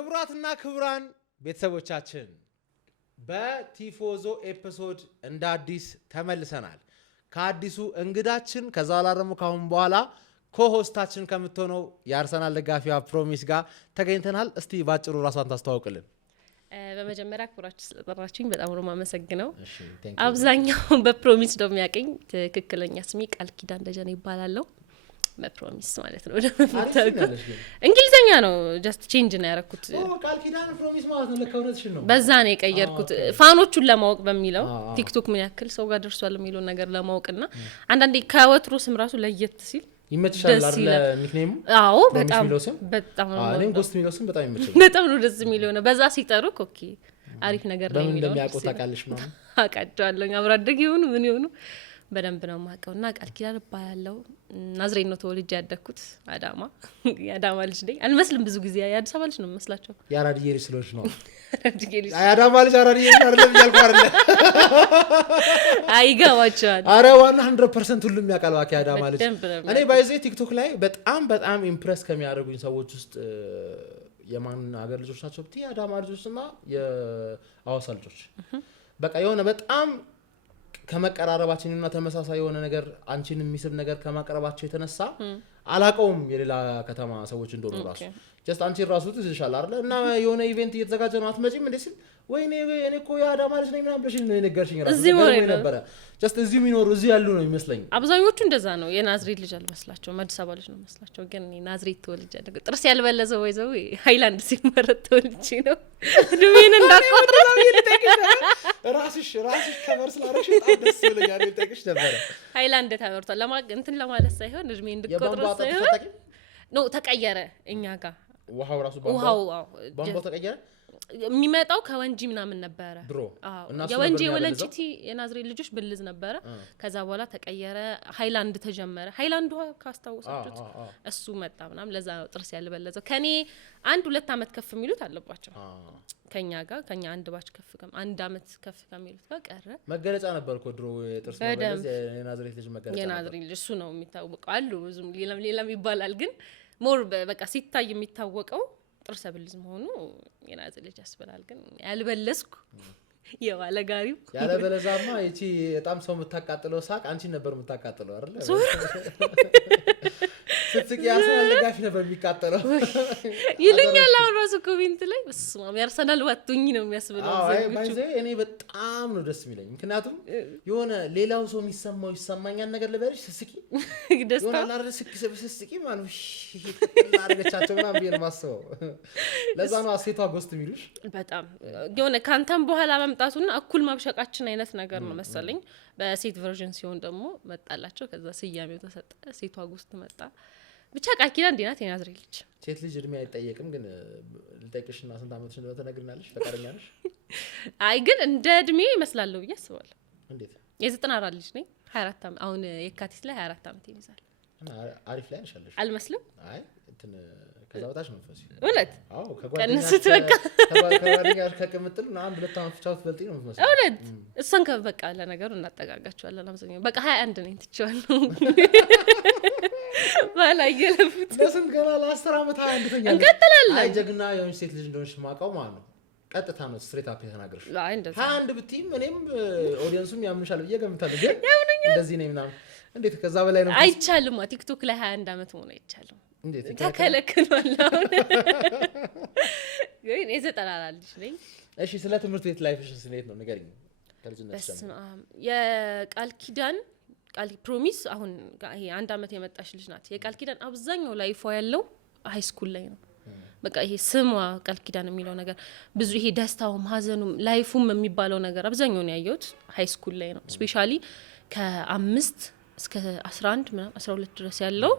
ክብራትና ክብራን ቤተሰቦቻችን በቲፎዞ ኤፒሶድ እንደ አዲስ ተመልሰናል። ከአዲሱ እንግዳችን ከዛላ ደግሞ ካሁን በኋላ ኮሆስታችን ከምትሆነው የአርሰናል ደጋፊዋ ፕሮሚስ ጋር ተገኝተናል። እስቲ ባጭሩ ራሷን ታስተዋውቅልን። በመጀመሪያ ክብራችሁ ስለጠራችሁኝ በጣም ነው የማመሰግነው። አብዛኛው በፕሮሚስ ነው የሚያቀኝ። ትክክለኛ ስሜ ቃል ኪዳን ደጀኔ ይባላል። በፕሮሚስ ማለት ነው። እንግሊዘኛ ነው ጀስት ቼንጅ ነው ያረኩት። ቃል ኪዳን ፕሮሚስ ማለት ነው። ለከውነትሽ ነው በዛ ነው የቀየርኩት ፋኖቹን ለማወቅ በሚለው ቲክቶክ ምን ያክል ሰው ጋር ደርሷል የሚለው ነገር ለማወቅና አንዳንዴ ከወትሮ ስም ራሱ ለየት ሲል ይመችሻል አይደል? ኒክኔሙ አዎ በጣም ነው። እኔም ጎስት የሚለው ስም በጣም ይመችኛል። በጣም ነው ደስ የሚለው ነው። በዛ ሲጠሩክ ኦኬ አሪፍ ነገር ነው የሚለው እንደሚያውቁት ታውቃለሽ ማለት አውቃቸዋለሁ። አብራደግ ይሁን ምን ይሁን በደንብ ነው የማውቀውና ቃል ኪዳን እባላለሁ። ናዝሬት ነው ተወልጄ ያደግኩት። የአዳማ ልጅ ነኝ። አልመስልም ብዙ ጊዜ የአዲስ አበባ ልጅ ነው የምመስላቸው። የአራድዬ ልጅ ስለሆንሽ ነው። የአዳማ ልጅ አራድዬ ልጅ አይደለም እያልኩ አይደለ? አይገባቸዋል። ኧረ ዋና 100% ሁሉም ያውቃል። እባክህ የአዳማ ልጅ እኔ ባይዘ ቲክቶክ ላይ በጣም ኢምፕረስ ከሚያደርጉኝ ሰዎች ውስጥ የማን ሀገር ልጆች ናቸው ብትይ የአዳማ ልጆችና የአዋሳ ልጆች በቃ የሆነ በጣም ከመቀራረባችንና ተመሳሳይ የሆነ ነገር አንቺን የሚስብ ነገር ከማቀረባቸው የተነሳ አላቀውም የሌላ ከተማ ሰዎች እንደሆኑ ራሱ ጀስት አንቺ ራሱ ትዝሻል አይደል? እና የሆነ ኢቨንት እየተዘጋጀ ነው አትመጪም እንዴ ሲል ወይኔ እኔ እኮ የአዳማ ልጅ ነኝ ምናምን ብለሽኝ ነው የነገርሽኝ። ራሱ ነበር ጀስት እዚህ የሚኖሩ እዚህ ያሉ ነው ይመስለኝ። አብዛኞቹ እንደዛ ነው። የናዝሬት ልጅ አልመስላቸውም፣ አዲስ አበባ ልጅ ነው መስላቸው። ግን እኔ ናዝሬት ተወልጄ ያደግኩት ጥርስ ያልበለዘው ወይዘው ሃይላንድ ሲመረጥ ተወልጄ ነው። ድሜን እንዳቆጥረ ራስሽ ከበር ስላረሽ በጣም ደስ ይለኛል። ልጠይቅሽ ነበር ሃይላንድ ተመርቷል እንትን ለማለት ሳይሆን እድሜ እንድቆጥረ ሳይሆን ነው ተቀየረ። እኛ ጋር ውሃው ራሱ ባምባው ተቀየረ። የሚመጣው ከወንጂ ምናምን ነበረ ድሮ። የወንጂ የወለንቺቲ የናዝሬት ልጆች ብልዝ ነበረ። ከዛ በኋላ ተቀየረ፣ ሃይላንድ ተጀመረ። ሃይላንድ ውሃ ካስታውሳችሁት እሱ መጣ ምናምን። ለዛ ነው ጥርስ ያልበለዘው። ከኔ 1-2 አመት ከፍ የሚሉት አለባቸው ከኛ ጋር ከኛ አንድ ባች ከፍ 1 አመት ከፍ ከሚሉት ጋር ቀረ። መገለጫ ነበር እኮ ድሮ የጥርስ መበለዝ የናዝሬት ልጅ መገለጫ ነበር። የናዝሬት ልጅ እሱ ነው የሚታወቀው። አሉ ብዙም ሌላም ይባላል፣ ግን ሞር በቃ ሲታይ የሚታወቀው ጥርስ ብልዝ መሆኑ የናዝሬት ልጅ ያስበላል። ግን ያልበለስኩ የዋለ ጋሪው ያለበለዛማ እቺ በጣም ሰው የምታቃጥለው ሳቅ አንቺ ነበር የምታቃጥለው አይደል? ስትስቂ ያርሰናል ደጋፊ ነበር የሚቃጠለው ይልኛል። አሁን ራሱ ኮሜንት ላይ በስማም ያርሰናል ዋቱኝ ነው የሚያስብለው። ባይዘ እኔ በጣም ነው ደስ የሚለኝ። ምክንያቱም የሆነ ሌላው ሰው የሚሰማው ይሰማኛል ነገር ልበልሽ ስስቂ ደስታ የሆነ አላረ ስስቂ ማለት አረገቻቸው ምናምን ብዬ ነው የማስበው። ለዛ ነው አሴቷ ጎስት የሚሉሽ በጣም የሆነ ካንተም በኋላ መምጣቱና እኩል ማብሸቃችን አይነት ነገር ነው መሰለኝ። በሴት ቨርዥን ሲሆን ደግሞ መጣላቸው። ከዛ ስያሜው ተሰጠ፣ ሴቷ ጎስት መጣ። ብቻ ቃል ኪዳን እንዴ ናት የናዝሬት ልጅ። ሴት ልጅ እድሜ አይጠየቅም። ግን ልጠይቅሽና ስንት አመትሽ እንደሆነ ተነግሪናለሽ? ፈቃደኛ ነሽ? አይ ግን እንደ እድሜ ይመስላለሁ ብዬ አስባለሁ። እንዴት? የ94 ልጅ ነኝ። 24 አመት አሁን የካቲት ላይ 24 አመት ይይዛል። እና አሪፍ ላይ ነሻለሽ አልመስልም? አይ እንትን ከዛ በታች ነው ፈሲ። እውነት? አዎ ከጓደኛሽ ከቅምጥል 1-2 አመት ብቻ ትበልጪ ነው የምትመስለው። እውነት? እሷን በቃ ለነገሩ እናጠጋጋቸዋለን። አብዛኛው በቃ 21 ነኝ ትቼዋለሁ። ባላየለፉት ለስንት ገና ለ10 አመት 21 ተኛ እንቀጥላለን። አይ ጀግና የሆነች ሴት ልጅ እንደሆነች ማውቀው ማለት ነው። ቀጥታ ነው ስትሬት አፕ የተናገርሽ። አይ እንደዛ 21 ብትይም እኔም ኦዲየንሱም ያምንሻል ብዬ ገምታለሁ። ግን እንደዚህ ነኝ ምናምን እንዴት ከዛ በላይ ነው? አይቻልም። ቲክቶክ ላይ 21 አመት ሆነ አይቻልም። እንዴት ተከለክሏል? አሁን ግን የ94 ልጅ ነኝ። እሺ ስለ ትምህርት ቤት ላይፍሽ እንዴት ነው ንገሪኝ። ከልጅነትሽ ጀምሮ የቃል ኪዳን ቃል ፕሮሚስ አሁን ይሄ 1 አመት የመጣሽ ልጅ ናት። የቃል ኪዳን አብዛኛው ላይፏ ያለው ሃይ ስኩል ላይ ነው። በቃ ይሄ ስሟ ቃል ኪዳን የሚለው ነገር ብዙ ይሄ ደስታውም ሀዘኑም ላይፉም የሚባለው ነገር አብዛኛው ነው ያየሁት ሃይ ስኩል ላይ ነው። ስፔሻሊ ከ5 እስከ 11 ምናምን 12 ድረስ ያለው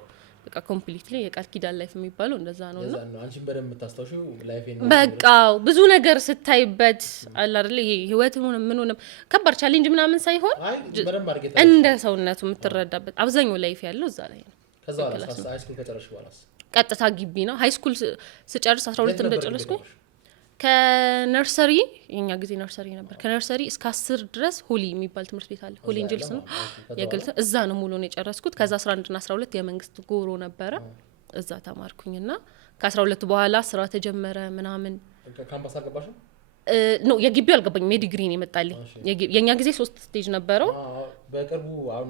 በቃ ኮምፕሊትሊ የቃል ኪዳን ላይፍ የሚባለው እንደዛ ነው። እና አንቺም በደንብ የምታስታውሺው ላይፍ ነው በቃ ብዙ ነገር ስታይበት አለ አይደል? ይሄ ህይወቱን ምንንም ከባድ ቻሌንጅ ምናምን ሳይሆን እንደ ሰውነቱ የምትረዳበት አብዛኛው ላይፍ ያለው እዛ ላይ ነው። ከዛ በኋላ ሃይ ስኩል ከጨረስሽ በኋላ ቀጥታ ግቢ ነው። ሃይ ስኩል ስጨርስ 12 እንደጨረስኩ ከነርሰሪ የኛ ጊዜ ነርሰሪ ነበር። ከነርሰሪ እስከ 10 ድረስ ሆሊ የሚባል ትምህርት ቤት አለ። ሆሊ ኤንጀልስ ነው የግል እዛ ነው ሙሉ ነው የጨረስኩት። ከዛ 11 እና 12 የመንግስት ጎሮ ነበረ። እዛ ተማርኩኝና ከ12 በኋላ ስራ ተጀመረ ምናምን ካምፓስ አልገባሽም ነው የግቢው አልገባኝም የዲግሪ ነው የመጣልኝ የኛ ጊዜ 3 ስቴጅ ነበረው በቅርቡ አሁን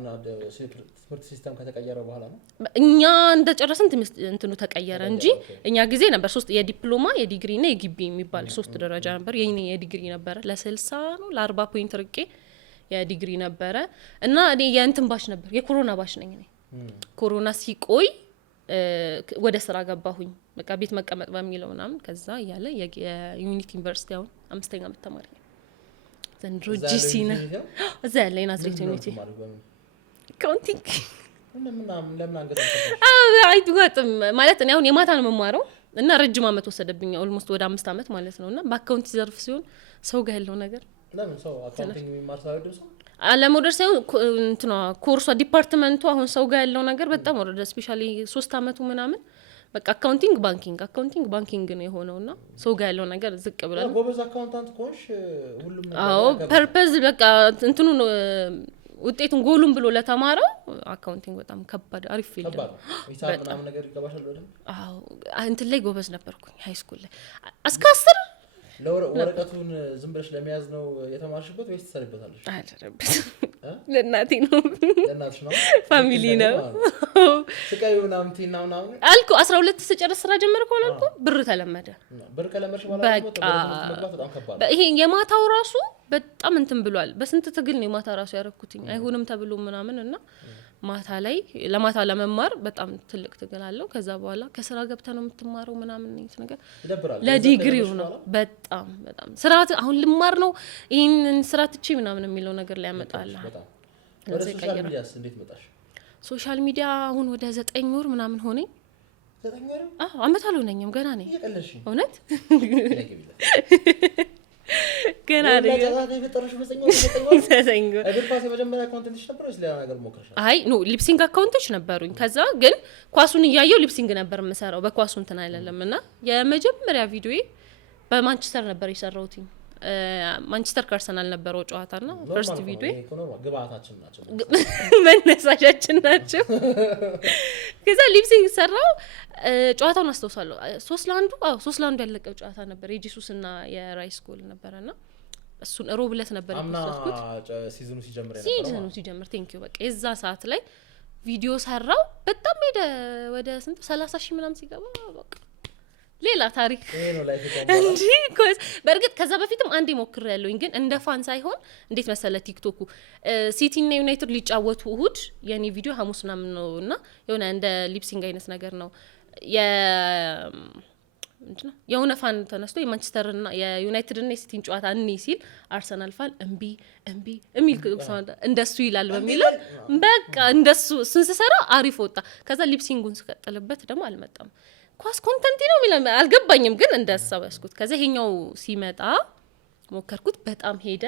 ትምህርት ሲስተም ከተቀየረ በኋላ ነው እኛ እንደጨረስን እንትኑ ተቀየረ እንጂ እኛ ጊዜ ነበር 3 የዲፕሎማ የዲግሪ እና የግቢ የሚባል 3 ደረጃ ነበር የኔ የዲግሪ ነበር ለ60 ነው ለ40 ፖይንት ርቄ የዲግሪ ነበረ እና እኔ የእንትን ባሽ ነበር የኮሮና ባሽ ነኝ እኔ ኮሮና ሲቆይ ወደ ስራ ገባሁኝ በቃ ቤት መቀመጥ በሚለው ምናምን ከዛ ያለ የዩኒቲ ዩኒቨርሲቲ አሁን 5ኛ ዓመት ተማሪ ነኝ ዘንድሮ ጂሲ ነው እዛ ያለ ናዝሬት ዩኒቲ አካውንቲንግ ለምን አንገታችሁ አይዱጋጥም ማለት እኔ አሁን የማታ ነው መማረው እና ረጅም አመት ወሰደብኝ ኦልሞስት ወደ 5 አመት ማለት ነውና በአካውንት ዘርፍ ሲሆን ሰው ጋር ያለው ነገር ለምን ሰው አካውንቲንግ የሚማር ሰው አይደርሰው አለሞደር ሳይሆን እንትኗ ኮርሷ ዲፓርትመንቱ አሁን ሰው ጋር ያለው ነገር በጣም ወረደ ስፔሻሊ 3 አመቱ ምናምን በቃ አካውንቲንግ ባንኪንግ ነው የሆነውና ሰው ጋር ያለው ነገር ዝቅ ብሏል ጎበዝ አካውንታንት ኮንሽ ሁሉም ነገር አዎ ፐርፐዝ በቃ እንትኑ ውጤቱን ጎሉን ብሎ ለተማረው አካውንቲንግ በጣም ከባድ አሪፍ ፊልድ ነው ሂሳብ ምናምን ነገር ይገባሻል ወደ አዎ እንትን ላይ ጎበዝ ነበርኩኝ ሃይ ስኩል ላይ አስካስር ወረቀቱን ዝም ብለሽ ለመያዝ ነው የተማርሽበት ወይስ ትሰሪበታለሽ አይደረበት ለናቲ ነው ለናትሽ ነው ፋሚሊ ነው ስቃዩ ምናምን አልኩ 12 ስጨርስ ስራ ጀመርኩ አልኩ ብር ተለመደ ብር ከለመድሽ በኋላ በጣም ከባድ ይሄ የማታው ራሱ በጣም እንትን ብሏል በስንት ትግል ነው የማታ ራሱ ያረኩትኝ አይሆንም ተብሎ ምናምን እና ማታ ላይ ለማታ ለመማር በጣም ትልቅ ትግል አለው ከዛ በኋላ ከስራ ገብተ ነው የምትማረው ምናምን ነገር ለዲግሪው ነው በጣም ስራት አሁን ልማር ነው ይሄን ስራት እቺ ምናምን የሚለው ነገር ላይ ያመጣል ወደ ሶሻል ሚዲያስ እንዴት መጣሽ ሶሻል ሚዲያ አሁን ወደ 9 ወር ምናምን ሆነኝ 9 ወር አመት አልሆነኝም ገና ነኝ እውነት ገና ነኝ የፈጠረሽ በሰኛው እግር ኳስ የመጀመሪያ ኮንቴንትሽ ነበር ወይስ ሌላ ነገር ሞክረሻል አይ ኖ ሊፕሲንግ አካውንቶች ነበሩኝ ከዛ ግን ኳሱን እያየው ሊፕሲንግ ነበር የምሰራው በኳሱ እንትን አይደለምና የመጀመሪያ ቪዲዮዬ በማንቸስተር ነበር የሰራሁትኝ ማንቸስተር ከአርሰናል ነበረው ጨዋታና ፈርስት ቪዲዮ ግባታችን ናቸው መነሳሻችን ናቸው ከዛ ሊፕሲንግ ሰራው ጨዋታውን አስተውሳለሁ 3-1 ያለቀው ጨዋታ ነበር የጂሱስና የራይስ ጎል ነበርና እሱን ሮብለት ነበር የፖስተኩት ሲዝኑ ሲጀምር ቴንኪው በቃ የዛ ሰዓት ላይ ቪዲዮ ሰራው በጣም ሄደ ወደ ስንት 30,000 ምናምን ሲገባ በቃ ሌላ ታሪክ እንጂ ኮስ በርግጥ ከዛ በፊትም አንዴ ሞክር ያለውኝ ግን እንደ ፋን ሳይሆን እንዴት መሰለ ቲክቶኩ ሲቲ እና ዩናይትድ ሊጫወቱ እሁድ የኔ ቪዲዮ ሐሙስ ምናምን ነውና የሆነ እንደ ሊፕሲንግ አይነት ነገር ነው ምንድነው የሆነ ፋን ተነስቶ የማንቸስተር እና የዩናይትድ እና የሲቲን ጨዋታ እንይ ሲል አርሰናል ፋን እምቢ እሚል እንደሱ ይላል በሚለው በቃ እንደሱ ስንሰራ አሪፍ ወጣ ከዛ ሊፕሲንጉን ስቀጥልበት ደግሞ አልመጣም ኳስ ኮንተንት ነው የሚል አልገባኝም ግን እንደሰው ያስኩት ከዛ ይሄኛው ሲመጣ ሞከርኩት በጣም ሄደ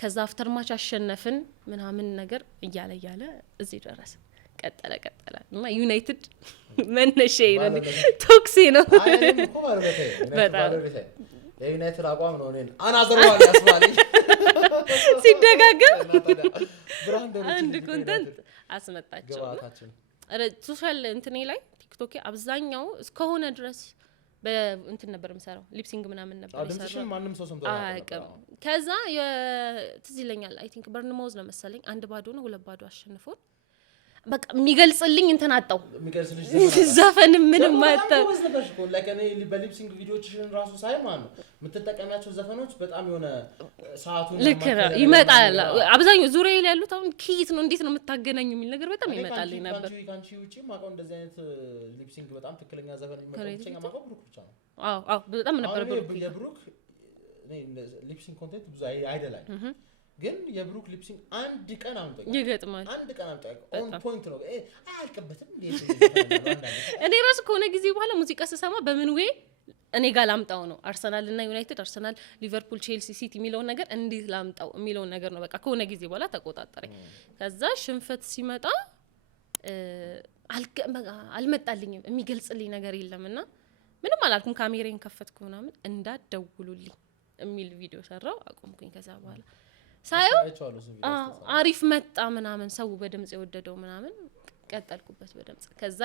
ከዛ አፍተር ማች አሸነፍን ምናምን ነገር እያለ እዚህ ድረስ ቀጠለ እና ዩናይትድ መነሼ ነው ቶክሲ ነው በጣም የዩናይትድ አቋም ነው እኔን አናዘርዋል ያስባለኝ ሲደጋገም አንድ ኮንተንት አስመጣቸው ሶሻል እንትኔ ላይ ቲክቶክ አብዛኛው እስከሆነ ድረስ በእንትን ነበር የምሰራው ሊፕሲንግ ምናምን ነበር የሰራው ማንንም ሰው ሰምቶ አያውቅም ከዛ ትዝ ይለኛል አይ ቲንክ በርንማውዝ ነው መሰለኝ 1-2 ነው 2-2 አሸንፎን በቃ የሚገልጽልኝ እንትን አጣው ዘፈን ምንም አጣው ለከኔ በሊፕሲንግ ቪዲዮዎችን ራሱ ሳይማን ነው የምትጠቀማቸው ዘፈኖች በጣም የሆነ ሰዓቱን ልክ ነው ይመጣል አብዛኛው ዙሪያ ላይ ያሉት አሁን ኪት ነው እንዴት ነው የምታገናኙ የሚል ነገር በጣም ይመጣልኝ ነበር ካንቺ ውጪ ማቀው እንደዚህ አይነት ሊፕሲንግ በጣም ትክክለኛ ዘፈን የሚመጣው ማቀው ብሩክ ብቻ ነው አዎ በጣም ነበር የብሩክ ሊፕሲንግ ኮንቴንት ብዙ አይደላኝ ግን የብሩክ ሊፕሲንግ አንድ ቀን አምጣኝ ይገጥማል አንድ ቀን አምጣኝ ኦን ፖይንት ነው አያልቅበትም እኔ ራሱ ከሆነ ጊዜ በኋላ ሙዚቃ ስሰማ በምን ወይ እኔ ጋር ላምጣው ነው አርሰናል እና ዩናይትድ አርሰናል ሊቨርፑል ቼልሲ ሲቲ የሚለው ነገር እንዴት ላምጣው የሚለው ነገር ነው በቃ ከሆነ ጊዜ በኋላ ተቆጣጣረኝ ከዛ ሽንፈት ሲመጣ አልመጣልኝም የሚገልጽልኝ ነገር የለምና ምንም አላልኩም ካሜራዬን ከፈትኩ ምናምን እንዳትደውሉልኝ የሚል ቪዲዮ ሰራው አቆምኩኝ ከዛ በኋላ ሳይው አሪፍ መጣ ምናምን ሰው በድምጽ የወደደው ምናምን ቀጠልኩበት በድምጽ ከዛ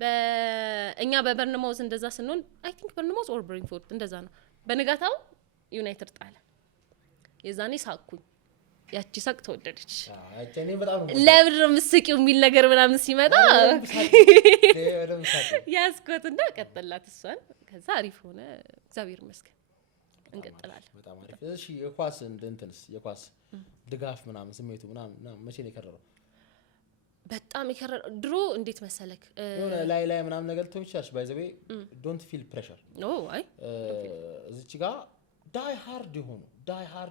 በእኛ በበርንማውዝ እንደዛ ስንሆን አይ ቲንክ በርንማውዝ ኦር ብሬንትፎርድ እንደዛ ነው በነጋታው ዩናይትድ ጣለ የዛኔ ሳቅኩኝ ያቺ ሳቅ ተወደደች ለብር ምስቂው የሚል ነገር ምናምን ሲመጣ ያስኮትና ቀጠላት እሷን ከዛ አሪፍ ሆነ እግዚአብሔር ይመስገን እንቀጥላለን በጣም አሪፍ እሺ የኳስ እንትንስ የኳስ ድጋፍ ምናምን ስሜቱ ምናምን መቼ ነው የከረረው በጣም ይከረር ድሮ እንዴት መሰለክ ላይ ምናምን ነገር ተውቻች ባይ ዘ ዌይ ዶንት ፊል ፕሬሸር ኦ አይ እዚች ጋር ዳይ ሃርድ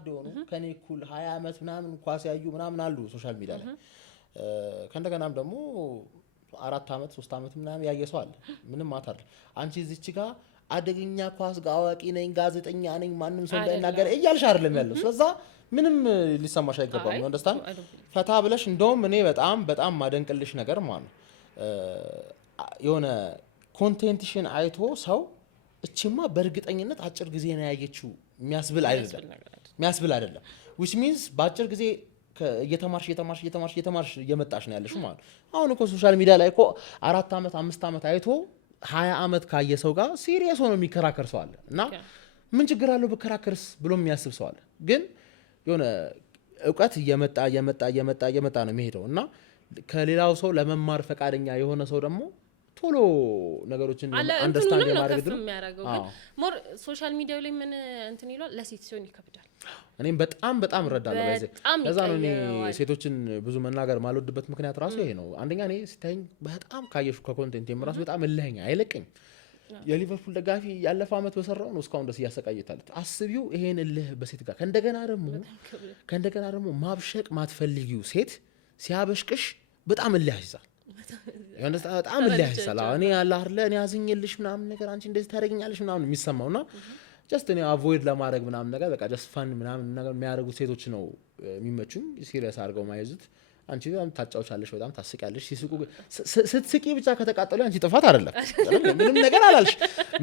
የሆኑ ከኔ ኩል 20 አመት ምናምን ኳስ ያዩ ምናምን አሉ ሶሻል ሚዲያ ላይ ከእንደገናም ደግሞ 4 አመት 3 አመት ምናምን ያየሰው አለ ምንም ማታር አንቺ እዚች ጋር አደገኛ ኳስ ጋር አዋቂ ነኝ ጋዜጠኛ ነኝ ማንም ሰው እንዳይናገር እያልሽ አይደለም ያለው ስለዛ ምንም ሊሰማሽ አይገባም ነው አንደርስታንድ ፈታ ብለሽ እንደውም እኔ በጣም ማደንቅልሽ ነገር ማለት የሆነ ኮንቴንትሽን አይቶ ሰው እቺማ በእርግጠኝነት አጭር ጊዜ ነው ያየችው የሚያስብል አይደለም which means በአጭር ጊዜ እየተማርሽ እየመጣሽ ነው ያለሽው ማለት አሁን እኮ ሶሻል ሚዲያ ላይ እኮ 4 አመት 5 አመት አይቶ 20 አመት ካየ ሰው ጋር ሲሪየስ ሆኖ የሚከራከር ሰው አለ እና ምን ችግር አለው በከራከርስ ብሎ የሚያስብ ሰው አለ ግን የሆነ እውቀት እየመጣ ነው የሚሄደው እና ከሌላው ሰው ለመማር ፈቃደኛ የሆነ ሰው ደግሞ ቶሎ ነገሮችን አንደርስታንድ ያማረግ ግን ሞር ሶሻል ሚዲያው ላይ ምን እንትን ይሏል ለሴት ሲሆን ይከብዳል እኔም በጣም እረዳለሁ በዚህ ለዛ ነው እኔ ሴቶችን ብዙ መናገር ማልወድበት ምክንያት ራሱ ይሄ ነው አንደኛ እኔ ስታይኝ በጣም ካየሽ ከኮንቴንት የምራሱ በጣም እልህኛ አይለቀኝ የሊቨርፑል ደጋፊ ያለፈ አመት በሰራው ነው እስካሁን ደስ ያሰቃይታል አስቢው ይሄን እልህ በሴት ጋር ከእንደገና ደግሞ ማብሸቅ ማትፈልጊው ሴት ሲያበሽቅሽ በጣም እልህ ያይዛል በጣም እልህ ያይዛል እኔ ያለ አይደለ እኔ አዝኝልሽ ምናምን ነገር አንቺ እንደዚህ ታደርጊኛለሽ ምናምን የሚሰማውና ጀስት እኔ አቮይድ ለማድረግ ምናምን ነገር በቃ ጀስት ፋን ምናምን ነገር የሚያደርጉት ሴቶች ነው የሚመቹኝ ሲሪየስ አድርገው ማይዙት አንቺ በጣም ታጫውቻለሽ በጣም ታስቂያለሽ ሲስቁ ስትስቂ ብቻ ከተቃጠሉ አንቺ ጥፋት አይደለም ምንም ነገር አላልሽ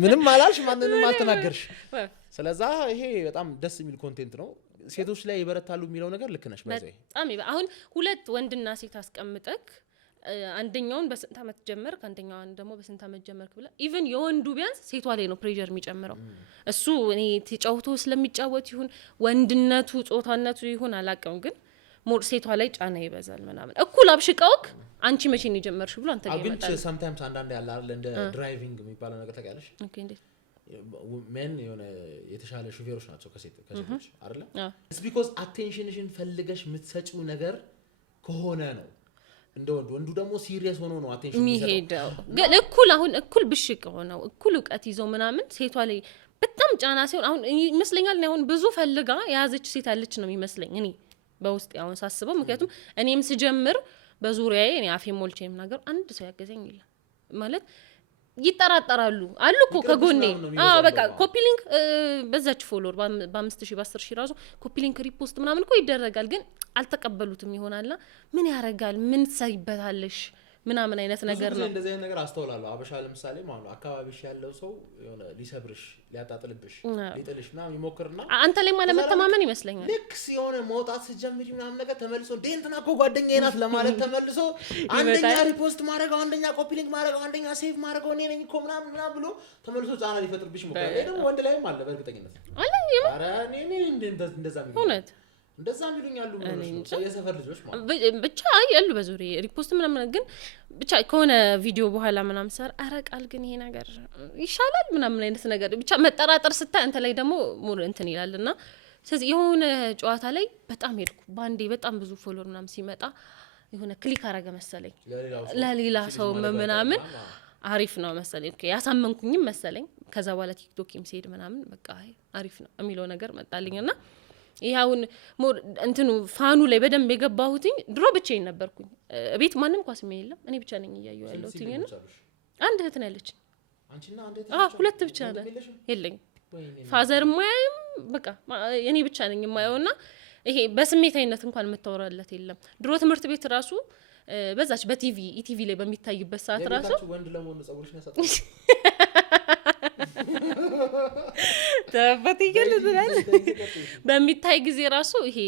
ምንም አላልሽ ማንንም አልተናገርሽ ስለዛ ይሄ በጣም ደስ የሚል ኮንቴንት ነው ሴቶች ላይ ይበረታሉ የሚለው ነገር ልክ ነሽ በዚህ በጣም አሁን ሁለት ወንድና ሴት አስቀምጠክ አንደኛውን በስንት አመት ጀመርክ አንደኛውን ደግሞ በስንት አመት ጀመርክ ብለ ኢቭን የወንዱ ቢያንስ ሴቷ ላይ ነው ፕሬሸር የሚጨምረው እሱ እኔ ተጫውቶ ስለሚጫወት ይሁን ወንድነቱ ጾታነቱ ይሁን አላቀም ግን ሞር ሴቷ ላይ ጫና ይበዛል ምናምን እኩል አብሽቀውክ አንቺ መቼ ነው የጀመርሽው ብሎ አንተ ጋር ይመጣል sometimes አንዳንዴ ያለ አይደል እንደ ድራይቪንግ የሚባለው ነገር ታውቂያለሽ ኦኬ እንዴ ሜን የሆነ የተሻለ ሹፌሮች ናቸው ከሴቶች አይደል it's because attentionሽን ፈልገሽ የምትሰጪው ነገር ከሆነ ነው እንደ ወንዱ ደግሞ ሲሪየስ ሆኖ ነው አቴንሽን የሚሄደው ግን እኩል ብሽቅ ሆነው እኩል ዕውቀት ይዘው ምናምን ሴቷ ላይ በጣም ጫና ሲሆን አሁን ይመስለኛል አሁን ብዙ ፈልጋ የያዘች ሴት አለች ነው የሚመስለኝ እኔ በውስጥ አሁን ሳስበው ምክንያቱም እኔም ስጀምር በዙሪያዬ እኔ አፌ ሞልቼ የምናገር አንድ ሰው ያገዘኝ ይላል ማለት ይጠራጠራሉ አሉ እኮ ከጎኔ በቃ ኮፒ ሊንክ በዛች ፎሎወር በ5000 በ10000 ራሱ ኮፒ ሊንክ ሪፖስት ምናምን እኮ ይደረጋል ግን አልተቀበሉትም ይሆናልና ምን ያረጋል ምን ትሰይበታለሽ ምናምን አይነት ነገር ነው እንደዚህ አይነት ነገር አስተውላለሁ አበሻ ለምሳሌ ማለት ነው አካባቢሽ ያለው ሰው የሆነ ሊሰብርሽ ሊያጣጥልብሽ ሊጥልሽ ምናምን ይሞክርና አንተ ላይ ማለት መተማመን ይመስለኛል ልክ ሲሆነ መውጣት ሲጀምር ምናምን ነገር ተመልሶ ዴንትና እኮ ጓደኛዬ ናት ለማለት ተመልሶ አንደኛ ሪፖስት ማድረግ አንደኛ ኮፒ ሊንክ ማድረግ አንደኛ ሴቭ ማድረግ እኔ ነኝ እኮ ምናምን ብሎ ተመልሶ ጫና ሊፈጥርብሽ ይሞክራል ደግሞ ወንድ ላይም አለ በእርግጠኝነት አለ ኧረ እኔ እንደዛ እውነት እንደዛ የሚሉኛሉ የሰፈር ልጆች ማለት ብቻ ያሉ በዙሪያ ሪፖስት ምናምን ግን ብቻ ከሆነ ቪዲዮ በኋላ ምናምን ሰር አረቃል ግን ይሄ ነገር ይሻላል ምናምን አይነት ነገር ብቻ መጠራጠር ስታይ አንተ ላይ ደግሞ ሙሉ እንትን ይላልና ስለዚህ የሆነ ጨዋታ ላይ በጣም ሄድኩ ባንዴ በጣም ብዙ ፎሎወር ምናምን ሲመጣ የሆነ ክሊክ አረገ መሰለኝ ለሌላ ሰው ምናምን አሪፍ ነው መሰለኝ ኦኬ ያሳመንኩኝም መሰለኝ ከዛ በኋላ ቲክቶክም ሲሄድ ምናምን በቃ አሪፍ ነው የሚለው ነገር መጣልኝና ይሄውን እንትኑ ፋኑ ላይ በደንብ የገባሁትኝ ድሮ ብቻዬን ነበርኩኝ ቤት ማንም ኳስ የለም እኔ ብቻ ነኝ እያየሁ ያለሁትኝ እና አንድ እህት ነው ያለችኝ አንቺና አንድ እህት ሁለት ብቻ ነው የለኝ ፋዘር ማይም በቃ እኔ ብቻ ነኝ የማየውና ይሄ በስሜታዊነት እንኳን የምታወራለት የለም ድሮ ትምህርት ቤት ራሱ በዛች በቲቪ ኢቲቪ ላይ በሚታይበት ሰዓት ራሱ ወንድ ለሞን ጸጉርሽ ያሳጣ ተፈትይል ዝላል በሚታይ ጊዜ ራሱ ይሄ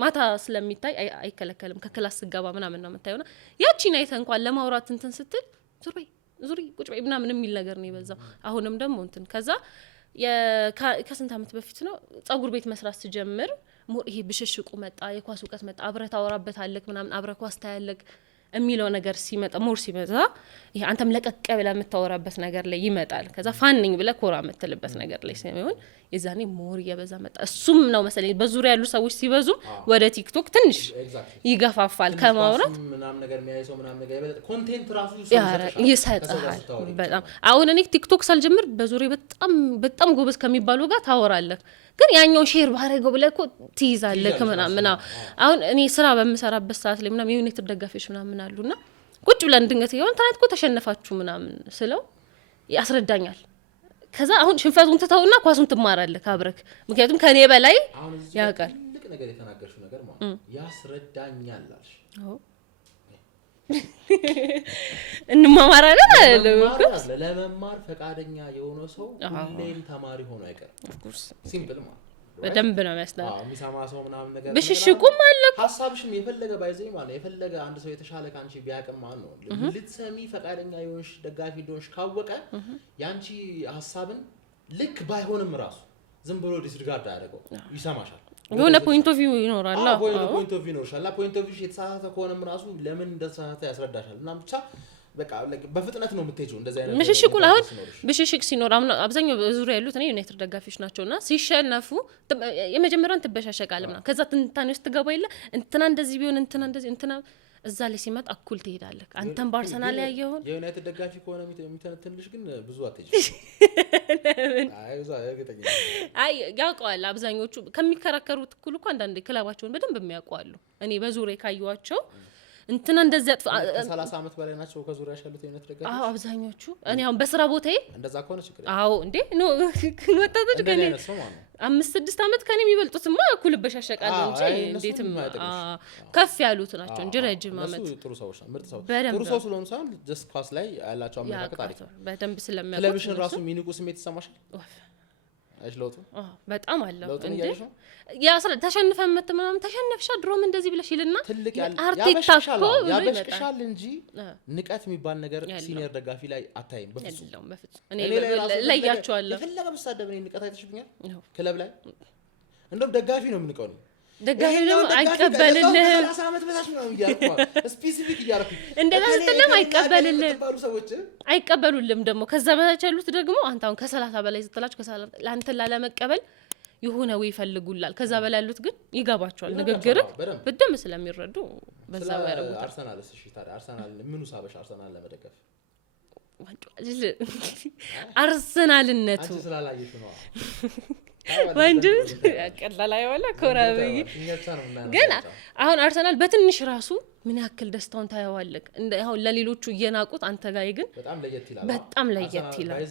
ማታ ስለሚታይ አይከለከልም ከክላስ ገባ ምናምን ነው የምታየውና ያቺን አይተ እንኳን ለማውራት እንትን ስትል ዙርበይ ዙሪ ቁጭ በይ ምናምን የሚል ነገር ነው የበዛው። አሁንም ደግሞ እንትን ከዛ ከስንት አመት በፊት ነው ጸጉር ቤት መስራት ስጀምር ይሄ ብሽሽቁ መጣ፣ የኳስ እውቀት መጣ፣ አብረህ ታወራበታለህ ምናምን አብረህ ኳስ ታያለህ የሚለው ነገር ሲመጣ ሞር ሲመጣ ይሄ አንተም ለቀቅ ብለህ የምታወራበት ነገር ላይ ይመጣል። ከዛ ፋንኝ ብለህ ኮራ የምትልበት ነገር ላይ ሲሆን የዛኔ ሞር እየበዛ መጣ። እሱም ነው መሰለኝ በዙሪያ ያሉ ሰዎች ሲበዙ ወደ ቲክቶክ ትንሽ ይገፋፋል ከማውራት ምናምን ነገር የሚያይሰው ምናምን ነገር ይበልጥ ኮንቴንት ራሱ ይሰጣል በጣም። አሁን እኔ ቲክቶክ ሳልጀምር በዙሪያ በጣም ጎበዝ ከሚባሉ ጋር ታወራለህ፣ ግን ያኛው ሼር ባረገው ብለህ እኮ ትይዛለህ ምናምን። አሁን እኔ ስራ በምሰራበት ሰዓት ላይ ምናምን የዩናይትድ ደጋፊዎች ምናምን አሉና ቁጭ ብለን ድንገት ይሆን ታናት እኮ ተሸነፋችሁ ምናምን ስለው ያስረዳኛል። ከዛ አሁን ሽንፈቱን ትተውና ኳሱን ትማራለህ ካብረክ፣ ምክንያቱም ከኔ በላይ ያውቃል። ትልቅ ነገር የተናገርሽው ነገር ማለት ያስረዳኛል አልሽ። አዎ እንማማራለን አለ ለመማር ፈቃደኛ የሆነ ሰው ሁሌም ተማሪ ሆኖ አይቀርም። ኦፍ ኮርስ ሲምፕል ማለት በደንብ ነው የሚያስታውቅ። የሚሰማ ሰው ምናምን ነገር ብሽሽቁም አለ ሀሳብሽም የፈለገ ባይዘኝ ማለት የፈለገ አንድ ሰው የተሻለ ካንቺ ቢያቅም ማለት ነው ልትሰሚ ፈቃደኛ የሆንሽ ደጋፊ እንደሆንሽ ካወቀ ያንቺ ሀሳብን ልክ ባይሆንም ራሱ ዝም ብሎ ዲስሪጋርድ አያደርገው፣ ይሰማሻል። የሆነ ፖይንት ኦፍ ቪው ይኖራል። ፖይንት ኦፍ ቪው ይኖርሻል። ፖይንት ኦፍ ቪው የተሳሳተ ከሆነም ራሱ ለምን እንደተሳሳተ ያስረዳሻል እና ብቻ በቃ በፍጥነት ነው የምትሄጂው። እንደዚህ አይነት ምሽሽቁ አሁን ብሽሽቅ ሲኖር አብዛኛው ዙሪያ ያሉት እኔ ዩናይትድ ደጋፊዎች ናቸውና ሲሸነፉ የመጀመሪያውን ትበሻሸቃለህ ምናምን፣ ከዛ ትንታኔ ውስጥ ትገባ የለ እንትና እንደዚህ ቢሆን እንትና እንደዚህ እንትና እዛ ላይ ሲመጣ እኩል ትሄዳለህ። አንተም በአርሰናል ያየውን የዩናይትድ ደጋፊ ከሆነ የሚተነትንልሽ ግን ብዙ አትሄጂም። አይ ያውቀዋል። አብዛኞቹ ከሚከራከሩት እኩል እኮ አንዳንዴ ክለባቸውን በደንብ የሚያውቁ እኔ በዙሪያ ካዩዋቸው እንትና እንደዚህ 30 አመት በላይ ናቸው ከዙሪያ ያሉት የዩናይትድ ደጋፊዎች። አዎ አብዛኞቹ እኔ አሁን በስራ ቦታዬ እንደዛ ከሆነ ችግር አዎ እንዴ ነው ወጣቶች ከኔ 5-6 አመት ከኔ የሚበልጡትማ እኩል በሻሸቃለሁ እንጂ እንዴትም ከፍ ያሉት ናቸው እንጂ ረጅም አመት ጥሩ ሰዎች ናቸው። ምርጥ ሰዎች ጥሩ ሰው ስለሆኑ ሳይሆን ጀስት ኳስ ላይ ያላቸው አመለካከት አሪፍ ነው። በደንብ ስለሚያውቁ ቴሌቪዥን ራሱ ሚኒቁ ስሜት ይሰማሻል አይሽለውቱ በጣም አለ እንዴ ያስረ ተሸንፈ ምናምን ተሸነፍሻ ድሮም እንደዚህ ብለሽ ይልና ያበሽሻል እንጂ ንቀት የሚባል ነገር ሲኒየር ደጋፊ ላይ አታይም በፍጹም። እኔ ለያቸዋለሁ የፈለገ መሳደብ እኔ ንቀት አይተሽብኛል ክለብ ላይ እንደውም ደጋፊ ነው የምንቀው ነው ደጋፊ ነው አይቀበልልህም 30 አመት በታች ነው ይያርኩ ስፔሲፊክ ይያርኩ እንደዛ ስትለም አይቀበሉልም ደግሞ ከዛ በታች ያሉት ደግሞ አንተ አሁን ከ30 በላይ ስትላችሁ ከ30 ለአንተ ላለመቀበል የሆነ ወይ ይፈልጉላል። ከዛ በላይ ያሉት ግን ይገባቸዋል ንግግር በደም ስለሚረዱ በዛ ያረጉት። አርሰናል እሺ ታዲያ አርሰናል ምኑ ሳበሽ አርሰናል ለመደገፍ አርሰናልነቱ ስላላየሽ ነው ወንድ ቀላል አይወላ ኮራብይ ግን አሁን አርሰናል በትንሽ ራሱ ምን ያክል ደስታውን ታያዋለህ። አሁን ለሌሎቹ እየናቁት አንተ ጋር ግን በጣም ለየት ይላል።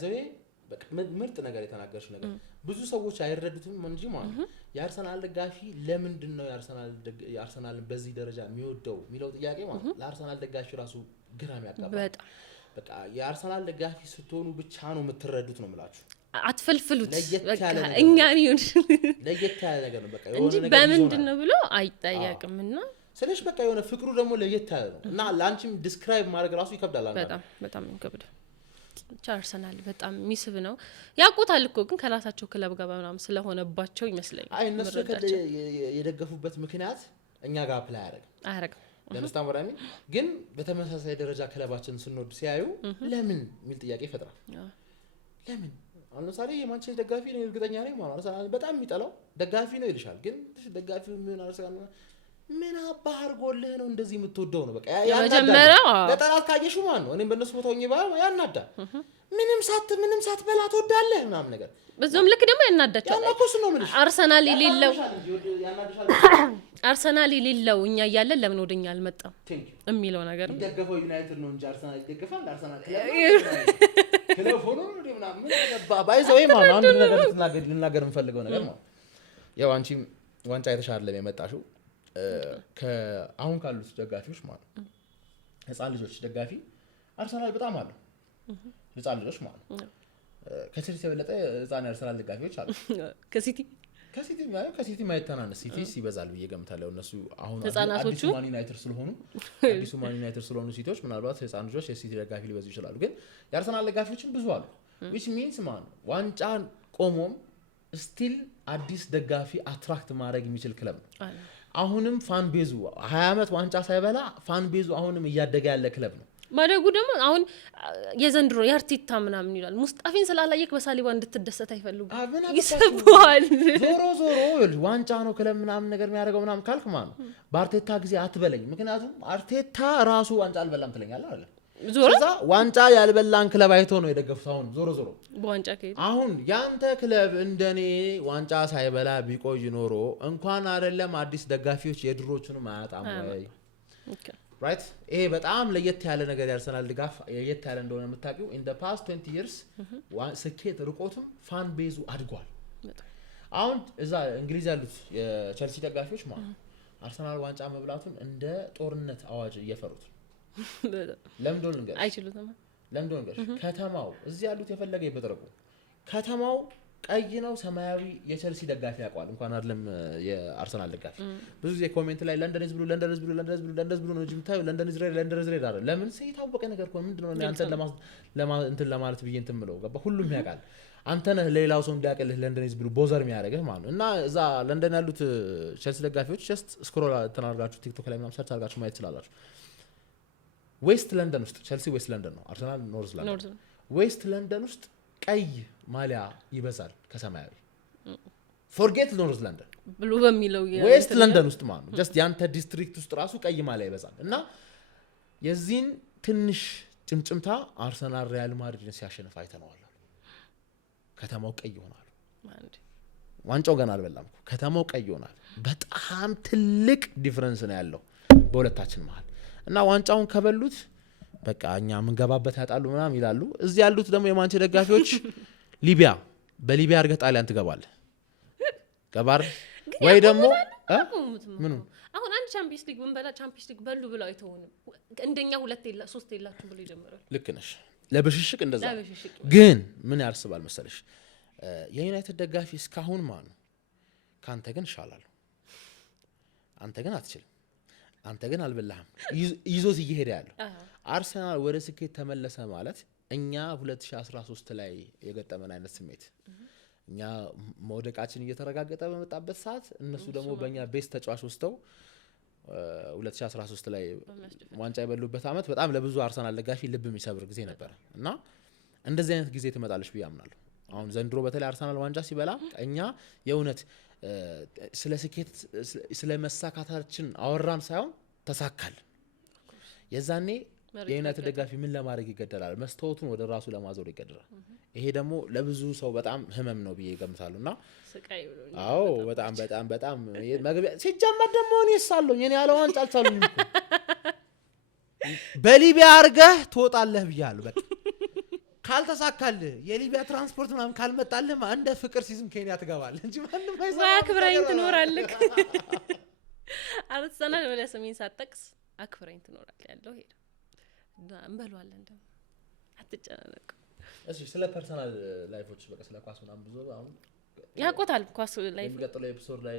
በቃ ምርጥ ነገር የተናገርሽ ነገር ብዙ ሰዎች አይረዱትም እንጂ ማለት የአርሰናል ደጋፊ ለምንድን ነው የአርሰናልን በዚህ ደረጃ የሚወደው የሚለው ጥያቄ ማለት ለአርሰናል ደጋፊ ራሱ ግራም ያጋባል። በቃ የአርሰናል ደጋፊ ስትሆኑ ብቻ ነው የምትረዱት ነው የምላችሁ። አትፈልፍሉት በቃ እኛ ይሁን ለየት ያለ ነገር ነው በቃ እንጂ በምንድን ነው ብሎ አይጠየቅምና ስለሽ በቃ የሆነ ፍቅሩ ደግሞ ለየት ያለ ነው እና ላንቺም ዲስክራይብ ማድረግ ራሱ ይከብዳል። በጣም ይከብዳል። አርሰናል በጣም ሚስብ ነው ያውቁታል እኮ ግን ከራሳቸው ክለብ ጋር ምናምን ስለሆነባቸው ይመስለኛል። አይ እነሱ የደገፉበት ምክንያት እኛ ጋር አፕላይ አያረግም ለምስታም ወራሚ ግን በተመሳሳይ ደረጃ ክለባችን ስንወድ ሲያዩ ለምን የሚል ጥያቄ ይፈጥራል። ለምን አሁን ለምሳሌ የማንቸስተር ደጋፊ ነው እርግጠኛ ነኝ ማለት ነው በጣም የሚጠላው ደጋፊ ነው ይልሻል። ግን ደጋፊው ምን አርሰናል ምን አባርጎልህ ነው እንደዚህ የምትወደው ነው በቃ ያመጀመሪያው ለጠላት ካየሽው ማለት ነው። እኔም በእነሱ ቦታው ሆኜ ባል ያናዳ ምንም ሳትበላ ትወዳለህ ምናምን ነገር በዛም ልክ ደግሞ ያናዳቸዋል። አርሰናል የሌለው እኛ እያለን ለምን ወደኛ አልመጣም የሚለው ነገር ይደገፈው ዩናይትድ ነው እንጂ አርሰናል ይደገፋል። አርሰናል ክለብ ሆኖ ነው ምናምን ባይዘው ማለት አንድ ነገር ልናገር የምፈልገው ነገር ማለት ያው አንቺ ዋንጫ የተሻለ የመጣሽው ከአሁን ካሉት ደጋፊዎች ማለት ህፃን ልጆች ደጋፊ አርሰናል በጣም አሉ። ህፃን ልጆች ማለት ከሲቲ የበለጠ ህፃን አርሰናል ደጋፊዎች አሉ። ከሲቲ ከሲቲ ማይተናነስ ሲቲስ ይበዛል ብዬ ገምታለሁ እነሱ አሁን ህፃናቶቹ ማን ዩናይትድ ስለሆኑ ሲቲዎች ምናልባት ህፃን ልጆች የሲቲ ደጋፊ ሊበዙ ይችላሉ ግን የአርሰናል ደጋፊዎችም ብዙ አሉ which means man ዋንጫን ቆሞም ስቲል አዲስ ደጋፊ አትራክት ማድረግ የሚችል ክለብ ነው አሁንም ፋን ቤዙ 20 አመት ዋንጫ ሳይበላ ፋን ቤዙ አሁንም እያደገ ያለ ክለብ ነው ማደጉ ደግሞ አሁን የዘንድሮ የአርቴታ ምናምን ይላል ሙስጣፊን ስላላየክ በሳሊባ እንድትደሰት አይፈልጉ ይሰብዋል ዞሮ ዋንጫ ነው ክለብ ምናምን ነገር የሚያደርገው ምናምን ካልክ ማን በአርቴታ ጊዜ አትበለኝ ምክንያቱም አርቴታ ራሱ ዋንጫ አልበላም ትለኛለህ አይደል ዞሮዛ ዋንጫ ያልበላን ክለብ አይቶ ነው የደገፈው አሁን ዞሮ በዋንጫ ከሄደ አሁን ያንተ ክለብ እንደኔ ዋንጫ ሳይበላ ቢቆይ ኖሮ እንኳን አይደለም አዲስ ደጋፊዎች የድሮቹንም አያጣም ወይ right ይሄ በጣም ለየት ያለ ነገር ያርሰናል ድጋፍ ለየት ያለ እንደሆነ የምታውቂው in the past 20 years ስኬት ርቆቱም ፋን ቤዙ አድጓል አሁን እዛ እንግሊዝ ያሉት የቸልሲ ደጋፊዎች ማለት አርሰናል ዋንጫ መብላቱን እንደ ጦርነት አዋጅ እየፈሩት ለምንድን ነው አይችሉትም ለምንድን ነው ከተማው እዚህ ያሉት የፈለገ ይበጥረቁ ከተማው ቀይ ነው ሰማያዊ የቸልሲ ደጋፊ ያቋል እንኳን አይደለም የአርሰናል ደጋፊ ብዙ ጊዜ ኮሜንት ላይ ለንደን ህዝብ ነው ጅምታዩ ለንደን ኢዝራኤል አይደል ለምን የታወቀ ነገር እኮ ምንድነው አንተ ለማለት ብዬ እንትን ብለው ገባ ሁሉም ያውቃል አንተ ነህ ሌላው ሰው እንዲያቀልህ ለንደን ህዝብ ቦዘር የሚያደርግህ ማለት ነው እና እዛ ለንደን ያሉት ቸልሲ ደጋፊዎች ጀስት ስክሮል ተናርጋችሁ ቲክቶክ ላይ ምናምን ሰርች አድርጋችሁ ማየት ትችላላችሁ ዌስት ለንደን ውስጥ ቸልሲ ዌስት ለንደን ነው አርሰናል ኖርዝ ለንደን ዌስት ለንደን ውስጥ ቀይ ማሊያ ይበዛል ከሰማያዊ ፎርጌት ኖርዝ ለንደን ብሉ በሚለው ዌስት ለንደን ውስጥ ማለት ነው ጀስት ያንተ ዲስትሪክት ውስጥ ራሱ ቀይ ማሊያ ይበዛል እና የዚህን ትንሽ ጭምጭምታ አርሰናል ሪያል ማድሪድን ሲያሸንፍ አይተነዋል ከተማው ቀይ ይሆናል ዋንጫው ገና አልበላም ከተማው ቀይ ይሆናል በጣም ትልቅ ዲፈረንስ ነው ያለው በሁለታችን መሃል እና ዋንጫውን ከበሉት በቃ እኛ ምን ገባበት ያጣሉ ምናምን ይላሉ እዚህ ያሉት ደግሞ የማንቸ ደጋፊዎች ሊቢያ በሊቢያ አርገ ጣሊያን ትገባለህ ገባር ወይ ደግሞ ምኑ አሁን አንድ ቻምፒየንስ ሊግ ወንበላ ቻምፒየንስ ሊግ በሉ ብለው አይተውንም እንደኛ 3 የላችሁ ብለው ይጀምራል ልክ ነሽ ለብሽሽቅ እንደዛ ግን ምን ያርስባል መሰለሽ የዩናይትድ ደጋፊ እስካሁን ማን ነው ካንተ ግን ይሻላል አንተ ግን አትችልም አንተ ግን አልበላህም ይዞት እየሄደ ያለው አርሰናል ወደ ስኬት ተመለሰ ማለት እኛ 2013 ላይ የገጠመን አይነት ስሜት እኛ መውደቃችን እየተረጋገጠ በመጣበት ሰዓት እነሱ ደግሞ በእኛ ቤስት ተጫዋች ወስተው 2013 ላይ ዋንጫ የበሉበት አመት በጣም ለብዙ አርሰናል ደጋፊ ልብ የሚሰብር ጊዜ ነበር እና እንደዚህ አይነት ጊዜ ትመጣለች ብዬ አምናለሁ አሁን ዘንድሮ በተለይ አርሰናል ዋንጫ ሲበላ እኛ የእውነት ስለ ስኬት ስለ መሳካታችን አወራን ሳይሆን ተሳካል የዛኔ የዩናይትድ ደጋፊ ምን ለማድረግ ይገደላል መስታወቱን ወደ ራሱ ለማዞር ይገደላል ይሄ ደግሞ ለብዙ ሰው በጣም ህመም ነው ብዬ ገምታለሁና ስቃይ ብሎ አዎ በጣም መግቢያ ሲጀመር ደግሞ እኔ ሳለሁ እኔ ያለው ዋንጫ አልቻሉኝ በሊቢያ አርገህ ትወጣለህ ብያለሁ በቃ ካልተሳካልህ የሊቢያ ትራንስፖርት ምናምን ካልመጣልህ እንደ ፍቅር ሲዝም ኬንያ ትገባለህ እንጂ ማንም አይሰማ አክብረኝ ትኖራለህ አርሰናል ወደ ሰሜን ሳጠቅስ አክብረኝ ትኖራለህ ያለው ሄደ እንበሏለን ደግሞ አትጨናነቁ እሺ ስለ ፐርሰናል ላይፎች በቃ ስለ ኳስ ምናምን ብዙ አሁን ያቆታል ኳስ ላይፍ የሚቀጥለው ኤፒሶድ ላይ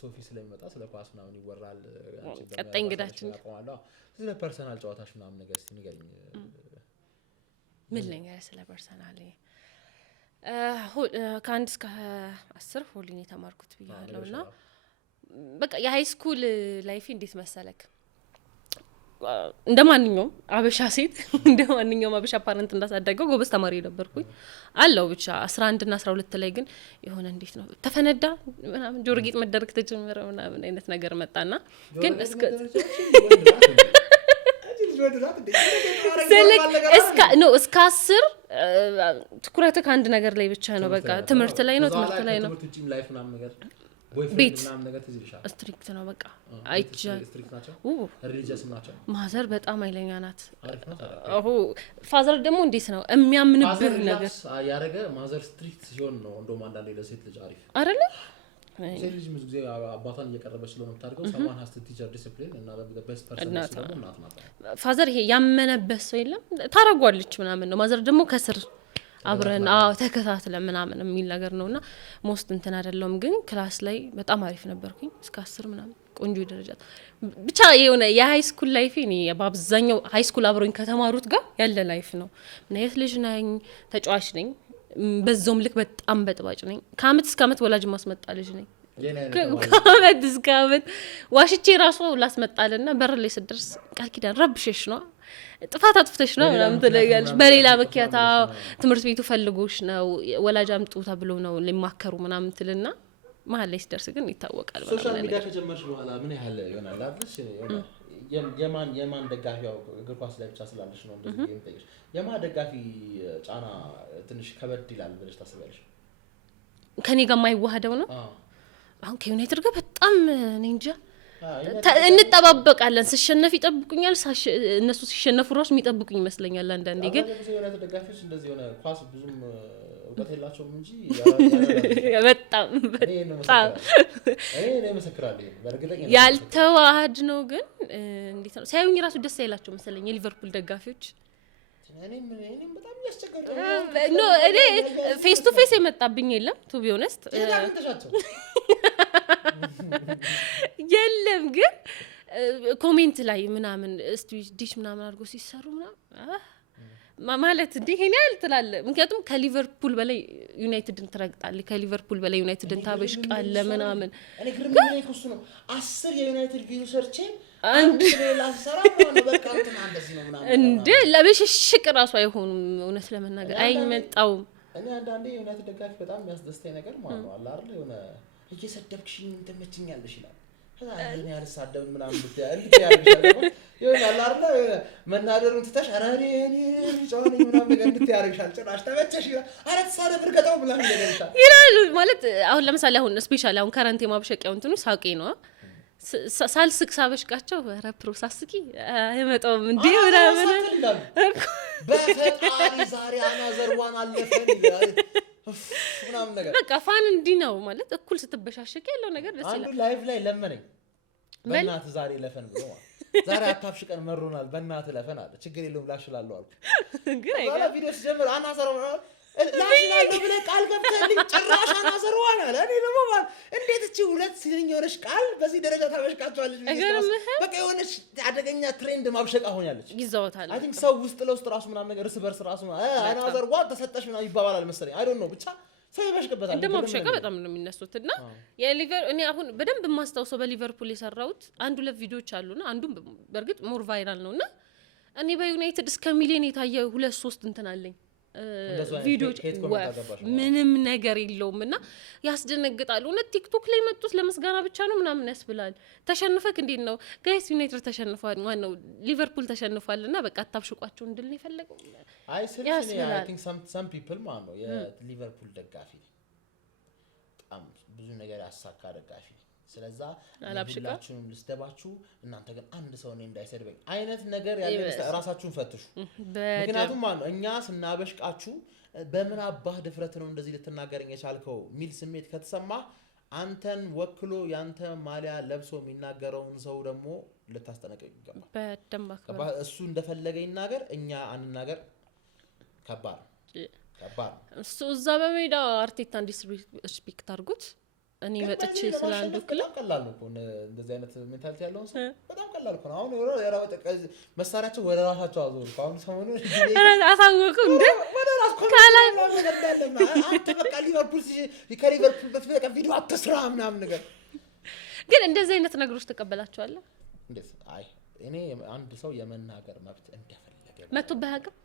ሶፊ ስለሚመጣ ስለ ኳስ ምናምን ይወራል ቀጣይ እንግዳችን ስለ ፐርሰናል ጨዋታሽ ምናምን ነገር እስቲ ንገሪኝ ምን ልንገርህ ስለ ፐርሰናል ከአንድ እስከ 10 ሆሊን የተማርኩት ብያለሁና በቃ የሃይ ስኩል ላይፍ እንዴት መሰለክ እንደማንኛውም አበሻ ሴት እንደማንኛውም አበሻ ፓረንት እንዳሳደገው ጎበዝ ተማሪ ነበርኩኝ አለው ብቻ 11 እና 12 ላይ ግን የሆነ እንዴት ነው ተፈነዳ ምናምን ጆርጌጥ መደረግ ተጀመረ ምናምን አይነት ነገር መጣና ግን እስከ 10 ትኩረት ከአንድ ነገር ላይ ብቻ ነው በቃ ትምህርት ላይ ነው ቤት ስትሪክት ነው በቃ አይቻ ሪሊጂየስ ናቸው ማዘር በጣም አይለኛ ናት ፋዘር ደግሞ እንዴት ነው የሚያምንብህ ነገር ያረገ ማዘር ስትሪክት ሲሆን ነው እንደውም አንዳንዴ ለሴት ልጅ አሪፍ አይደለ ሴት ልጅ ብዙ ጊዜ አባቷን እየቀረበች ስለሆነ የምታደርገው someone has to teach her discipline እና the best person ስለሆነ እናት ናት ፋዘር ይሄ ያመነበት ሰው የለም ታረጋለች ምናምን ነው ማዘር ደግሞ ከስር አብረን ተከታትለን ምናምን የሚል ነገር ነውና ሞስት እንትን አይደለም ግን ክላስ ላይ በጣም አሪፍ ነበርኩኝ እስከ 10 ምናምን ቆንጆ ደረጃ ብቻ የሆነ የሃይ ስኩል ላይፍ እኔ በአብዛኛው ሃይ ስኩል አብሮኝ ከተማሩት ጋር ያለ ላይፍ ነው። ምን አይነት ልጅ ነኝ? ተጫዋች ነኝ። በዛውም ልክ በጣም በጥባጭ ነኝ። ከአመት እስከ አመት ወላጅ ማስመጣ ልጅ ነኝ። ከአመት እስከ አመት ዋሽቼ ራሱ ላስመጣልና በር ላይ ስደርስ ቃል ኪዳን ረብሸሽ ነው ጥፋት አጥፍተሽ ነው ምናምን ትለኛለች። በሌላ ምክንያት ትምህርት ቤቱ ፈልጎሽ ነው ወላጅ አምጡ ተብሎ ነው ሊማከሩ ምናምን ትልና መሀል ላይ ሲደርስ ግን ይታወቃል። ሶሻል ሚዲያ ከጀመርሽ በኋላ ምን ያህል ይሆናል አብሽ የማን ደጋፊው እግር ኳስ ላይ ብቻ ስላለሽ ነው እንደዚህ የሚጠይቅሽ የማን ደጋፊ ጫና ትንሽ ከበድ ይላል ብለሽ ታስቢያለሽ? ከኔ ጋር የማይዋሃደው ነው። አሁን ከዩናይትድ ጋር በጣም እኔ እንጃ እንጠባበቃለን። ሲሸነፍ ይጠብቁኛል፣ እነሱ ሲሸነፉ ራሱ የሚጠብቁኝ ይመስለኛል። አንዳንዴ ግን ዩናይትድ ደጋፊዎች እንደዚህ ሆነ ኳስ ብዙም እውቀት የላቸውም እንጂ በጣም እኔ መሰክራለሁ በእርግጠኝነት ያልተዋሃድ ነው። ግን እንዴት ነው ሲያዩኝ ራሱ ደስ አይላቸው መሰለኝ የሊቨርፑል ደጋፊዎች። እኔም በጣም ያስቸገሩ ኖ እኔ ፌስ ቱ ፌስ የመጣብኝ የለም ቱ ቢ ኦነስት የለም። ግን ኮሜንት ላይ ምናምን እስቲ ዲሽ ምናምን አድርጎ ሲሰሩ ምናምን ማለት እንዴ ሄኔ ያልተላለ ምክንያቱም ከሊቨርፑል በላይ ዩናይትድን ትረግጣለህ፣ ከሊቨርፑል በላይ ዩናይትድን ታበሽቃለ ምናምን። እኔ ግርም ብለኝ እኮ ነው 10 የዩናይትድ ቪዲዮ ሰርቼ አንድ ሌላ ሰራ ነው በቃ እንትን እንደዚህ ነው ምናምን እንዴ ለበሽሽቅ ራሱ አይሆኑም። እውነት ለመናገር አይመጣውም። እኔ አንዳንዴ ዩናይትድ ደጋፊ በጣም የሚያስደስተኝ ነገር ማለት ነው አለ አይደል የሆነ እየሰደብክሽኝ ተመችኛለሽ ይላል። ከዛ እኔ ያልሳደብ ምናምን ብትያርግሻለሁ ይሆናል አይደል መናደሩን ትተሽ አራሪ እኔ ጫወኝ ምናምን ነገር ብትያርግሻል ጭራሽ ተመቸሽ አረ ተሳደብ እርገጠው ምናምን ነገር ይላል ማለት አሁን ለምሳሌ አሁን ስፔሻሊ አሁን ከረንት የማብሸቂያው እንትኑ ሳቄ ነው። ሳልስቅ ሳበሽቃቸው ኧረ ፕሮሳስቂ አይመጣውም እንዴ ምናምን በፈጣሪ ዛሬ አናዘርዋን አለፈን ይላል ምናምን ነገር በቃ ፋን እንዲህ ነው ማለት እኩል ስትበሻሸቅ ያለው ነገር ደስ ይላል። አንዱ ላይቭ ላይ ለመነኝ በእናትህ ዛሬ ለፈን ብሎ ዛሬ አታፍሽቀን መሮናል በእናትህ ለፈን አለ። ችግር የለውም ላሽላለሁ አልኩ። ግን አይገርም ቪዲዮ ሲጀምር አናዘርዋን ላሽላለሁ ብለህ ቃል ገብተህልኝ ጭራሽ አናዘርዋን አለ። እኔ ደግሞ ማለት እንዴት እቺ ሁለት ሲልኝ የሆነች ቃል በዚህ ደረጃ ታበሽቃቸዋለች? በቃ የሆነች አደገኛ ትሬንድ ማብሸቃ ሆኛለች። ይዘውታል አይ ቲንክ ሰው ውስጥ ለውስጥ ራሱ ምናምን ነገር እርስ በርስ ራሱ አናዘርዋን ተሰጠሽ ምናምን ይባባላል መሰለኝ። አይ ዶንት ኖ ብቻ ሰው ይበሽቅበታል። እንደማብሸቃ በጣም ነው የሚነሱትና እኔ አሁን በደንብ የማስታውሰው በሊቨርፑል የሰራሁት አንዱ ለቪዲዮዎች አሉና አንዱም በእርግጥ ሞር ቫይራል ነውና እኔ በዩናይትድ እስከ ሚሊዮን የታየ 2-3 እንትን አለኝ ቪዲዮዎች ምንም ነገር የለውም እና ያስደነግጣሉ። እውነት ቲክቶክ ላይ መጡት ለመስጋና ብቻ ነው ምናምን ያስብላል። ተሸንፈክ እንዴት ነው ጋይስ ዩናይትድ ተሸንፏል ማነው ሊቨርፑል ተሸንፏልና በቃ አታብሽቋቸው እንድል ነው የፈለገው። አይ አይ ቲንክ some people ማለት ነው የሊቨርፑል ደጋፊ በጣም ብዙ ነገር ያሳካ ደጋፊ ስለዛ ሁላችሁንም ልስደባችሁ እናንተ ግን አንድ ሰው እኔ እንዳይሰድበኝ አይነት ነገር ያለ ራሳችሁን ፈትሹ። ምክንያቱም ማለት ነው እኛ ስናበሽቃችሁ በምን አባህ ድፍረት ነው እንደዚህ ልትናገረኝ የቻልከው ሚል ስሜት ከተሰማ አንተን ወክሎ ያንተ ማሊያ ለብሶ የሚናገረውን ሰው ደግሞ ልታስጠነቀቅ ይገባል። በደንብ እሱ እንደፈለገ ይናገር እኛ አንናገር። ከባድ እሱ እዛ በሜዳ አርቴታ ዲስሪስፔክት አድርጉት። እኔ መጥቼ ስላንዱ ክለብ ቀላል ነው እንደዚህ አይነት ሜንታሊቲ ያለው ሰው በጣም ቀላል ነው። አሁን የራው መሳሪያቸው ወደ ራሳቸው አዞሩ። አሁን ሰሞኑን አሳወቁ እንዴ ወደ ራስ ካላ አንተ በቃ ሊቨርፑል ከሊቨርፑል በፊት ቪዲዮ አትስራ ምናምን ነገር ግን እንደዚህ አይነት ነገሮች ተቀበላቸዋለህ እንዴት? አይ እኔ አንድ ሰው የመናገር መብት እንደፈለገ መጥቶ በያቀም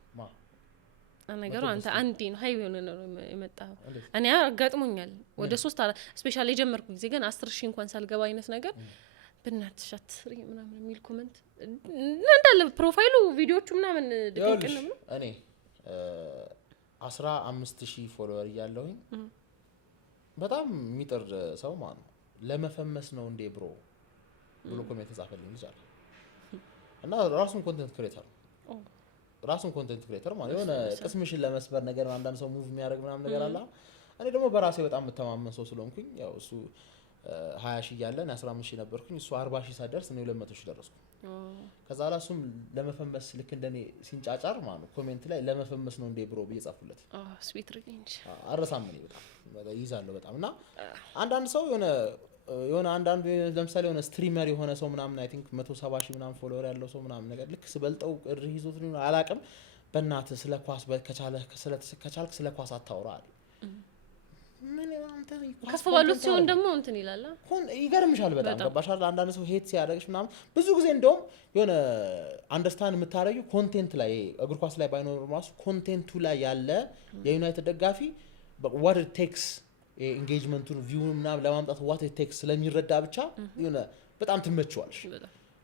ነገሩ አንተ አንዴ ነው ሃይ ሆነ ነው የመጣው። እኔ አጋጥሞኛል ወደ 3 ስፔሻሊ የጀመርኩ ጊዜ ግን 10,000 እንኳን ሳልገባ አይነት ነገር በእናትሽ አትስሪ ምናምን የሚል ኮሜንት እንዳለ ፕሮፋይሉ ቪዲዮቹ ምናምን ድቅቅ ነው። እኔ 15,000 ፎሎወር ያለውኝ በጣም የሚጥር ሰው ማለት ነው ለመፈመስ ነው እንዴ ብሮ ብሎ ኮሜንት ጻፈልኝ ይዛል እና ራሱን ኮንቴንት ክሬተር ራሱን ኮንቴንት ክሬተር ማለት የሆነ ቅስምሽን ለመስበር ነገር አንዳንድ ሰው ሙቭ የሚያደርግ ምናምን ነገር አለ። እኔ ደግሞ በራሴ በጣም መተማመን ሰው ስለሆንኩኝ ያው እሱ 20 ሺህ ያለን 15 ሺህ ነበርኩኝ እሱ 40 ሺህ ሳደርስ እኔ 200 ሺህ ደረስኩ ከዛ ላሱም ለመፈመስ ልክ እንደኔ ሲንጫጫር ማለት ኮሜንት ላይ ለመፈመስ ነው እንዴ ብሮ በየጻፉለት ስዊት ሪቬንጅ አረሳም እኔ በጣም ይዛለሁ በጣም እና አንዳንድ ሰው የሆነ አንዳንድ ለምሳሌ የሆነ ስትሪመር የሆነ ሰው ምናምን አይ ቲንክ 170 ሺህ ምናምን ፎሎወር ያለው ሰው ምናምን ነገር ልክ ስበልጠው እሪ ይዞት ነው አላቅም በእናትህ ስለ ኳስ ከቻልክ ስለ ኳስ አታውራ አለ ምን አንተ ከፍ ባሉት ሲሆን ደግሞ እንትን ይላል ይገርምሻል በጣም ገባሻል አንዳንድ ሰው ሄት ሲያደርግሽ ምናምን ብዙ ጊዜ እንደውም የሆነ አንደርስታንድ የምታረጊው ኮንቴንት ላይ እግር ኳስ ላይ ባይኖር ራሱ ኮንቴንቱ ላይ ያለ የዩናይትድ ደጋፊ what it takes ኤንጌጅመንቱን ቪውን ምናምን ለማምጣት what it takes ስለሚረዳ ብቻ የሆነ በጣም ትመቸዋለሽ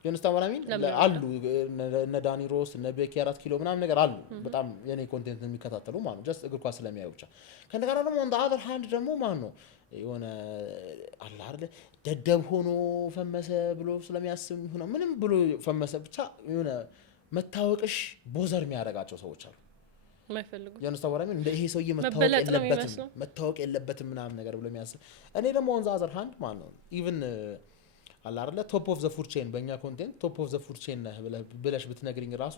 ዩኒስታን ባላሚን አሉ እነ ዳኒ ሮስ እነ ቤኪ 4 ኪሎ ምናምን ነገር አሉ በጣም የኔ ኮንቴንት የሚከታተሉ ማለት ጀስት እግር ኳስ ስለሚያዩ ብቻ ከነገራ ደግሞ on the other hand ደግሞ ማን ነው የሆነ አላ አይደለ ደደብ ሆኖ ፈመሰ ብሎ ስለሚያስብ ሆኖ ምንም ብሎ ፈመሰ ብቻ የሆነ መታወቅሽ ቦዘር የሚያደርጋቸው ሰዎች አሉ ማይፈልጉ ዩኒስታን ባላሚን እንደ ይሄ ሰውዬ መታወቅ የለበትም ምናምን ነገር ብሎ የሚያስብ እኔ ደግሞ on the other hand ማን ነው ኢቭን አላርለ ቶፕ ኦፍ ዘ ፉድ ቼን በእኛ ኮንቴንት ቶፕ ኦፍ ዘ ፉድ ቼን ብለሽ ብትነግሪኝ ራሱ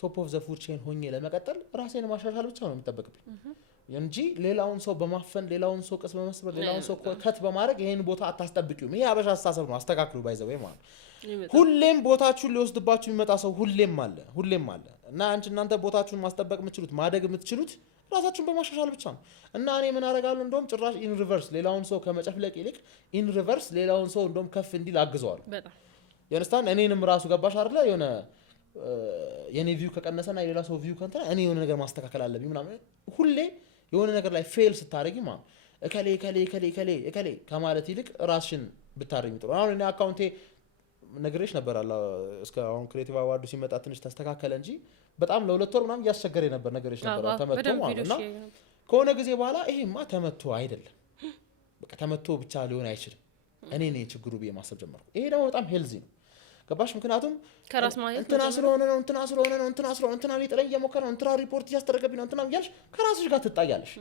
ቶፕ ኦፍ ዘ ፉድ ቼን ሆኜ ለመቀጠል ራሴን ማሻሻል ብቻ ነው የሚጠበቅብኝ እንጂ ሌላውን ሰው በማፈን ሌላውን ሰው ቀስ በመስበር ሌላውን ሰው ከት በማድረግ ይሄን ቦታ አታስጠብቂው ይሄ አበሻ አስተሳሰብ ነው አስተካክሉ ባይዘው ማለት ሁሌም ቦታችሁን ሊወስድባችሁ የሚመጣ ሰው ሁሌም አለ እና እናንተ ቦታችሁን ማስጠበቅ የምትችሉት ማደግ የምትችሉት ራሳችሁን በማሻሻል ብቻ ነው እና እኔ ምን አደርጋለሁ እንደውም ጭራሽ ኢን ሪቨርስ ሌላውን ሰው ከመጨፍለቅ ይልቅ ኢን ሪቨርስ ሌላውን ሰው እንደውም ከፍ እንዲል አግዘዋለሁ በጣም የነስታን እኔንም ራሱ ገባሽ አይደለ የሆነ የኔ ቪው ከቀነሰና የሌላ ሰው ቪው ከንተ እኔ የሆነ ነገር ማስተካከል አለብኝ ምናምን ሁሌ የሆነ ነገር ላይ ፌል ስታረጊ ማለት እከሌ ከማለት ይልቅ ራስሽን ብታረጊ ጥሩ አሁን እኔ አካውንቴ ነገርሽ ነበር አላ እስከ አሁን ክሬቲቭ አዋርዱ ሲመጣ ትንሽ ተስተካከለ እንጂ በጣም ለሁለት ወር ምናምን ያስቸገረኝ ነበር ነገርሽ ነበር ተመቶ ማለት ነው ከሆነ ጊዜ በኋላ ይሄማ ተመቶ አይደለም በቃ ተመቶ ብቻ ሊሆን አይችልም እኔ ነኝ ችግሩ ብዬ ማሰብ ጀመርኩ ይሄ ደግሞ በጣም ሄልዚ ነው ገባሽ ምክንያቱም ከራስ ማየት እንትና ስለሆነ እንትና ሊጥለኝ እየሞከረ ነው እንትና ሪፖርት እያስተረገብኝ ነው እንትና እያልሽ ከራስሽ ጋር ትጣያለሽ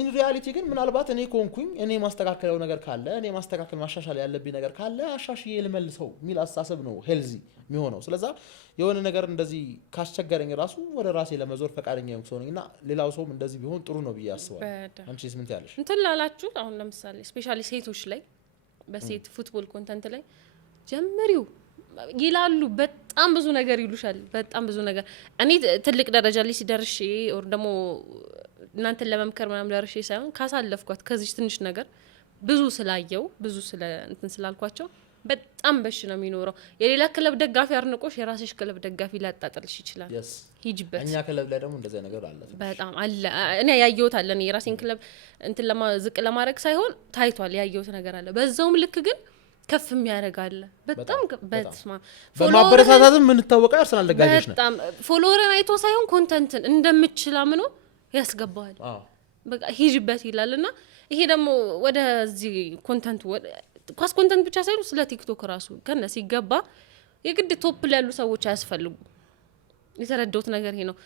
ኢን ሪያሊቲ ግን ምናልባት እኔ ኮንኩኝ እኔ ማስተካከለው ነገር ካለ እኔ ማስተካከል ማሻሻል ያለብኝ ነገር ካለ አሻሽዬ ልመልሰው ሚል አስተሳሰብ ነው ሄልዚ የሚሆነው ስለዛ የሆነ ነገር እንደዚህ ካስቸገረኝ ራሱ ወደ ራሴ ለመዞር ፈቃደኛ ነኝ ሰው ነኝና ሌላው ሰውም እንደዚህ ቢሆን ጥሩ ነው ብዬ አስባለሁ አንቺስ ምን ትያለሽ እንትን ላላችሁ አሁን ለምሳሌ ስፔሻሊ ሴቶች ላይ በሴት ፉትቦል ኮንተንት ላይ ጀምሪው ይላሉ በጣም ብዙ ነገር ይሉሻል በጣም ብዙ ነገር እኔ ትልቅ ደረጃ ላይ ሲደርሽ ኦር ደግሞ እናንተን ለመምከር ምናምን ደርሼ ሳይሆን ካሳለፍኳት ከዚህ ትንሽ ነገር ብዙ ስላየው ብዙ እንትን ስላልኳቸው በጣም በሽ ነው የሚኖረው የሌላ ክለብ ደጋፊ አርንቆሽ የራስሽ ክለብ ደጋፊ ሊያጣጣልሽ ይችላል ሂጅበት እኛ ክለብ ላይ ደግሞ እንደዛ ነገር አለ በጣም አለ እኔ ያየሁት አለ እኔ የራሴን ክለብ እንትን ዝቅ ለማድረግ ሳይሆን ታይቷል ያየሁት ነገር አለ በዛውም ልክ ግን ከፍ የሚያደርጋል በጣም በትማ በማበረታታትም ምን ተወቀ አርሰናል ደጋፊዎች ነው በጣም ፎሎወርን አይቶ ሳይሆን ኮንተንትን እንደምትችላም ነው ያስገባዋል በቃ ሂጅበት ይላልና ይሄ ደግሞ ወደዚህ ኮንተንት ኳስ ኮንተንት ብቻ ሳይሆን ስለ ቲክቶክ ራሱ ከነ ሲገባ የግድ ቶፕ ላይ ያሉ ሰዎች አያስፈልጉ የተረዳሁት ነገር ይሄ ነው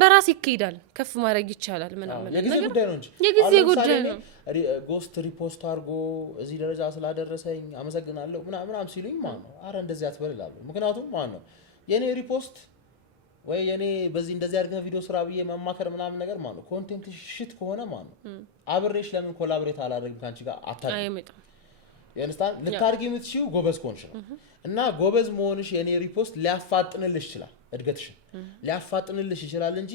በራስ ይከይዳል ከፍ ማድረግ ይቻላል ምናምን ነገር የጊዜ ጉዳይ ነው ጎስት ሪፖስት አርጎ እዚህ ደረጃ ስላደረሰኝ አመሰግናለሁ ምናምን ሲሉኝ ማን ነው አረ እንደዚህ አትበልላሉ ምክንያቱም ማን ነው የኔ ሪፖስት ወይ የኔ በዚህ እንደዚህ አድርገህ ቪዲዮ ስራ ብዬ መማከር ምናምን ነገር ማን ነው ኮንቴንት ሽት ከሆነ ማን ነው አብሬሽ ለምን ኮላቦሬት አላደርግም ካንቺ ጋር አታድርግ የንስታን ልታርጊ የምትችይው ጎበዝ ኮንሽ ነው እና ጎበዝ መሆንሽ የኔ ሪፖስት ሊያፋጥንልሽ ይችላል እድገትሽን ሊያፋጥንልሽ ይችላል እንጂ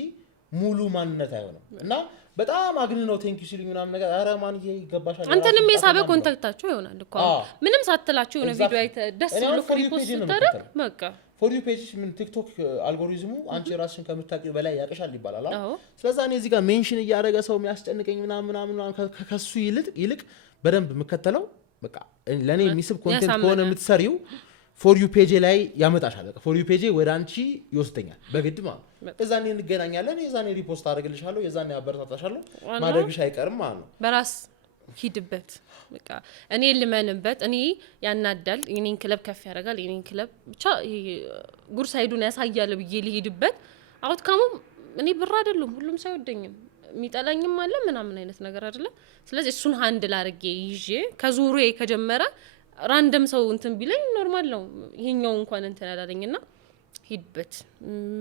ሙሉ ማንነት አይሆንም እና በጣም አግን ነው ቴንክ ዩ ሲሉኝ ምናምን ነገር አረ ማን ይገባሻል አንተንም የሳበ ኮንታክታቸው ይሆናል እኮ ምንም ሳትላችሁ ነው ቪዲዮ አይተ ደስ ብሎ ሪፖስት ታረግ በቃ ፎር ዩ ፔጅ ምን ቲክቶክ አልጎሪዝሙ አንቺ ራስሽን ከምታውቂው በላይ ያቀሻል ይባላል ስለዚህ እኔ እዚህ ጋር ሜንሽን እያደረገ ሰው የሚያስጨንቀኝ ምናምን ከሱ ይልቅ በደንብ የምከተለው በቃ ለኔ የሚስብ ኮንቴንት ከሆነ የምትሰሪው ፎር ዩ ፔጅ ላይ ያመጣሻል በቃ ፎር ዩ ፔጅ ወደ አንቺ ይወስደኛል በግድ ማለት እዛኔ እንገናኛለን የዛኔ ሪፖስት አደርግልሻለሁ የዛኔ አበረታታሻለሁ ማድረግሽ አይቀርም ማለት ነው በራስ ሂድበት በቃ እኔ ልመንበት እኔ ያናዳል የኔን ክለብ ከፍ ያደርጋል የኔን ክለብ ብቻ ጉርሳይዱን ያሳያል ብዬ ልሄድበት አውትካሙ እኔ ብር አይደለም ሁሉም ሰው ይወደኝም የሚጠላኝም አለ ምናምን አይነት ነገር አይደለ ስለዚህ እሱን ሃንድል አድርጌ ይዤ ከዙሪያዬ ከጀመረ ራንደም ሰው እንትን ቢለኝ ኖርማል ነው ይሄኛው እንኳን እንትን ያላለኝና ሂድበት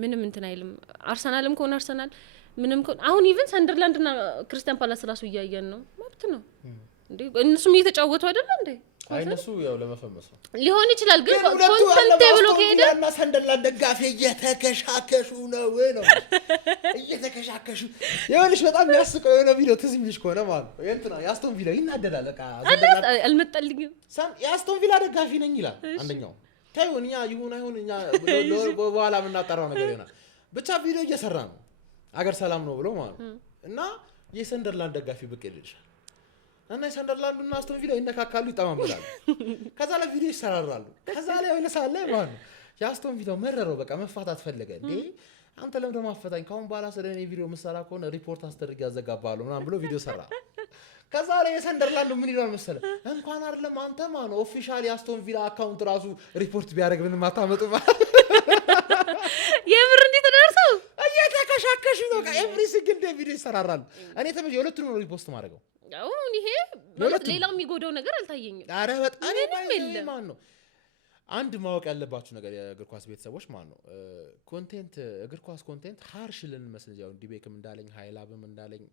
ምንም እንትን አይልም አርሰናልም ከሆነ አርሰናል ምንም ከሆነ አሁን ኢቭን ሰንደርላንድና ክሪስቲያን ፓላስ ራሱ እያየን ነው መብት ነው እንዴ እነሱም እየተጫወቱ አይደለ እንዴ አይ እነሱ ያው ለመፈመስ ነው ሊሆን ይችላል ግን ኮንተንት ብሎ ከሄደ እና ሰንደርላንድ ደጋፊ እየተከሻከሹ ነው እየተከሻከሹ ይኸውልሽ በጣም የሚያስቀው የሆነ ቪዲዮ ትዝ የሚልሽ ከሆነ ማለት ነው እንትና የአስቶን ቪላ ይናደዳል በቃ አልመጣልኝም የአስቶን ቪላ ደጋፊ ነኝ ይላል አንደኛው ታዩን እኛ ይሁን አይሁን እኛ በኋላ የምናጠራው ነገር ይሆናል ብቻ ቪዲዮ እየሰራ ነው አገር ሰላም ነው ብሎ ማለት እና የሰንደርላንድ ደጋፊ ብቅ ይልሻል እና የሰንደርላንድና አስቶን ቪላ ይነካካሉ ይጣማምራሉ ከዛ ላይ ቪዲዮ ይሰራራሉ ከዛ ላይ ወለ ሳለ ማለት ነው የአስቶን ቪላው መረረው በቃ መፋታት ፈለገ እንዴ አንተ ለምን ደማፈታኝ ካሁን በኋላ ስለኔ ቪዲዮ መሰራ ከሆነ ሪፖርት አስተርግ ያዘጋባሉ ምናምን ብሎ ቪዲዮ ሰራ ከዛ ላይ የሰንደርላንድ ምን ይላል መሰለ እንኳን አይደለም አንተ ማን ኦፊሻሊ የአስቶን ቪላ አካውንት ራሱ ሪፖርት ቢያደርግ ምንም አታመጡ የምር እንዴት ተደርሰው እየተከሻከሹ ነው ኤቭሪ ሲንግል ዴይ ቪዲዮ ይሰራራሉ እኔ ተመኝ የሁለቱን ነው ሪፖስት ማድረገው አሁን ይሄ ማለት ሌላው የሚጎዳው ነገር አልታየኝም አረ በጣም ማን ነው አንድ ማወቅ ያለባችሁ ነገር የእግር ኳስ ቤተሰቦች ማለት ነው ኮንቴንት እግር ኳስ ኮንቴንት ሃርሽ ልንመስል ያው ዲቤክም እንዳለኝ ሃይላብም እንዳለኝ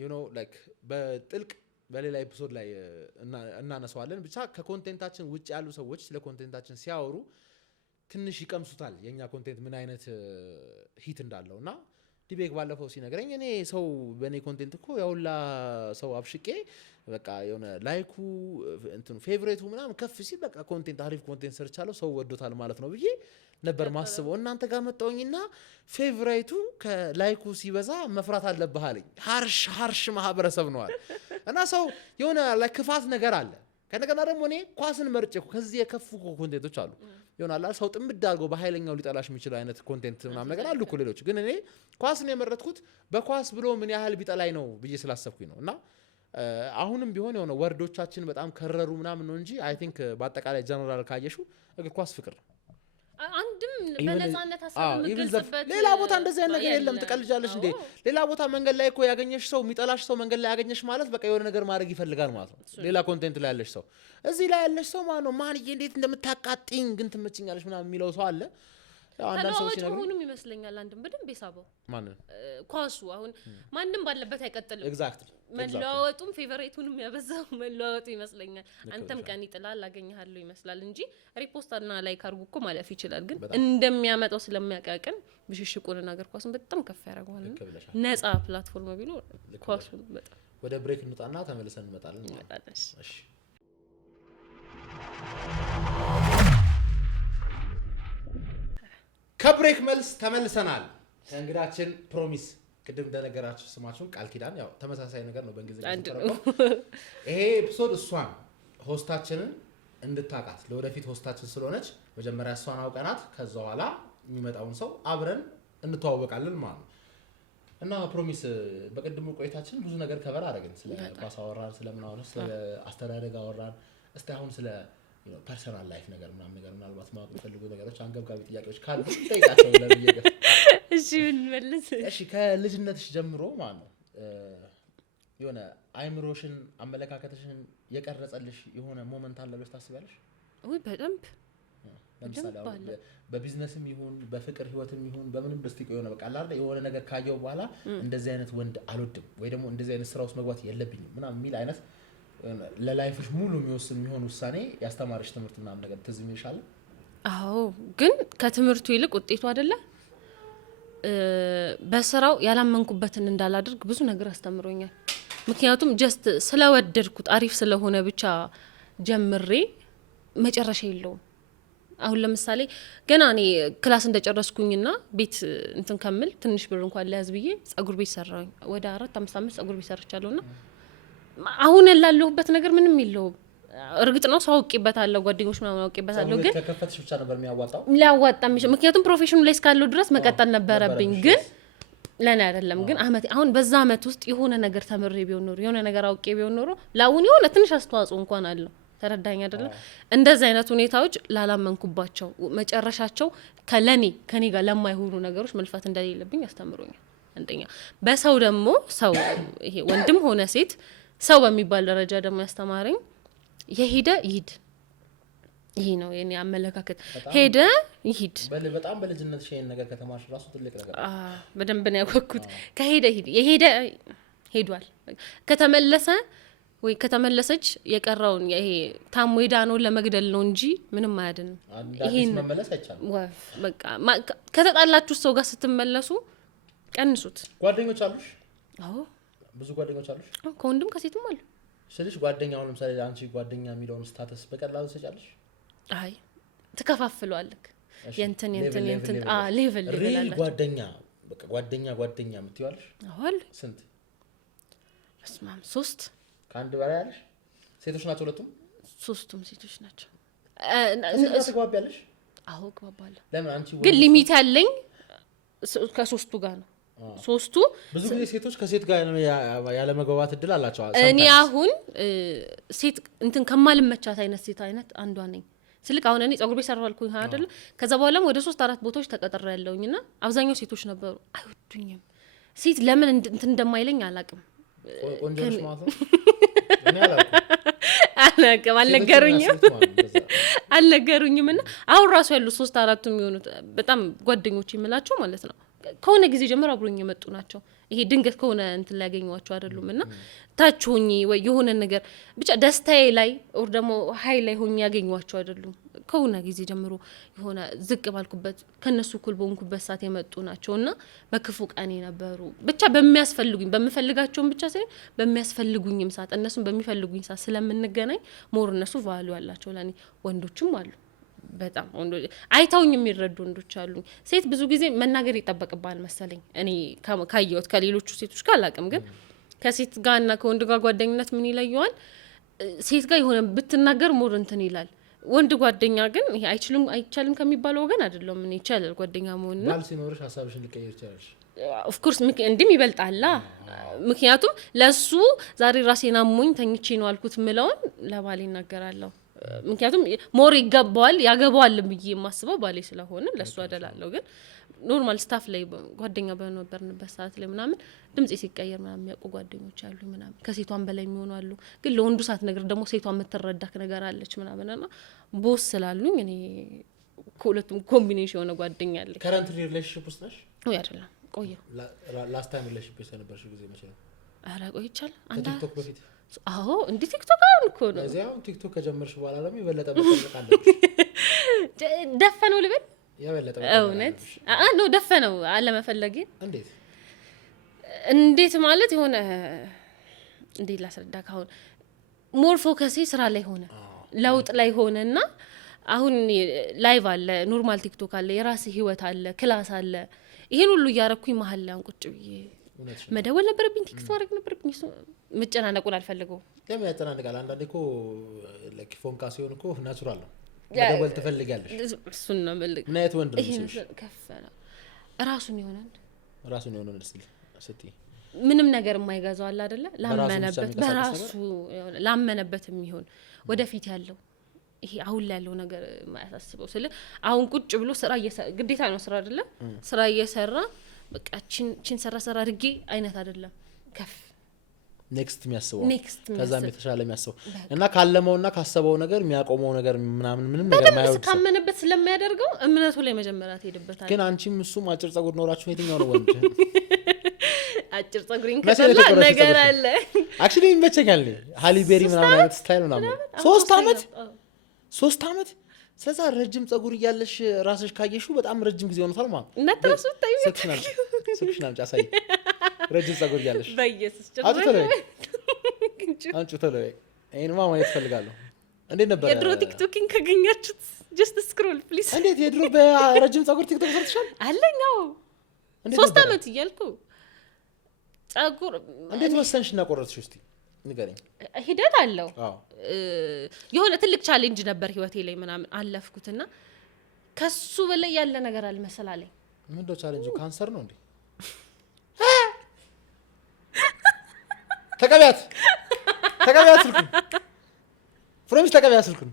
you know like በጥልቅ በሌላ ኤፒሶድ ላይ እናነሳዋለን ብቻ ከኮንቴንታችን ውጭ ያሉ ሰዎች ስለ ኮንቴንታችን ሲያወሩ ትንሽ ይቀምሱታል የኛ ኮንቴንት ምን አይነት ሂት እንዳለውና ዲቤክ ባለፈው ሲነግረኝ እኔ ሰው በኔ ኮንቴንት እኮ ያውላ ሰው አብሽቄ በቃ የሆነ ላይኩ እንትን ፌቨሪቱ ምናምን ከፍ ሲል በቃ ኮንቴንት አሪፍ ኮንቴንት ሰርቻለሁ ሰው ወዶታል ማለት ነው ብዬ ነበር ማስበው እናንተ ጋር መጣውኝና ፌቨሪቱ ከላይኩ ሲበዛ መፍራት አለብህ አለኝ ሃርሽ ማህበረሰብ ነው አለ እና ሰው የሆነ ለክፋት ነገር አለ ከነገና ደግሞ እኔ ኳስን መርጬኩ ከዚህ የከፉ ኮንቴንቶች አሉ ይሆናል ሰው ጥምድ አድርጎ በኃይለኛው ሊጠላሽ የሚችል አይነት ኮንቴንት ምናምን ነገር አሉ እኮ ሌሎች ግን እኔ ኳስን የመረጥኩት በኳስ ብሎ ምን ያህል ቢጠላይ ነው ብዬ ስላሰብኩኝ ነው እና አሁንም ቢሆን የሆነ ወርዶቻችን በጣም ከረሩ ምናምን ነው እንጂ አይ ቲንክ በአጠቃላይ ጀነራል ካየሹ እግር ኳስ ፍቅር ነው አንድም በነፃነት ሐሳብ የምትገልጽበት ሌላ ቦታ እንደዚህ አይነት ነገር የለም ትቀልጃለሽ እንዴ ሌላ ቦታ መንገድ ላይ እኮ ያገኘሽ ሰው የሚጠላሽ ሰው መንገድ ላይ ያገኘሽ ማለት በቃ የሆነ ነገር ማድረግ ይፈልጋል ማለት ነው ሌላ ኮንቴንት ላይ ያለሽ ሰው እዚህ ላይ ያለሽ ሰው ማለት ነው ማን እንዴት እንደምታቃጥኝ ግን ትመጭኛለሽ ምናምን የሚለው ሰው አለ ያው አንዳንድ ሰው ሲነግሩ ሁሉም ይመስለኛል አንድም በደንብ የሳበው ማን ኳሱ አሁን ማንንም ባለበት አይቀጥልም ኤግዛክትሊ መለዋወጡም ፌቨሪቱንም ያበዛው መለዋወጡ ይመስለኛል አንተም ቀን ይጥላል አገኘሃለሁ ይመስላል እንጂ ሪፖስትና ላይክ አድርጉ እኮ ማለፍ ይችላል ግን እንደሚያመጣው ስለሚያቀቅን ብሽሽቁን ነገር ኳስን በጣም ከፍ ያደርጋል ነፃ ፕላትፎርም ቢሉ ኳሱን በጣም ወደ ብሬክ እንውጣና ተመልሰን እንመጣለን እሺ ከብሬክ መልስ ተመልሰናል እንግዳችን ፕሮሚስ ቅድም እንደነገራችሁ ስማችሁን ቃል ኪዳን ያው ተመሳሳይ ነገር ነው በእንግሊዝኛ ተጠቅመው ይሄ ኤፒሶድ እሷን ሆስታችንን እንድታቃት ለወደፊት ሆስታችን ስለሆነች መጀመሪያ እሷን አውቀናት ከዛ በኋላ የሚመጣውን ሰው አብረን እንተዋወቃለን ማለት ነው እና ፕሮሚስ በቀድሞ ቆይታችን ብዙ ነገር ከበር አደረግን ስለ ኳስ አወራን ስለምናወራ ስለ አስተዳደግ አወራን እስቲ አሁን ስለ ፐርሰናል ላይፍ ነገር ምናልባት ማወቅ የሚፈልጉ ነገሮች አንገብጋቢ ጥያቄዎች ካሉ ጠይቃቸው ለብዬ እሺ ምን መልስ እሺ ከልጅነትሽ ጀምሮ ማለት ነው የሆነ አይምሮሽን አመለካከትሽን የቀረጸልሽ የሆነ ሞመንት አለ ብለሽ ታስቢያለሽ ወይ በደንብ ለምሳሌ በቢዝነስም ይሁን በፍቅር ህይወትም ይሁን በምንም ደስቲቆ የሆነ በቃ አላለ የሆነ ነገር ካየው በኋላ እንደዚህ አይነት ወንድ አልወድም ወይ ደግሞ እንደዚህ አይነት ስራ ውስጥ መግባት የለብኝም ምናምን የሚል አይነት ለላይፍሽ ሙሉ የሚሆን ውሳኔ ያስተማርሽ ትምህርት ምናምን ነገር ትዝ ይልሻል አዎ ግን ከትምህርቱ ይልቅ ውጤቱ አይደለ በስራው ያላመንኩበትን እንዳላደርግ ብዙ ነገር አስተምሮኛል ምክንያቱም ጀስት ስለወደድኩት አሪፍ ስለሆነ ብቻ ጀምሬ መጨረሻ የለውም አሁን ለምሳሌ ገና እኔ ክላስ እንደጨረስኩኝና ቤት እንትን ከመል ትንሽ ብር እንኳን ለያዝ ብዬ ጸጉር ቤት ሰራኝ ወደ 4-5 አመት ጸጉር ቤት ሰርቻለሁና አሁን ያላለሁበት ነገር ምንም የለውም እርግጥ ነው ሳውቂበታለሁ ጓደኞች ምናምን አውቂበታለሁ ግን ተከፈትሽ ብቻ ነበር የሚያዋጣው ሊያዋጣም ምክንያቱም ፕሮፌሽኑ ላይ እስካለው ድረስ መቀጠል ነበረብኝ ግን ለኔ አይደለም ግን አሁን በዛ አመት ውስጥ የሆነ ነገር ተምሬ ቢሆን ኖሮ የሆነ ነገር አውቄ ቢሆን ኖሮ ላውን የሆነ ትንሽ አስተዋጽኦ እንኳን አለው ተረዳኝ አይደለም እንደዚህ አይነት ሁኔታዎች ላላመንኩባቸው መጨረሻቸው ከኔ ጋር ለማይሆኑ ነገሮች መልፋት እንደሌለብኝ አስተምሮኛል አንደኛ በሰው ደግሞ ሰው ይሄ ወንድም ሆነ ሴት ሰው በሚባል ደረጃ ደግሞ ያስተማረኝ የሄደ ይሂድ ይሄ ነው የኔ አመለካከት ሄደ ይሂድ በጣም በልጅነት ሸይን ነገር ከተማሽ ራሱ ትልቅ ነገር በደንብ ነው ያወቅኩት ከሄደ ይሂድ የሄደ ሄዷል ከተመለሰ ወይ ከተመለሰች የቀረውን ይሄ ታሞ ሄዳነው ለመግደል ነው እንጂ ምንም አያድንም ይሄን መመለስ አይቻልም በቃ ከተጣላችሁ ሰው ጋር ስትመለሱ ቀንሱት ጓደኞች አሉሽ አዎ ብዙ ጓደኞች አሉሽ ከወንድም ከሴትም አሉ ስለዚህ ጓደኛው ለምሳሌ አንቺ ጓደኛ የሚለውን ስታተስ በቀላሉ ትሰጫለሽ አይ ትከፋፍለዋለክ የንትን ሌቭል ሪል ጓደኛ በቃ ጓደኛ የምትይዋለሽ አዋል ስንት እስማም 3 ከአንድ በላይ ያለሽ ሴቶች ናቸው ሁለቱም ሶስቱም ሴቶች ናቸው ትግባቢያለሽ አዎ እግባባለሁ ለምን አንቺ ግን ሊሚት ያለኝ ከሶስቱ ጋር ነው ሶስቱ ብዙ ጊዜ ሴቶች ከሴት ጋር ያለ መግባባት እድል አላቸው እኔ አሁን ሴት እንትን ከማልመቻት አይነት አንዷ ነኝ ስልክ አሁን እኔ ጸጉር ቤት ሰራው አልኩኝ አይደል ከዛ በኋላም ወደ 3-4 ቦታዎች ተቀጥሬ ያለውኝና አብዛኛው ሴቶች ነበሩ አይወዱኝም ሴት ለምን እንትን እንደማይለኝ አላቅም ቆንጆሽ ማለት ነው አላቅም አልነገሩኝም እና አሁን ራሱ ያሉ 3-4 የሚሆኑት በጣም ጓደኞች ይምላቸው ማለት ነው ከሆነ ጊዜ ጀምሮ አብሮኝ የመጡ ናቸው ይሄ ድንገት ከሆነ እንትን ላይ ያገኘዋቸው አይደሉምና ታች ሆኜ ወይ የሆነ ነገር ብቻ ደስታዬ ላይ or ደግሞ ሃይ ላይ ሆኜ ያገኘዋቸው አይደሉም ከሆነ ጊዜ ጀምሮ የሆነ ዝቅ ባልኩበት ከነሱ ኩል በሆንኩበት ሰዓት የመጡ ናቸውና በክፉ ቀኔ ነበሩ ብቻ በሚያስፈልጉኝ በመፈልጋቸውም ብቻ ሳይሆን በሚያስፈልጉኝም ሰዓት እነሱም በሚፈልጉኝ ሰዓት ስለምንገናኝ ሞር እነሱ ቫልዩ አላቸው ለኔ ወንዶችም አሉ በጣም ወንዶች አይታውኝ የሚረዱ ወንዶች አሉ ሴት ብዙ ጊዜ መናገር ይጠበቅባል መሰለኝ እኔ ካየሁት ከሌሎቹ ሴቶች ጋር አላቅም ግን ከሴት ጋርና ከወንድ ጋር ጓደኝነት ምን ይለየዋል ሴት ጋር የሆነ ብትናገር ሞር እንትን ይላል ወንድ ጓደኛ ግን ይሄ አይቻልም ከሚባለው ወገን አይደለም ምን ይቻላል ጓደኛ መሆንና ባል ሲኖርሽ ሐሳብሽን ልቀይር ይችላልሽ ኦፍ ኮርስ እንዲም ይበልጣላ ምክንያቱም ለሱ ዛሬ ራሴን አሞኝ ተኝቼ ነው አልኩት ምለውን ለባሌ እናገራለሁ ምክንያቱም ሞር ይገባዋል ያገባዋል ብዬ የማስበው ባሌ ስለሆነ ለሱ አደላለሁ ግን ኖርማል ስታፍ ላይ ጓደኛ በነበርንበት ሰዓት ላይ ምናምን ድምጽ ሲቀየር ምናምን የሚያውቁ ጓደኞች አሉ ምናምን ከሴቷን በላይ የሚሆኑ አሉ ግን ለወንዱ ሰዓት ነገር ደግሞ ሴቷን የምትረዳክ ነገር አለች ምናምንና ቦስ ስላሉኝ እኔ ሁለቱም ኮምቢኔሽን የሆነ ጓደኛ አለ ከረንት ሪሌሽንሺፕ ውስጥ ነሽ ወይ አይደለም ቆየው ላስት ታይም ሪሌሽንሺፕ የነበርሽ ጊዜ መቼ ነው አረ ቆይቻል አንድ ቲክቶክ በፊት አዎ እንዴ ቲክቶክ አሁን እኮ ነው እዚያው ቲክቶክ ከጀመርሽ በኋላ ደግሞ ይበለጠ በተለቃለች ደፈነው ልበል ያበለጠ እውነት ነው ደፈነው አለመፈለግ እንዴት ማለት የሆነ እንዴት ላስረዳክ አሁን ሞር ፎከሴ ስራ ላይ ሆነ ለውጥ ላይ ሆነና አሁን ላይቭ አለ ኖርማል ቲክቶክ አለ የራስ ህይወት አለ ክላስ አለ ይሄን ሁሉ ያረኩኝ መሀል ላይ አንቁጭ ብዬ መደወል ነበረብኝ ቴክስት ማድረግ ነበረብኝ መጨናነቁን አልፈልገው ለምን ያጨናንቃል አንዳንዴ እኮ ለኪፎን ካሲዮን እኮ ናቹራል ነው መደወል ትፈልጋለሽ እሱን ነው መልክ ምን አይነት ወንድ ነው እሱ ከፈለ ራሱን ይሆናል ስትይ ምንም ነገር የማይጋዛው አለ አይደለ በራሱ ላመነበት የሚሆን ወደፊት ያለው ይሄ አሁን ላይ ያለው ነገር ማያሳስበው ስለ አሁን ቁጭ ብሎ ስራ ግዴታ ነው ስራ አይደለ ስራ እየሰራ በቃ ቺን ሰራ አድርጌ አይነት አይደለም ከፍ ኔክስት የሚያስበው ከዛም የተሻለ የሚያስበው እና ካለመውና ካሰበው ነገር የሚያቆመው ነገር ምንም ነገር ማይወድ ካመነበት ስለሚያደርገው እምነቱ ላይ መጀመሪያ ትሄድበታል ግን አንቺም እሱም አጭር ጸጉር ኖራችሁ የትኛው ነው ወንድ አጭር ጸጉሪን ከተላ ነገር አለ አክቹሊ ይመቸኛል ሃሊቤሪ ምናምን አይነት ስታይል ምናምን 3 አመት ስለዛ ረጅም ጸጉር እያለሽ ራስሽ ካየሽው በጣም ረጅም ጊዜ ሆኖታል ማለት ነጥራሱ ታይም ስክሽናም ጫሳይ ረጅም ጸጉር እያለሽ በኢየሱስ አንቺ ተለይ አይንማ ማየት ፈልጋለሁ እንዴት ነበር የድሮ ቲክቶኪንግ ካገኛችሁት ጀስት ስክሮል ፕሊዝ እንዴት የድሮ በረጅም ጸጉር ቲክቶክ ሰርተሻል አለኛው 3 አመት እያልኩ ጸጉር እንዴት ወሰንሽና ቆረጥሽ እስቲ ንገረኝ ሂደት አለው የሆነ ትልቅ ቻሌንጅ ነበር ህይወቴ ላይ ምናምን አለፍኩትና ከሱ በላይ ያለ ነገር አልመሰላለኝ ምንድነው ቻሌንጁ ካንሰር ነው እንዴ ተቀበያት ስልኩን ፍሬምስ ተቀበያት ስልኩን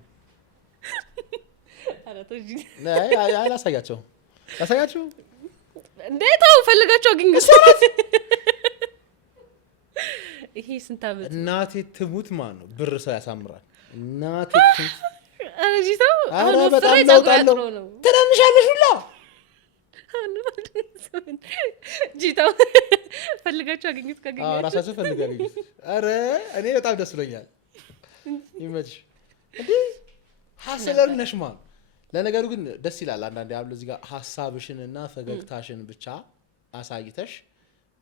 አላሳያቸው እንዴታው ፈልጋቸው አገኙ ይሄ ስንት አመት እናቴ ትሙት ማን ነው ብር ሰው ያሳምራል እናቴ ትሙት አረጂታው አሁን በጣም ለውጣለሁ ትናንሻለሽ ሁላ ጂታው ፈልጋቸው አገኙት ካገኙት ራሳቸው ፈልጋ አገኙት አረ እኔ በጣም ደስ ብሎኛል ይመች እንዴ ሐሰለር ነሽ ማን ለነገሩ ግን ደስ ይላል አንዳንዴ አብለ እዚህ ጋር ሐሳብሽንና ፈገግታሽን ብቻ አሳይተሽ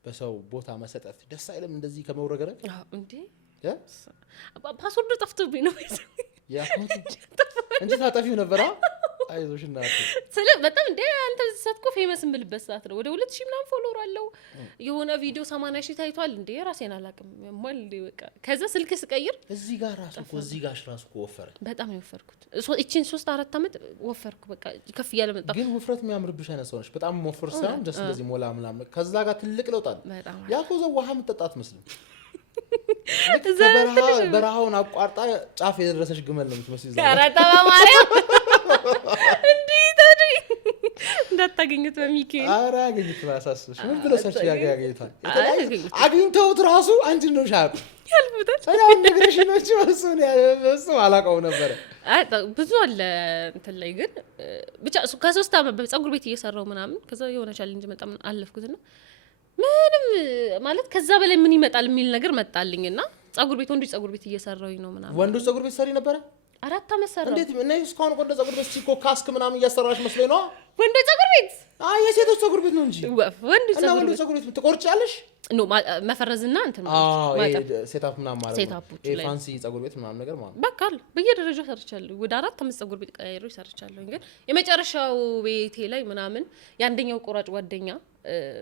በሰው ቦታ መሰጠት ደስ አይልም እንደዚህ ከመውረገረ እንዴ ፓስወርድ ጠፍቶብኝ ነው ያ እንጂ ታጠፊው ነበር አይዞሽ እናት ስለ በጣም እንደ አንተ ሰጥቆ ፌመስ ምልበት ሰዓት ነው ወደ 2000 ምናምን ፎሎወር አለው የሆነ ቪዲዮ 80000 ታይቷል እንዴ ራሴን አላቅም ማል እንዴ በቃ ከዛ ስልክ ስቀይር እዚህ ጋር ራሱ ወፈረ በጣም የወፈርኩት እቺን 3-4 አመት ወፈርኩ በቃ ከፍ ያለ መጣ ግን ውፍረት የሚያምርብሽ አይነት ሰው ነሽ በጣም ወፈር ሳይሆን just እንደዚህ ሞላ ምናምን ከዛ ጋር ትልቅ ለውጥ አለ ያ ኮዘ ውሃ ምጠጣት መስል በረሃውን አቋርጣ ጫፍ የደረሰሽ ግመል ነው የምትመስል ዛሬ ካራታ ማርያም እንዴ ታዲ እንዳታገኙት በሚካኤል ኧረ አገኙት ማሳስሽ ምን ብሎ ሰርች ያገኙታል አግኝተውት ራሱ አንቺ ነው ሻቁ ያልቡታል ሰላም ነገርሽኖች ወሱን ያለሱ አላቀው ነበር ብዙ አለ እንትን ላይ ግን ብቻ ከ3 አመት በፀጉር ቤት እየሰራው ምናምን ከዛ የሆነ ቻሌንጅ መጣ ምን አለፍኩትና ምንም ማለት ከዛ በላይ ምን ይመጣል የሚል ነገር መጣልኝና ፀጉር ቤት ወንዶች ፀጉር ቤት እየሰራውኝ ነው ምናምን ወንዶች ፀጉር ቤት ሰሪ ነበር 4 አመት ሰራው እንዴት እኔ እስካሁን ወንዶች ፀጉር ቤት ሲኮ ካስክ ምናምን እያሰራሽ መስሎኝ ነው ወንዶች ፀጉር ቤት የሴቶች ፀጉር ቤት ነው እንጂ ወንዶች ፀጉር ቤት ትቆርጫለሽ ኖ መፈረዝና እንትን ማለት ሴታፕ ምናምን ማለት ሴታፖች ላይ ፋንሲ ፀጉር ቤት ምናምን ነገር ማለት በቃ በየደረጃው ሰርቻለሁ ወደ 4 አመት ፀጉር ቤት ቀያይሮ ሰርቻለሁ ግን የመጨረሻው ቤቴ ላይ ምናምን ያንደኛው ቆራጭ ጓደኛ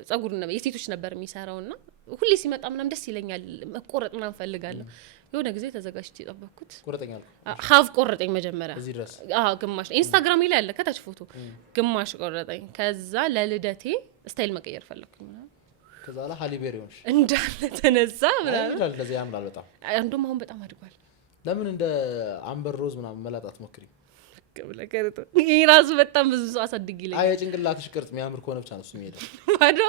ፀጉር ነው የሴቶች ነበር የሚሰራውና ሁሌ ሲመጣ ምናምን ደስ ይለኛል መቆረጥ ምናምን ፈልጋለሁ የሆነ ጊዜ ተዘጋጅቼ ጠበቅኩት ቆረጠኛል ሀፍ ቆረጠኝ መጀመሪያ እዚህ ድረስ ግማሽ ኢንስታግራም ላይ አለ ከታች ፎቶ ግማሽ ቆረጠኝ ከዛ ለልደቴ ስታይል መቀየር ፈለኩኝ ከዛ ላይ ሃሊቤሪዮንሽ እንዳለ ተነሳ ምናምን ለዚህ ያምራል በጣም እንደውም አሁን በጣም አድጓል ለምን እንደ አምበር ሮዝ ምናምን መላጣት ሞክሪ ለከረቶ ይራሱ በጣም ብዙ ሰው አሳድግ ይለኝ የጭንቅላትሽ ቅርጽ የሚያምር ከሆነ ብቻ ነው እሱ የሚሄደው ባዶ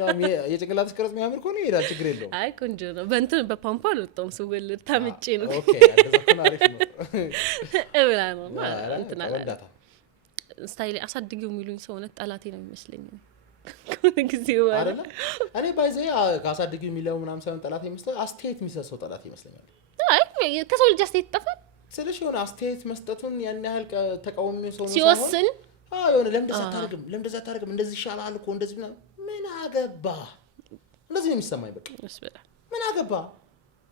ነው የጭንቅላትሽ ቅርጽ የሚያምር ከሆነ ይሄዳል ችግር የለውም ቆንጆ ነው በእንትን በፓምፓ አልወጣም ስወልድ ታምጬ ነው ኦኬ እንደዛኩን አሪፍ ነው እብላ ነው እንትና ወዳታ ስታይል አሳድጊው የሚሉኝ ሰውነት ጠላቴ ነው የሚመስለኝ ኮን ጊዜው አይደለ እኔ ባይዘ ካሳድጊው የሚለው ምናምን ሳይሆን ጠላቴ የሚመስለው አስተያየት የሚሰሰው ጠላቴ ይመስለኛል ከሰው ልጅ አስተያየት ይጠፋል ስለሽ የሆነ አስተያየት መስጠቱን ያን ያህል ተቃውሞ ሰው ነው ሲወስን የሆነ ለምን እንደዛ ታረግም እንደዚህ ይሻላል እኮ እንደዚህ ምን አገባ እንደዚህ ነው የሚሰማኝ በቃ ምን አገባ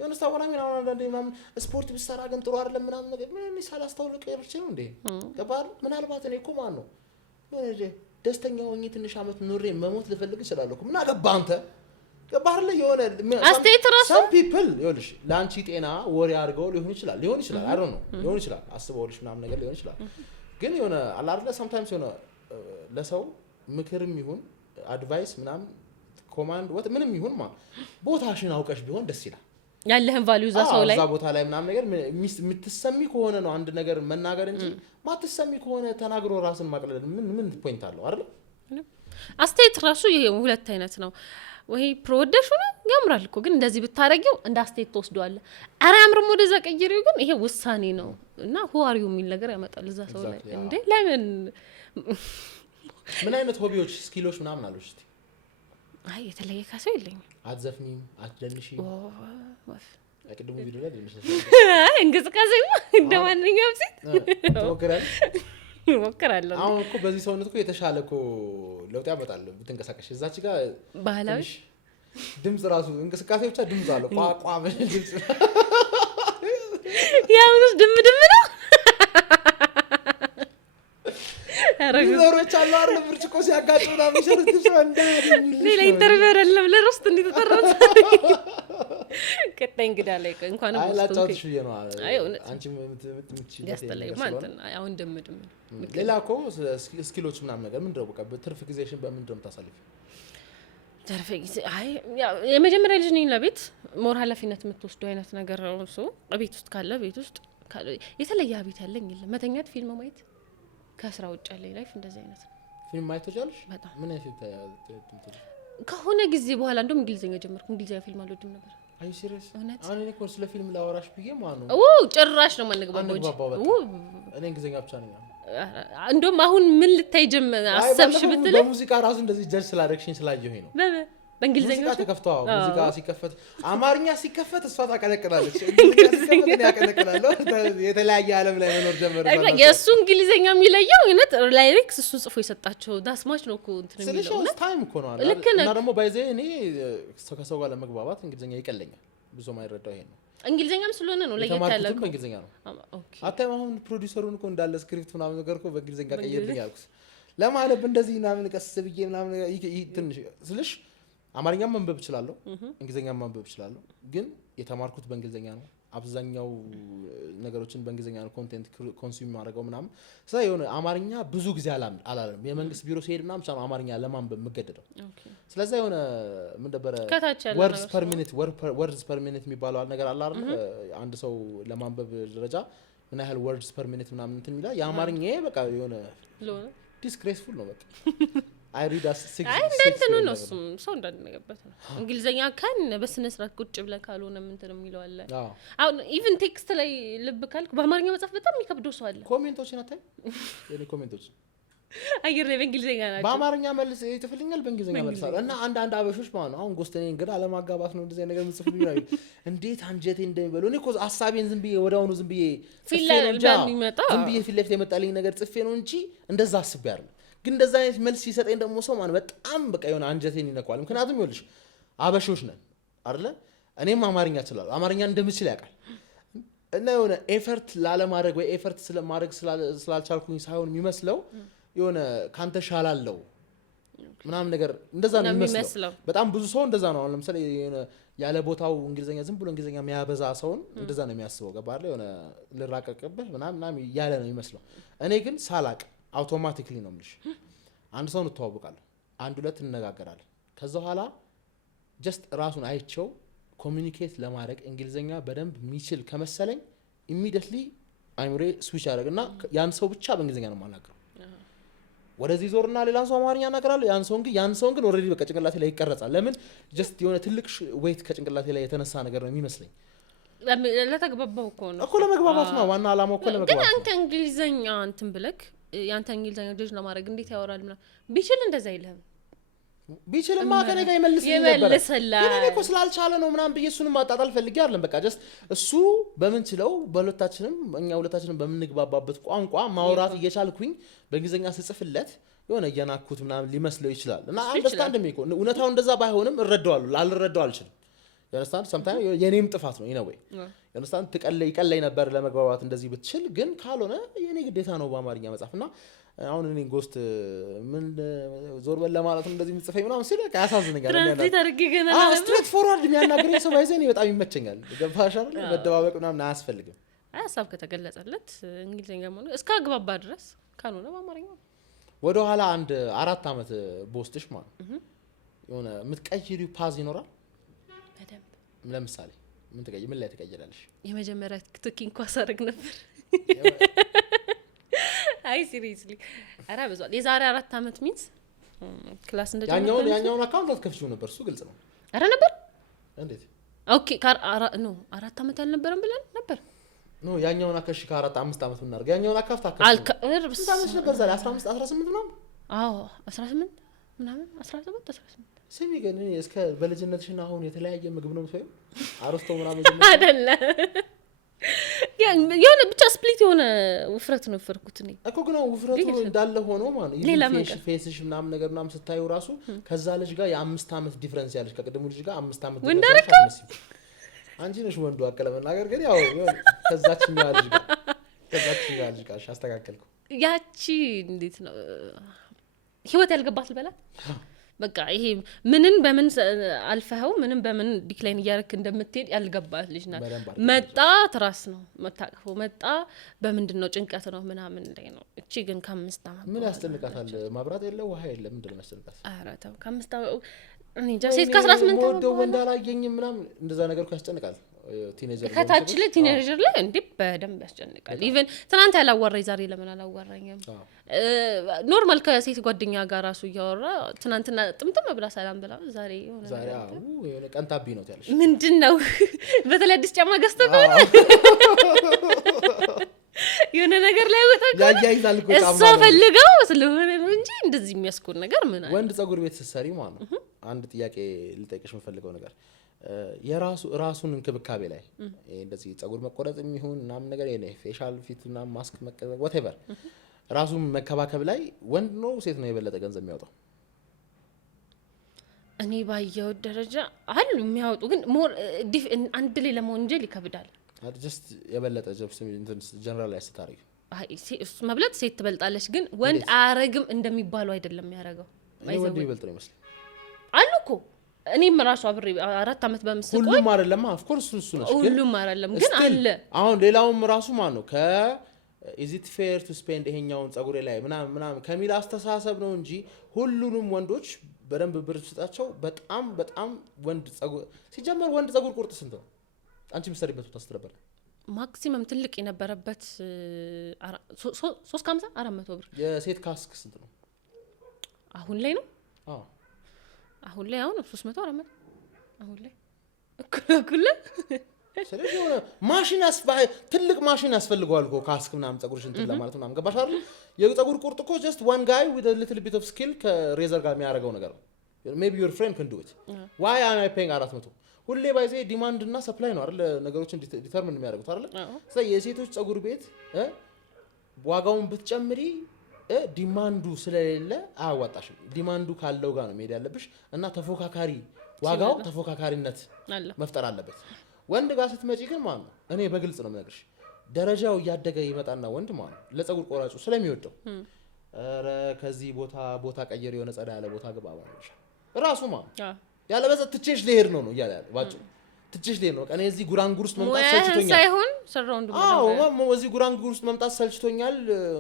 የሆነ ስታወራኝ ነው አንዳንዴ ምናምን ስፖርት ብትሰራ ግን ጥሩ አይደለም ምናምን ነገር ምን ሳላስተውል ቀርቼ ነው እንዴ ገባል ምናልባት እኔ እኮ ማን ነው የሆነ ደስተኛ ሆኜ ትንሽ አመት ኖሬ መሞት ልፈልግ እችላለሁ እኮ ምን አገባ አንተ ገባህ ላይ የሆነ አስተያየት ራሱ some people ይኸውልሽ ለአንቺ ጤና ወሬ አድርገው ሊሆን ይችላል I don't know ሊሆን ይችላል አስበውልሽ ምናምን ነገር ሊሆን ይችላል ግን የሆነ አላርለ sometimes የሆነ ለሰው ምክርም ይሁን አድቫይስ ምናምን ኮማንድ ወጥ ምንም ይሁን ቦታሽን አውቀሽ ቢሆን ደስ ይላል ያለህን ቫልዩ ዛ ሰው ላይ ዛ ቦታ ላይ ምናምን ነገር የምትሰሚ ከሆነ ነው አንድ ነገር መናገር እንጂ ማትሰሚ ከሆነ ተናግሮ ራስን ማቅለል ምን ፖይንት አለው አይደል አስተያየት ራሱ ይሄ ሁለት አይነት ነው ወይ ፕሮወደሹ ነው ያምራል እኮ ግን እንደዚህ ብታረጊው እንደ አስተያየት ተወስዷል አረ ያምርም ወደዛ ቀይሪው ግን ይሄ ውሳኔ ነው እና ሁዋሪው የሚል ነገር ያመጣል እዛ ሰው ላይ እንዴ ለምን ምን አይነት ሆቢዎች ስኪሎች ምናምን አሉሽ እስቲ አይ የተለየ ካሰው የለኝም አትዘፍኒም አትደንሺ አቅድሙ ቪዲዮ ላይ ደንሽ እንግስቃሴ እንደማንኛውም ሴት ሞክራለሁ አሁን እኮ በዚህ ሰውነት እኮ የተሻለ እኮ ለውጥ ያመጣል ብትንቀሳቀሽ እዛች ጋር ባህላዊ ድምጽ ራሱ እንቅስቃሴ ብቻ ድምጽ አለው ቋቋም ድምጽ ያውስ ድም ነው ሮች አሉ አይደል ብርጭቆ ሲያጋጭና ምሽርት ሰው እንዳያገኝልሽ ሌላ ኢንተርቪው አይደለም ለሮስት እንዴት ተጠራች ከታይ እንግዳ ላይ እንኳን አላጫውትሽ ነው አንቺ ያስተላይ ማለት አሁን እንደምድም ሌላ እኮ ስኪሎች ምናምን ነገር ምንድነው በቃ በትርፍ ጊዜሽን በምንድነው ታሳልፊው ትርፍ ጊዜ አይ የመጀመሪያ ልጅ ነኝ ለቤት ሞር ኃላፊነት የምትወስደው አይነት ነገር ነው እሱ ቤት ውስጥ ካለ ቤት ውስጥ የተለየ ሀቢት ያለኝ የለም መተኛት ፊልም ማየት ከስራ ውጭ ያለኝ ላይፍ እንደዚህ አይነት ፊልም ማይቶጃልሽ በጣም ምን አይነት ፊልም ከሆነ ጊዜ በኋላ እንደውም እንግሊዘኛ ጀመርኩ እንግሊዘኛ ፊልም አልወድም ነበር አይ ሲሪየስ አሁን እኔ ኮርስ ለፊልም ላወራሽ ብዬ ማን ነው ጭራሽ ነው ማንግባባው እኔ እንግሊዘኛ ብቻ ነኝ እንደውም አሁን ምን ልታይ አሰብሽ ብትል በሙዚቃ ራሱ እንደዚህ ጀጅ ስላደረግሽኝ ስላየሁኝ ነው በእንግሊዘኛ ሙዚቃ ተከፍቷል ሙዚቃ ሲከፈት አማርኛ ሲከፈት እሷ ታቀለቅላለች እንግሊዘኛ ሲከፈት እኔ አቀለቅላለሁ የተለያየ ዓለም ላይ መኖር ጀመረ የእሱ እንግሊዘኛ የሚለየው እውነት ላይሪክስ እሱ ጽፎ የሰጣቸው ዳስማች ነው እኮ እንትን የሚለው ስለዚህ ታይም እኮ ነው እና ደግሞ ባይዘ እኔ ከሰው ጋር ለመግባባት እንግሊዘኛ ይቀለኛል ብዙ ማይረዳው ይሄ ነው እንግሊዘኛም ስለሆነ ነው ለየት ያለው በእንግሊዘኛ ነው አታይም አሁን ፕሮዲዩሰሩን እኮ እንዳለ ስክሪፕት ምናምን ነገር እኮ በእንግሊዘኛ ቀየርልኝ አልኩት ለማለት እንደዚህ ምናምን ቀስ ብዬ ምናምን ትንሽ ስልሽ አማርኛም ማንበብ እችላለሁ እንግሊዘኛም ማንበብ እችላለሁ ግን የተማርኩት በእንግሊዘኛ ነው አብዛኛው ነገሮችን በእንግሊዘኛ ነው ኮንቴንት ኮንሱም ማድረገው ምናምን ስለዚህ የሆነ አማርኛ ብዙ ጊዜ አላለም የመንግስት ቢሮ ሲሄድና ብቻ ነው አማርኛ ለማንበብ መገደደው ስለዚህ የሆነ ምን ደበረ ወርድስ ፐር ሚኒት የሚባለው ነገር አለ አይደል አንድ ሰው ለማንበብ ደረጃ ምን ያህል ወርድስ ፐር ሚኒት ምናምን እንትን ይላል የአማርኛ በቃ የሆነ ዲስግሬስፉል ነው በቃ I read as 6 ነው ሰው እንዳንነገበት ነው እንግሊዘኛ ካን በስነ ስርዓት ቁጭ ብለ ካልሆነ ምን እንትን የሚለው አለ አሁን ኢቭን ቴክስት ላይ ልብ ካልኩ በአማርኛ መጻፍ በጣም የሚከብደው ሰው አለ ኮሜንቶችን አታይ የኔ ኮሜንቶች አየር ላይ በእንግሊዘኛ ናቸው በአማርኛ መልስ ይጥፍልኛል በእንግሊዘኛ መልሳል እና አንድ አበሾች ማለት ነው አሁን ጎስተኔን እንግዲህ አለማጋባት ነው እንደዚህ ነገር ምጽፍልኝ ነው እንዴት አንጀቴ እንደሚበሉ እኔ እኮ ሐሳቤን ዝም ብዬ ወዳውኑ ዝም ብዬ ዝም ብዬ ፊት ለፊት የመጣልኝ ነገር ጽፌ ነው እንጂ እንደዛ አስቤ አይደለም ግን እንደዛ አይነት መልስ ሲሰጠኝ ደግሞ ሰው ማን በጣም በቃ የሆነ አንጀቴን ይነካዋል ምክንያቱም ይኸውልሽ አበሾች ነን አይደለ እኔም አማርኛ እችላለሁ አማርኛ እንደምችል ያውቃል እና የሆነ ኤፈርት ላለማድረግ ወይ ኤፈርት ስለማድረግ ስላልቻልኩኝ ሳይሆን የሚመስለው የሆነ ካንተ ሻላለው ምናምን ነገር እንደዛ ነው የሚመስለው በጣም ብዙ ሰው እንደዛ ነው አሁን ለምሳሌ የሆነ ያለ ቦታው እንግሊዘኛ ዝም ብሎ እንግሊዘኛ የሚያበዛ ሰውን እንደዛ ነው የሚያስበው ገባ አይደል የሆነ ልራቀቅብህ ምናምን ያለ ነው የሚመስለው እኔ ግን ሳላቅ አውቶማቲክሊ ነው ምልሽ አንድ ሰው እንተዋወቃለን አንድ ሁለት እንነጋገራለን ከዛ በኋላ ጀስት ራሱን አይቸው ኮሚኒኬት ለማድረግ እንግሊዘኛ በደንብ የሚችል ከመሰለኝ ኢሚዲየትሊ አይምሬ ስዊች ያደርግና ያን ሰው ብቻ በእንግሊዘኛ ነው የማናገረው ወደዚህ ዞርና ሌላ ሰው አማርኛ እናገራለሁ ያን ሰው ግን ኦልሬዲ በቃ ጭንቅላቴ ላይ ይቀረጻል ለምን ጀስት የሆነ ትልቅ ዌይት ከጭንቅላቴ ላይ የተነሳ ነገር ነው የሚመስለኝ ለተግባባው እኮ ለመግባባት ነው ዋና አላማው እኮ ለመግባባት ግን አንተ እንግሊዘኛ እንትን ብለክ ያንተ እንግሊዘኛ ጀጅ ለማድረግ እንዴት ያወራል ምናምን ቢችል እንደዛ አይልህም ቢችልማ ከኔ ጋር ይመልስልኝ ነበር ግን እኔ እኮ ስላልቻለ ነው ምናምን ብዬ እሱንም ማጣጣል ፈልጌ አይደለም በቃ ጀስት እሱ በምንችለው እኛ ሁለታችንም በምንግባባበት ቋንቋ ማውራት እየቻልኩኝ በእንግሊዘኛ ስጽፍለት የሆነ እየናኩት ምናምን ሊመስለው ይችላል እና አንደርስታንድ ሚ እኮ እውነታው እንደዛ ባይሆንም እረዳዋለሁ ላልረዳው አልችልም ያንስታንድ ሰምታይም የኔም ጥፋት ነው ኢነዌይ ያንስታንድ ይቀለይ ነበር ለመግባባት እንደዚህ ብትችል ግን ካልሆነ የኔ ግዴታ ነው በአማርኛ መጻፍና አሁን እኔ ጎስት ምን ዞር በለ ማለት ነው እንደዚህ ምጽፈኝ ምናምን ሲል ያሳዝነኛል ትራንስሌት አድርጌ ገና ስትሬት ፎርዋርድ የሚያናግረኝ ሰው ባይዘኝ በጣም ይመቸኛል ገባሽ አይደል መደባበቅ ምናምን አያስፈልግም ሀሳብ ከተገለጸለት እንግሊዘኛ ማለት እስከ አግባባ ድረስ ካልሆነ በአማርኛ ወደ ኋላ አንድ 4 አመት ቦስትሽ ማለት የሆነ ምትቀይሪው ፓዝ ይኖራል በደንብ ለምሳሌ ምን ላይ ተቀየራለሽ የመጀመሪያ ቲክቶኪንግ ኳስ አድርግ ነበር አይ ሲሪየስሊ አራ በዛው የዛሬ 4 አመት ሚንስ ክላስ እንደጀመረ ያኛውን አካውንት አትከፍቺው ነበር እሱ ግልጽ ነው አረ ነበር እንዴት ኦኬ 4 አመት ያልነበረም ብለን ነበር ኖ ያኛውን አከሽ ከ4 5 አመት እናርጋ ያኛውን አካፍታ አከሽ ስንት ነበር ዛሬ 15 18 ምናምን አዎ 18 ምናምን 17 18 ስሚ ግን እስከ በልጅነትሽና አሁን የተለያየ ምግብ ነው ሰው አርስቶ ምናምን አይደለ የሆነ ብቻ ስፕሊት የሆነ ውፍረት ነው ፈርኩት እኔ እኮ ግን ውፍረቱ እንዳለ ሆኖ ማለት ፌስሽ ምናምን ነገር ምናምን ስታዩ ራሱ ከዛ ልጅ ጋር የ5 አመት ዲፈረንስ ያለሽ ከቀደሙ ልጅ ጋር 5 አመት ዲፈረንስ ያለሽ አንቺ ነሽ ወንዱ አቀለ መናገር ግን ያው ከዛችኛው ልጅ ጋር አስተካከልኩ ያቺ እንዴት ነው ህይወት ያልገባት ልበላ በቃ ይሄ ምንን በምን አልፈኸው ምንን በምን ዲክላይን እያረክ እንደምትሄድ ያልገባት ልጅ ናት መጣ ትራስ ነው መታቀፈው መጣ በምንድነው ጭንቀት ነው ምናምን ላይ ነው እቺ ግን ከ5 አመት ምን ያስጨንቃታል ማብራት የለ ውሃ የለ ምንድነው ያስጨንቃት ኧረ ተው ከ5 አመት እኔ ጃ ሴት ከ18 ወንድ አላየኝም ምናምን እንደዛ ነገር እኮ ያስጨንቃል ቲኔጀር ከታች ላይ ቲኔጀር ላይ እንዴ በደንብ ያስጨንቃል። ኢቭን ትናንት ያላወራኝ ዛሬ ለምን አላወራኝም? ኖርማል ከሴት ጓደኛ ጋር ራሱ እያወራ ትናንትና ጥምጥም ብላ ሰላም ብላ ዛሬ የሆነ ቀንታቢ ነው ያለሽ ምንድነው? በተለይ አዲስ ጫማ ገዝተው ከሆነ የሆነ ነገር ላይ ወጣ ያያይዛል እኮ እሷ ፈልገው ስለሆነ ነው እንጂ እንደዚህ የሚያስኮን ነገር ምን አለ? ወንድ ጸጉር ቤት ስትሰሪ ማለት ነው አንድ ጥያቄ ልጠይቅሽ የምፈልገው ነገር ራሱን እንክብካቤ ላይ እንደዚህ ጸጉር መቆረጥም ይሁን ምናምን ነገር የለ ፌሻል ፊትና ማስክ መቀበል whatever ራሱን መከባከብ ላይ ወንድ ነው ሴት ነው የበለጠ ገንዘብ የሚያወጣው? እኔ ባየው ደረጃ አሉ የሚያወጡ ግን ሞር አንድ ላይ ለመወንጀል ይከብዳል። ጀስት የበለጠ ጀብስ ጀነራላይዝ ስታረጊ መብለጥ ሴት ትበልጣለች ግን ወንድ አያረግም እንደሚባለው አይደለም ያረጋው። ወንድ ይበልጥ ነው ይመስል አሉ እኮ እኔም ራሱ አብሬ 4 አመት በምስቆይ ሁሉም አይደለም of course እሱ ነው ሁሉም አይደለም ግን አለ። አሁን ሌላውም ራሱ ማን ነው is it fair to spend ይሄኛውን ጸጉሬ ላይ ምናምን ከሚል አስተሳሰብ ነው እንጂ ሁሉንም ወንዶች በደንብ ብር ስጣቸው በጣም ወንድ ጸጉር ሲጀመር ወንድ ጸጉር ቁርጥ ስንት ነው? አንቺ ምሰሪበት ተስተረበለ ማክሲመም ትልቅ የነበረበት 350 400 ብር። የሴት ካስክ ስንት ነው አሁን ላይ ነው? አሁን ላይ 300 400 አሁን ላይ እኩል ስለዚህ የሆነ ማሽን ትልቅ ማሽን ያስፈልገዋል እኮ ካስክ ምናምን ጸጉርሽ እንትን ለማለት ምናምን ገባሽ አይደል? የጸጉር ቁርጥ እኮ just one guy with a little bit of skill ከሬዘር ጋር የሚያደርገው ነገር ነው። maybe your friend can do it. why am I paying 400? ሁሌ ባይዘ ዲማንድ እና ሰፕላይ ነው አይደል ነገሮችን ዲተርሚን የሚያደርጉት አይደል? ስለዚህ የሴቶች ጸጉር ቤት ዋጋውን ብትጨምሪ ዲማንዱ ስለሌለ አያዋጣሽም። ዲማንዱ ካለው ጋር ነው መሄድ ያለብሽ እና ተፎካካሪ ዋጋው ተፎካካሪነት መፍጠር አለበት። ወንድ ጋር ስትመጪ ግን ማለት ነው እኔ በግልጽ ነው የምነግርሽ ደረጃው እያደገ ይመጣና ወንድ ማለት ነው ለጸጉር ቆራጩ ስለሚወደው ኧረ ከዚህ ቦታ ቀየር የሆነ ጸዳ ያለ ቦታ ግባ ማለት ራሱ ማለት ያለበዛ ትቼሽ ልሄድ ነው እያለ ያለው ባጭሩ ትቼሽ ልሄድ ነው። እኔ እዚህ ጉራንጉር ውስጥ መምጣት ሰልችቶኛል ሳይሆን ሰራው እንደው እዚህ ጉራንጉር ውስጥ መምጣት ሰልችቶኛል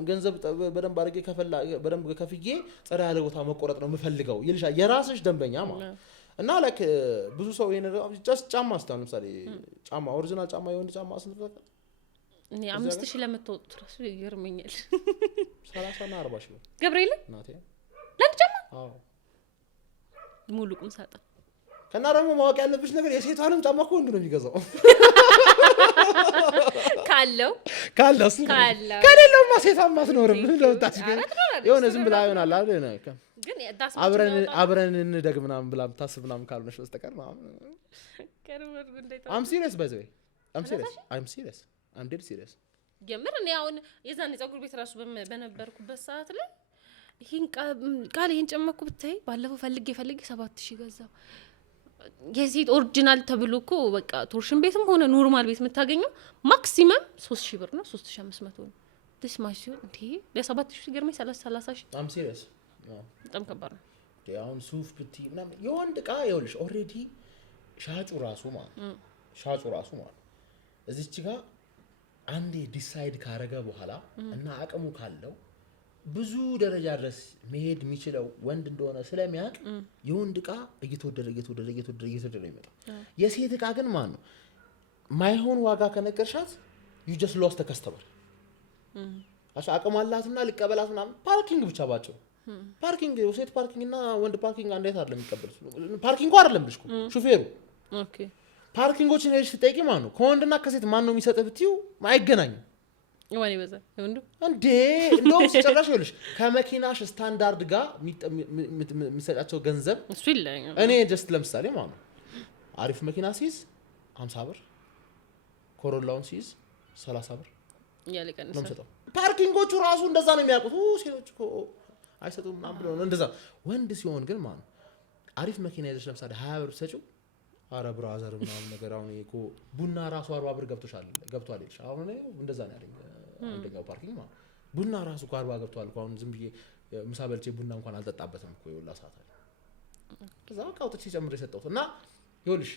ገንዘብ በደንብ አድርጌ በደንብ ከፍዬ ጸዳ ያለ ቦታ መቆረጥ ነው የምፈልገው ይልሻል የራስሽ ደንበኛ ማለት እና ለክ ብዙ ሰው ይሄን ጫማ አስተው ለምሳሌ ጫማ ኦሪጂናል ጫማ የወንድ ጫማ አስነፈቀ እኔ 5000 ለመተወጥ ራሱ ይገርመኛል። 30 እና 40 ሺህ ገብርኤል ናቴ ለአንድ ጫማ ሙሉ ቁም ሳጥን ከና ደግሞ ማወቅ ያለብሽ ነገር የሴቷንም ጫማ እኮ ወንድ ነው የሚገዛው ካለው ከሌለውማ ሴቷም አትኖርም እንደምታስገ የሆነ ዝም ብላ ይሆናል አይደል ግን አብረን እንደግ ምናምን ብላ ታስብ ምናምን ካልሆነሽ በስተቀር ምናምን I'm serious by the way I'm serious የምር እኔ አሁን የዛን ጸጉር ቤት ራሱ በነበርኩበት ሰዓት ላይ ይሄን ጨመኩ ብታይ ባለፈው ፈልጌ 7000 ገዛው። የሴት ኦሪጂናል ተብሎ እኮ በቃ ቶርሽን ቤትም ሆነ ኖርማል ቤት የምታገኘው ማክሲመም 3000 ብር ነው 3500 ነው። ተስማሽ ሲሆን እንዴ ለ7000 ገርመኝ 30000 I'm serious በጣም ከባድ ነው። አሁን ሱፍ ብቲ ምናምን የወንድ ዕቃ ይኸውልሽ ኦልሬዲ ሻጩ ራሱ ማለት እዚች ጋር አንዴ ዲሳይድ ካረገ በኋላ እና አቅሙ ካለው ብዙ ደረጃ ድረስ መሄድ የሚችለው ወንድ እንደሆነ ስለሚያውቅ የወንድ ዕቃ እየተወደደ ይመጣል። የሴት ዕቃ ግን ማለት ነው ማይሆን ዋጋ ከነገርሻት you just lost a customer አቅም አላትና ልቀበላት ምናምን ፓርኪንግ ብቻ ባጭው ፓርኪንግ ሴት ፓርኪንግ እና ወንድ ፓርኪንግ አንዴት አይደለም የሚቀበሉት ፓርኪንጉ አይደለም ልሽኩ ሹፌሩ ኦኬ ፓርኪንጎችን ሄድሽ ትጠይቂ ማን ነው ከወንድና ከሴት ማን ነው የሚሰጥህ ብትዩ አይገናኝም ወኔ በዛ ወንዱ እንዴ እንደው ሲጨራሽ ይልሽ ከመኪናሽ ስታንዳርድ ጋር የሚሰጣቸው ገንዘብ እሱ ይለኝ እኔ ጀስት ለምሳሌ ማለት ነው አሪፍ መኪና ሲይዝ 50 ብር ኮሮላውን ሲይዝ 30 ብር ያለ ቀን ነው ፓርኪንጎቹ ራሱ እንደዛ ነው የሚያውቁት ሴቶች እኮ አይሰጡም ምናምን ብለው ነው እንደዛ። ወንድ ሲሆን ግን ማለት አሪፍ መኪና ይዘሽ ለምሳሌ 20 ብር ሰጪው አረ ብራዘር ምናምን ነገር አሁን እኮ ቡና ራሱ 40 ብር ገብቷል ይልሽ አሁን እኔ እንደዛ ነው ያለኝ አንደኛው ፓርኪንግ ማለት ቡና ራሱ 40 ገብቷል አሁን ዝም ብዬ ምሳ በልቼ ቡና እንኳን አልጠጣበትም እኮ ይውላ ሰዓት አለ ከዛ አውጥቼ ጨምሬ ሰጠሁት እና ይኸውልሽ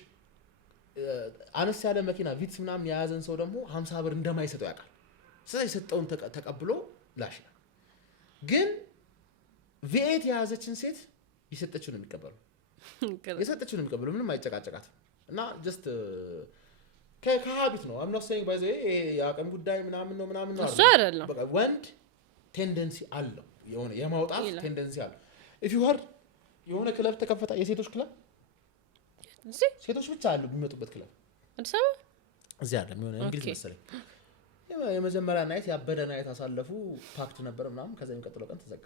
አነስ ያለ መኪና ቪትስ ምናምን የያዘን ሰው ደግሞ 50 ብር እንደማይሰጠው ያውቃል። ስለዚህ የሰጠውን ተቀብሎ ላሽ ግን ቪኤት የያዘችን ሴት የሰጠችው ነው የሚቀበለው ምንም አይጨቃጨቃትም እና ጀስት ከሀቢት ነው I'm not saying by the way የአቅም ጉዳይ ምናምን ነው እሱ አይደለም በቃ ወንድ ቴንደንሲ አለው የሆነ የማውጣት ቴንደንሲ አለው if you are የሆነ ክለብ ተከፈተ የሴቶች ክለብ ሴቶች ብቻ አሉ የሚመጡበት ክለብ አዲስ አበባ እዚህ አይደለም የሆነ እንግሊዝ መሰለኝ የመጀመሪያ ናይት ያበደ ናይት አሳለፉ ፓክት ነበር ምናምን ከዛ የሚቀጥለው ቀን ተዘጋ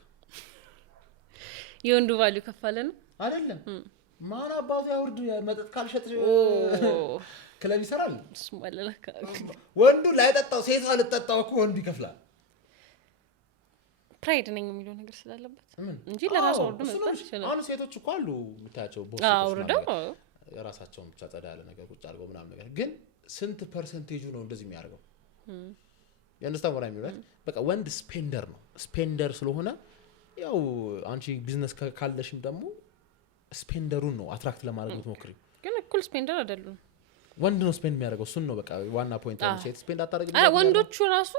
የወንዱ ቫልዩ ከፋለ ነው አይደለም ማን አባቱ ያውርድ መጠጥ ካልሸጥ ክለብ ይሰራል ስማለለካ ወንዱ ላይጠጣው ሴቷ ልትጠጣው እኮ ወንዱ ይከፍላል ፕራይድ ነኝ የሚለው ነገር ስላለበት እንጂ ለራሱ ወርዶ መጣች ይችላል አሁን ሴቶች እኮ አሉ የምታያቸው ቦስ አውርደው የራሳቸውን ብቻ ጸዳ ያለ ነገር ቁጭ አድርገው ምናምን ነገር ግን ስንት ፐርሰንቴጁ ነው እንደዚህ የሚያደርገው ያንስታ ወራ የሚሉት በቃ ወንድ ስፔንደር ነው ስፔንደር ስለሆነ ያው አንቺ ቢዝነስ ካለሽም ደግሞ ስፔንደሩን ነው አትራክት ለማድረግ የምትሞክሪው ግን እኩል ስፔንደር አይደሉም ወንድ ነው ስፔንድ የሚያደርገው እሱን ነው በቃ ዋና ፖይንት ነው ሴት ስፔንድ አታደርግም ወንዶቹ ራሱ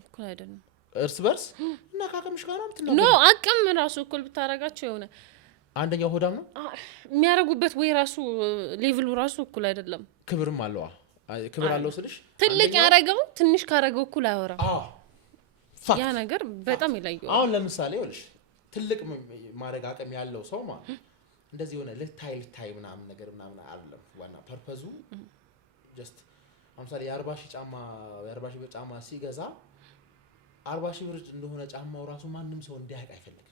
እኩል አይደሉም እርስ በርስ እና ካከምሽ ጋር ነው የምትናገረው ኖ አቅም ራሱ እኩል ብታረጋቸው የሆነ አንደኛው ሆዳም ነው የሚያረጉበት ወይ ራሱ ሌቭሉ ራሱ እኩል አይደለም ክብርም አለው ክብር አለው ስልሽ ትልቅ ያረጋው ትንሽ ካረጋው እኩል አይወራም ያ ነገር በጣም ይለያየው አሁን ለምሳሌ ወልሽ ትልቅ ማረግ አቅም ያለው ሰው ማለት እንደዚህ ሆነ ልታይ ምናምን ነገር ምናምን አይደለም ዋና ፐርፐዙ ጀስት ለምሳሌ የ40 ሺህ ጫማ ሲገዛ 40 ሺህ ብር እንደሆነ ጫማው ራሱ ማንንም ሰው እንዲያውቅ አይፈልግም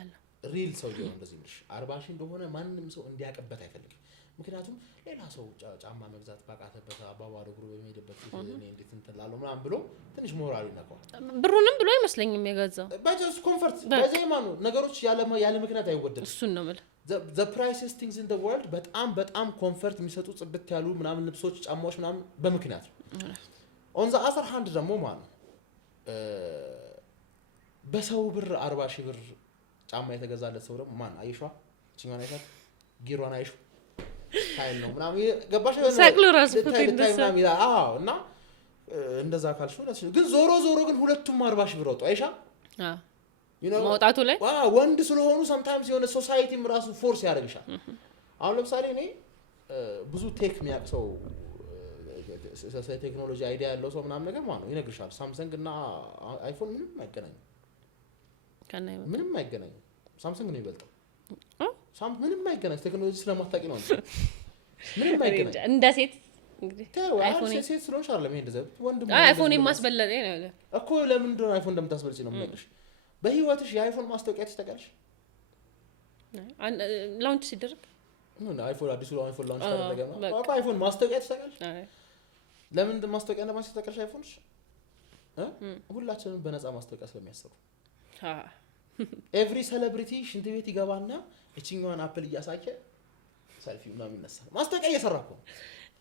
አለ ሪል ሰው ይሆን እንደዚህ ምንሽ 40 ሺህ እንደሆነ ማንንም ሰው እንዲያውቅበት አይፈልግም ምክንያቱም ሌላ ሰው ጫማ መግዛት ባቃተበት አባባዶ ግሩ በሚሄድበት እኔ እንዴት እንተላለው ምናምን ብሎ ትንሽ ሞራል ይነካዋል ብሩንም ብሎ አይመስለኝም የገዛው በጀስ ኮምፎርት በዘይማኑ ነገሮች ያለ ምክንያት አይወደድም እሱን ነው ማለት the priciest things in the world በጣም ኮምፎርት የሚሰጡ ጽድት ያሉ ምናምን ልብሶች ጫማዎች ምናምን በምክንያት on the other hand ደግሞ ማለት በሰው ብር 40 ሺህ ብር ጫማ የተገዛለት ሰው ደግሞ ማን አይሽዋ ጭኛና አይሻት ጊሯና አይሹ ታይል ነው ምናምን ገባሽ ሳይክል ራስ ምናምን እና እንደዛ ካልሽ ግን ዞሮ ግን ሁለቱም 40 ሺህ ብር ወጡ አይሻ ማውጣቱ ላይ ወንድ ስለሆኑ sometimes የሆነ ሶሳይቲም ራሱ ፎርስ ያደርግሻል አሁን ለምሳሌ እኔ ብዙ ቴክ የሚያውቅ ሰው ቴክኖሎጂ አይዲያ ያለው ሰው ምናምን ነገር ማለት ነው ይነግርሻል ሳምሰንግ እና አይፎን ምንም አይገናኙ ሳምሰንግ ነው ይበልጣል ምንም አይገናኝ ቴክኖሎጂ ስለማታውቂ ነው ምንም አይገናኝ እንደ ሴት እንግዲህ አይፎን ሴት ስለሆንሽ አይደለም ይሄ እንደዚህ ወንድ አይፎን የማስበለጥ ነው እኮ ለምን እንደሆነ አይፎን እንደምታስበልጪ ነው የምነግርሽ በህይወትሽ የአይፎን ማስታወቂያ ትስተቀልሽ ላውንች ሲደረግ አይፎን አዲሱ አይፎን ላውንች ተደረገ ነው አይፎን ማስታወቂያ ትስተቀልሽ ለምን ማስታወቂያ እንደማስተቀልሽ አይፎንሽ ሁላችንም በነፃ ማስታወቂያ ስለሚያሰሩ ኤቭሪ ሴሌብሪቲ ሽንት ቤት ይገባና እቺኛዋን አፕል እያሳየ ሰልፊ ምናምን ይነሳል ማስታወቂያ እየሰራ እኮ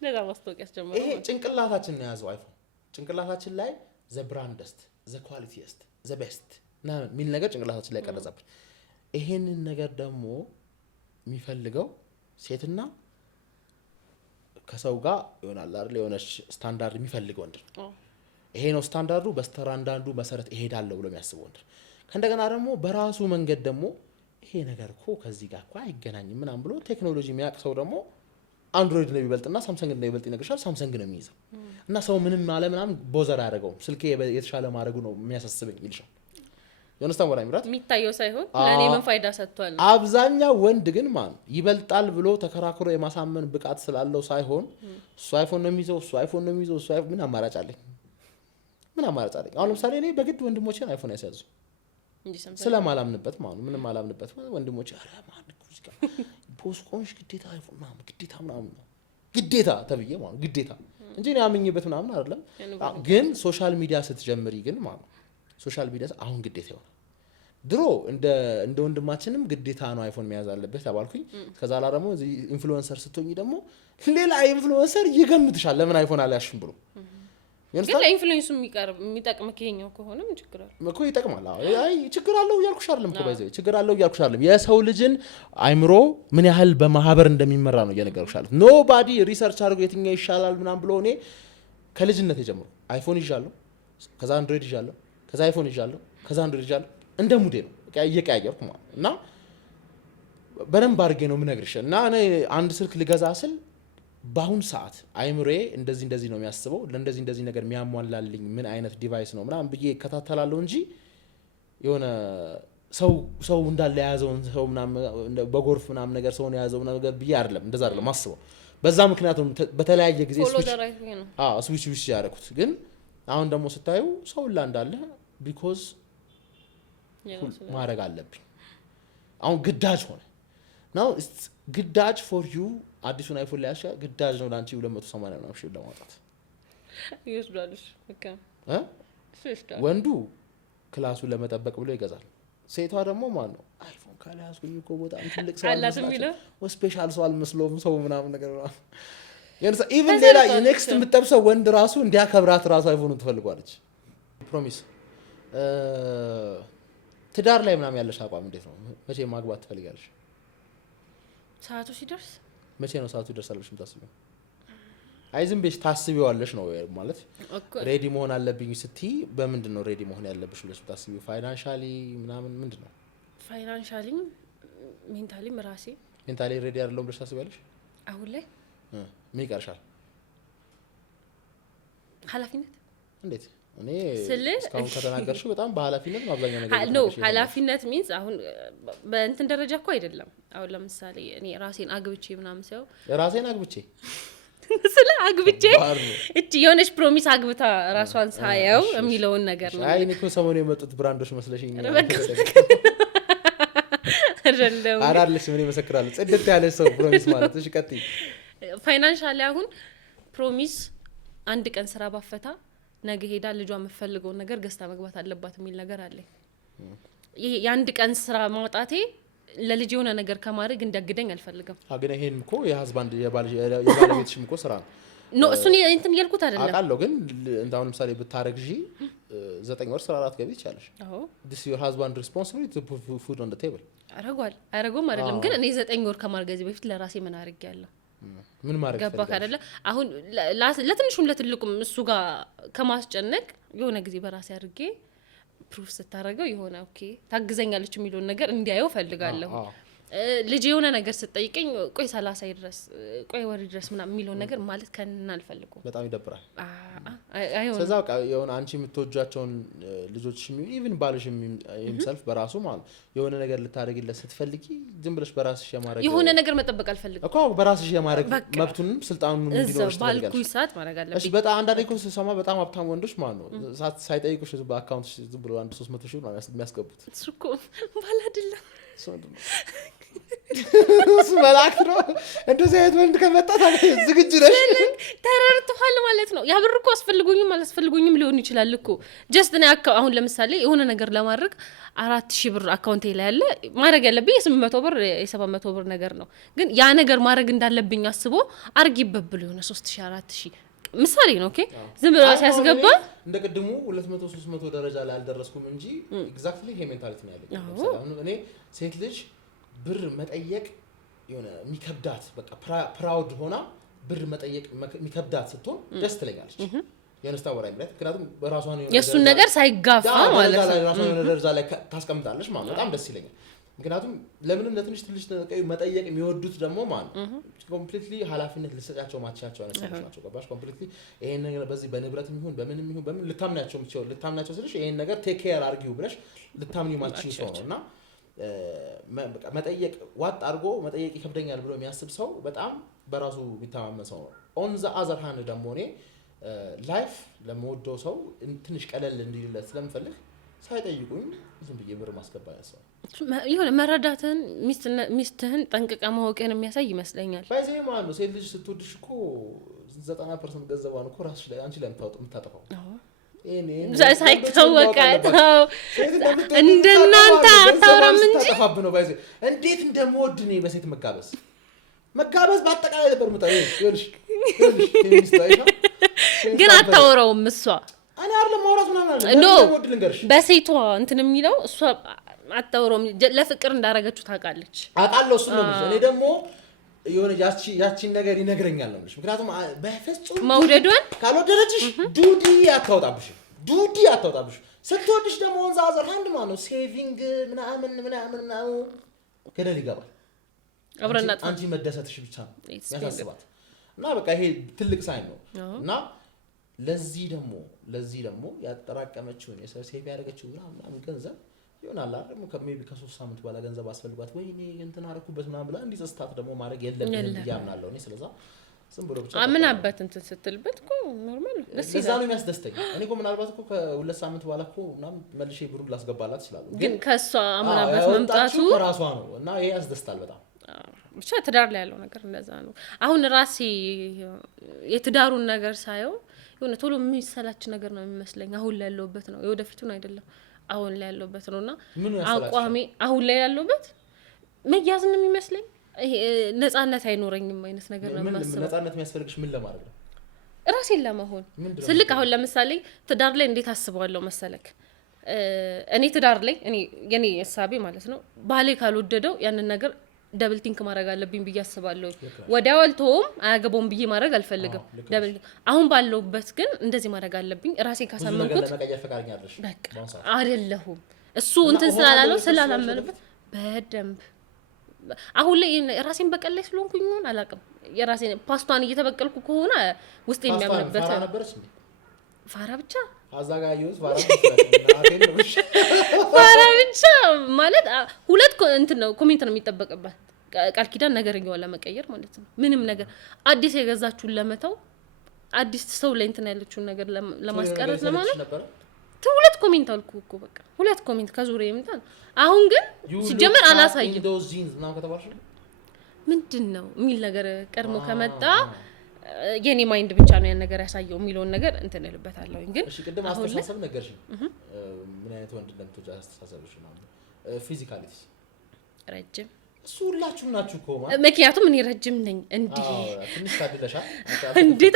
ለዛ ማስታወቂያ ያስጀምራል ይሄ ጭንቅላታችን ነው ያዘው አይፎን ጭንቅላታችን ላይ the brandest the qualityest the best ና ሚል ነገር ጭንቅላታችን ላይ ቀረጸብን ይሄንን ነገር ደግሞ የሚፈልገው ሴትና ከሰው ጋር ይሆናል አይደል የሆነች ስታንዳርድ የሚፈልገው ወንድ ይሄ ነው ስታንዳርዱ በስታንዳርዱ መሰረት ይሄዳል ብሎ የሚያስበው ወንድ ከእንደገና ደግሞ በራሱ መንገድ ደግሞ ይሄ ነገር እኮ ከዚህ ጋር እኮ አይገናኝም ምናምን ብሎ ቴክኖሎጂ የሚያውቅ ሰው ደግሞ አንድሮይድ ነው ይበልጥና ሳምሰንግ ነው ይበልጥ ይነግርሻል ሳምሰንግ ነው የሚይዘው እና ሰው ምንም አለ ምናምን ቦዘር ያደርገው ስልኬ የተሻለ ማድረጉ ነው የሚያሳስበኝ ይልሻል ዮናስታን ወራይ ምራት የሚታየው ሳይሆን ለኔ ምን ፋይዳ ሰጥቷል አብዛኛው ወንድ ግን ማን ይበልጣል ብሎ ተከራክሮ የማሳመን ብቃት ስላለው ሳይሆን እሱ አይፎን ነው የሚይዘው እሱ ምን አማራጭ አለኝ አሁን ለምሳሌ እኔ በግድ ወንድሞቼን አይፎን ያሳዙ ስለማላምንበት ማለት ነው ምንም አላምንበት ወንድሞቼ አረ ማን ኩስ ጋር ፖስኮንሽ ግዴታ አይፎን ምናምን ነው ግዴታ ተብዬ ማለት ግዴታ እንጂ እኔ አምኜበት ምናምን አይደለም ግን ሶሻል ሚዲያ ስትጀምሪ ግን ማለት ሶሻል ሚዲያ አሁን ግዴታ ይሆናል ድሮ እንደ ወንድማችንም ግዴታ ነው አይፎን መያዝ አለበት ተባልኩኝ ከዛ ላይ ደግሞ ኢንፍሉዌንሰር ስትሆኚ ደግሞ ሌላ ኢንፍሉዌንሰር ይገምትሻል ለምን አይፎን አላያሽም ብሎ ግን ለኢንፍሉዌንሱ የሚጠቅም ከኛው ከሆነ ምን ችግር አለ እኮ ይጠቅማል አይ ችግር አለው ያልኩሽ አይደለም እኮ ባይዘው ችግር አለው ያልኩሽ አይደለም የሰው ልጅን አይምሮ ምን ያህል በማህበር እንደሚመራ ነው እየነገርኩሽ አይደል ኖባዲ ሪሰርች አድርጎ የትኛው ይሻላል ምናምን ብሎ እኔ ከልጅነት ጀምሮ አይፎን ይዣለሁ ከዛ አንድሮይድ ይዣለሁ ከዛ አይፎን ይዣለሁ ከዛ አንድሮይድ ይዣለሁ እንደ ሙዴ ነው እየቀያየርኩ ማለት እና በደንብ አድርጌ ነው የምነግርሽ እና እኔ አንድ ስልክ ልገዛ ስል በአሁን ሰዓት አይምሮዬ እንደዚህ ነው የሚያስበው ለእንደዚህ ነገር የሚያሟላልኝ ምን አይነት ዲቫይስ ነው ምናምን ብዬ እከታተላለሁ እንጂ የሆነ ሰው እንዳለ የያዘውን ሰው ምናምን በጎርፍ ምናምን ነገር ሰውን የያዘው ነገር ብዬ አይደለም እንደዛ አይደለም ማስበው በዛ ምክንያቱም በተለያየ ጊዜ ስዊች ያደረኩት ግን አሁን ደግሞ ስታዩ ሰው ላ እንዳለ ቢኮዝ ማድረግ አለብኝ አሁን ግዳጅ ሆነ ናው ግዳጅ ፎር ዩ አዲሱን አይፎን ላይ ያሻ ግዳጅ ነው ላንቺ 280 ነው ሺህ ለማውጣት ይወስዳልሽ ኦኬ ወንዱ ክላሱን ለመጠበቅ ብሎ ይገዛል ሴቷ ደግሞ ማን ነው አይፎን ካላያስኩኝ እኮ በጣም ትልቅ ሰው አልመስላችም ስፔሻል ሰው አልመስለውም ሰው ምናምን ነገር ነው ያንሳ ኢቭን ሌላ ኔክስት የምትጠብሰው ወንድ ራሱ እንዲያከብራት ራሱ አይፎኑን ትፈልጓለች ፕሮሚስ ትዳር ላይ ምናምን ያለሽ አቋም እንዴት ነው መቼ ማግባት ትፈልጋለሽ ሰዓቱ ሲደርስ መቼ ነው ሰዓቱ ይደርሳል ብለሽ የምታስቢው አይዝም ቤሽ ታስቢዋለሽ ነው ማለት ሬዲ መሆን አለብኝ ስትይ በምንድን ነው ሬዲ መሆን ያለብሽ ብለሽ የምታስቢው ፋይናንሻሊ ምናምን ምንድን ነው ፋይናንሻሊ ሜንታሊ ሬዲ አይደለም ብለሽ ታስቢያለሽ አሁን ላይ ምን ይቀርሻል ኃላፊነት እንዴት እኔ እስካሁን ከተናገርሽው በጣም በኃላፊነት ማብዛኛ ነገር ነው ኃላፊነት ሚንስ አሁን በእንትን ደረጃ እኮ አይደለም አሁን ለምሳሌ እኔ ራሴን አግብቼ ምናምን ሰው ራሴን አግብቼ ስለ አግብቼ እቺ የሆነች ፕሮሚስ አግብታ ራሷን ሳየው የሚለውን ነገር ነው አይ እኔ ሰሞኑን የመጡት ብራንዶች መስለሽኝ አይደለም አራልሽ ምን ይመሰክራል ጽድት ያለ ሰው ፕሮሚስ ማለት እሺ ቀጥይ ፋይናንሻሊ አሁን ፕሮሚስ አንድ ቀን ስራ ባፈታ ነገ ሄዳ ልጇ የምትፈልገው ነገር ገዝታ መግባት አለባት የሚል ነገር አለ ይሄ የአንድ ቀን ስራ ማውጣቴ ለልጅ የሆነ ነገር ከማድረግ እንዲያግደኝ አልፈልግም ግን ይሄን እኮ የሀዝባንድ የባለቤትሽም እኮ ስራ ነው እሱን እንትን ያልኩት አይደለም አውቃለሁ ግን እንዳው ለምሳሌ ብታረግጂ 9 ወር ስራ አራት ገቢ ይቻላልሽ this your husband responsibility to put food on the table አረጋም አይደለም ግን እኔ 9 ወር ከማርገዜ በፊት ለራሴ ምን አርጋለሁ ምን ማድረግ ገባክ አይደለ አሁን ለትንሹም ለትልቁም እሱ ጋር ከማስጨነቅ የሆነ ጊዜ በራሴ አድርጌ ፕሩፍ ስታረገው የሆነ ኦኬ ታግዘኛለች የሚለውን ነገር እንዲያየው ፈልጋለሁ ልጅ የሆነ ነገር ስትጠይቀኝ ቆይ 30 ይድረስ ቆይ ወር ይድረስ ምናምን የሚለውን ነገር ማለት ከነና አልፈልገው በጣም ይደብራል ስለዚህ በቃ የሆነ አንቺ የምትወጃቸውን ልጆች ኢቭን ባልሽ himself በራሱ ማለት የሆነ ነገር ልታደርግለት ስትፈልጊ ዝም ብለሽ በራስሽ የማድረግ የሆነ ነገር መጠበቅ አልፈልግም እኮ በራስሽ የማድረግ መብቱንም ስልጣኑን እንዲኖርሽ ትፈልጋለሽ ባልኩ ሰዓት ማድረግ አለብኝ እሺ በጣም አንዳንዴ እኮ ሰማ በጣም ሀብታም ወንዶች ማለት ነው ሳይጠይቁሽ በአካውንት ዝም ብሎ 300 ሺህ ነው የሚያስገቡት እሱ እኮ ባል አይደለም እሱ መላክ ነው እንደዚህ አይነት ወንድ ከመጣ ዝግጁ ነሽ ተረርቷል ማለት ነው ያ ብር እኮ አስፈልጉኝም ሊሆን ይችላል እኮ ጀስት ነው አሁን ለምሳሌ የሆነ ነገር ለማድረግ 4000 ብር አካውንቴ ላይ ያለ ማድረግ ያለብኝ 800 ብር 700 ብር ነገር ነው ግን ያ ነገር ማድረግ እንዳለብኝ አስቦ አርጊበብል የሆነ 3000 4000 ምሳሌ ነው ኦኬ ዝም ብሎ ሲያስገባ እንደ ቀድሙ 200 300 ደረጃ ላይ አልደረስኩም እንጂ ኤግዛክትሊ ይሄ ሜንታሊቲ ነው ያለኝ እኔ ሴት ልጅ ብር መጠየቅ የሆነ የሚከብዳት በቃ ፕራውድ ሆና ብር መጠየቅ የሚከብዳት ስትሆን ደስ ትለኛለች የነስታ ወራይ ማለት ምክንያቱም በራሷን የሱን ነገር ሳይጋፋ ማለት ነው ራሷን የሆነ ደረጃ ላይ ታስቀምጣለች ማለት በጣም ደስ ይለኛል ምክንያቱም ለምን ለትንሽ መጠየቅ የሚወዱት ደግሞ ማለት ኮምፕሊትሊ ኃላፊነት ልሰጣቸው ማቻቸው ናቸው ገባሽ ኮምፕሊትሊ ይሄን ነገር በዚህ በንብረትም ይሁን በምን ልታምናቸው ስለሽ ይሄን ነገር ቴክ ኬር አርጊው ብለሽ ልታምኚው ማቺው ሰው ነውና መጠየቅ ዋጥ አድርጎ መጠየቅ ይከብደኛል ብሎ የሚያስብ ሰው በጣም በራሱ የሚተማመን ሰው ነው ኦን ዘ አዘር ሃንድ ደግሞ እኔ ላይፍ ለመወደው ሰው ትንሽ ቀለል እንዲልለት ስለምፈልግ ሳይጠይቁኝ ዝም ብዬ ብር ማስገባ ያሰው ይሁን መረዳትን ሚስትህን ጠንቅቃ ማወቅን የሚያሳይ ይመስለኛል ባይዘይ ማለት ነው ሴት ልጅ ስትወድሽ እኮ 90% ገንዘቧን እኮ ራስሽ ላይ አንቺ ላይ የምታጠፋው ሳይታወቃት እንደናንተ አታውራም እንጂ ተፋብነው ባይዘይ እንዴት እንደምወድ እኔ በሴት መጋበዝ በአጠቃላይ ነበር ምታየው ይልሽ ግን አታውራውም እሷ እኔ አይደለም ማውራት ምናምን እንደምወድ ልንገርሽ በሴቷ እንትን የሚለው እሷ አታውራውም ለፍቅር እንዳረጋችሁ ታውቃለች አውቃለሁ እሱ ነው እኔ ደግሞ የሆነ ያቺን ነገር ይነግረኛል ነው ልጅ ምክንያቱም በፍጹም መውደዷን ካልወደደችሽ ዱዲ አታውጣብሽ ስትወድሽ ደግሞ ወንዛ አዘር ሃንድ ማለት ነው ሴቪንግ ምናምን ገደል ይገባል አብረናት አንቺ መደሰትሽ ብቻ ነው ያሳስባት እና በቃ ይሄ ትልቅ ሳይን ነው እና ለዚህ ደግሞ ያጠራቀመችውን የሰብሴብ ያደረገችው ምናምን ገንዘብ ይሆናል አይደል ከሜቢ ከ3 ሳምንት በኋላ ገንዘብ አስፈልጓት ወይኔ እንትን አረኩበት ምናምን ብላ እንዲጸጽታት ደግሞ ማድረግ የለብንም ያምናለሁ እኔ ስለዛ ዝም ብሎ ብቻ አምናበት እንትን ስትልበት እኮ ኖርማል ደስ ይላል። ለዛ ነው የሚያስደስተኝ። እኔ እኮ ምናልባት እኮ ከ2 ሳምንት በኋላ እኮ ምናምን መልሼ ብሩን ላስገባላት ይችላል ግን ከሷ አምናበት መምጣቱ ከራሷ ነው እና ይሄ ያስደስታል በጣም። ብቻ ትዳር ላይ ያለው ነገር እንደዛ ነው። አሁን ራሴ የትዳሩን ነገር ሳየው የሆነ ቶሎ የሚሰላች ነገር ነው የሚመስለኝ። አሁን ላይ ያለውበት ነው የወደፊቱን አይደለም አሁን ላይ ያለውበት ነውና አቋሚ አሁን ላይ ያለውበት መያዝ ነው የሚመስለኝ። ይሄ ነፃነት አይኖረኝም አይነት ነገር ነው የማስበው። ነፃነት የሚያስፈልግሽ ምን ለማድረግ ነው? ራሴን ለመሆን ስልክ አሁን ለምሳሌ ትዳር ላይ እንዴት አስበዋለሁ መሰለክ እኔ ትዳር ላይ የኔ ሐሳቤ ማለት ነው ባሌ ካልወደደው ያንን ነገር ደብል ቲንክ ማድረግ አለብኝ ብዬ አስባለሁ። ወዲያው አልተውም አያገባውም ብዬ ማድረግ አልፈልግም። ደብል አሁን ባለውበት ግን እንደዚህ ማድረግ አለብኝ ራሴን ካሳመንኩት በቃ አይደለሁም እሱ እንትን ስላላለው ስላላመነበት በደንብ አሁን ላይ ራሴን በቀል ላይ ስለሆንኩኝ ይሆን አላውቅም። የራሴን ፓስቷን እየተበቀልኩ ከሆነ ውስጥ የሚያምንበት ፋራ ብቻ አዛጋ ይውስ ፋራ ብቻ ማለት ሁለት እንትን ነው ኮሜንት ነው የሚጠበቅበት ቃል ኪዳን ነገርኛው ለመቀየር ማለት ነው። ምንም ነገር አዲስ የገዛችሁን ለመተው አዲስ ሰው ላይ እንትን ያለችውን ነገር ለማስቀረት ለማለት ሁለት ኮሜንት አልኩ እኮ በቃ ሁለት ኮሜንት ከዙሪያ ይመጣል። አሁን ግን ሲጀመር አላሳይም ምንድነው የሚል ነገር ቀድሞ ከመጣ የኔ ማይንድ ብቻ ነው ያን ነገር ያሳየው የሚለውን ነገር እንትን እልበታለሁ። ግን እሺ ቅድም አስተሳሰብ ነገርሽ ምን አይነት ወንድ እንደምትወጂ አስተሳሰብሽ ነው ፊዚካሊቲ ረጅም እሱ ሁላችሁም ናችሁ እኮ ማለት ምክንያቱም እኔ ረጅም ነኝ እንዴ ትንሽ ታድለሻል እንዴት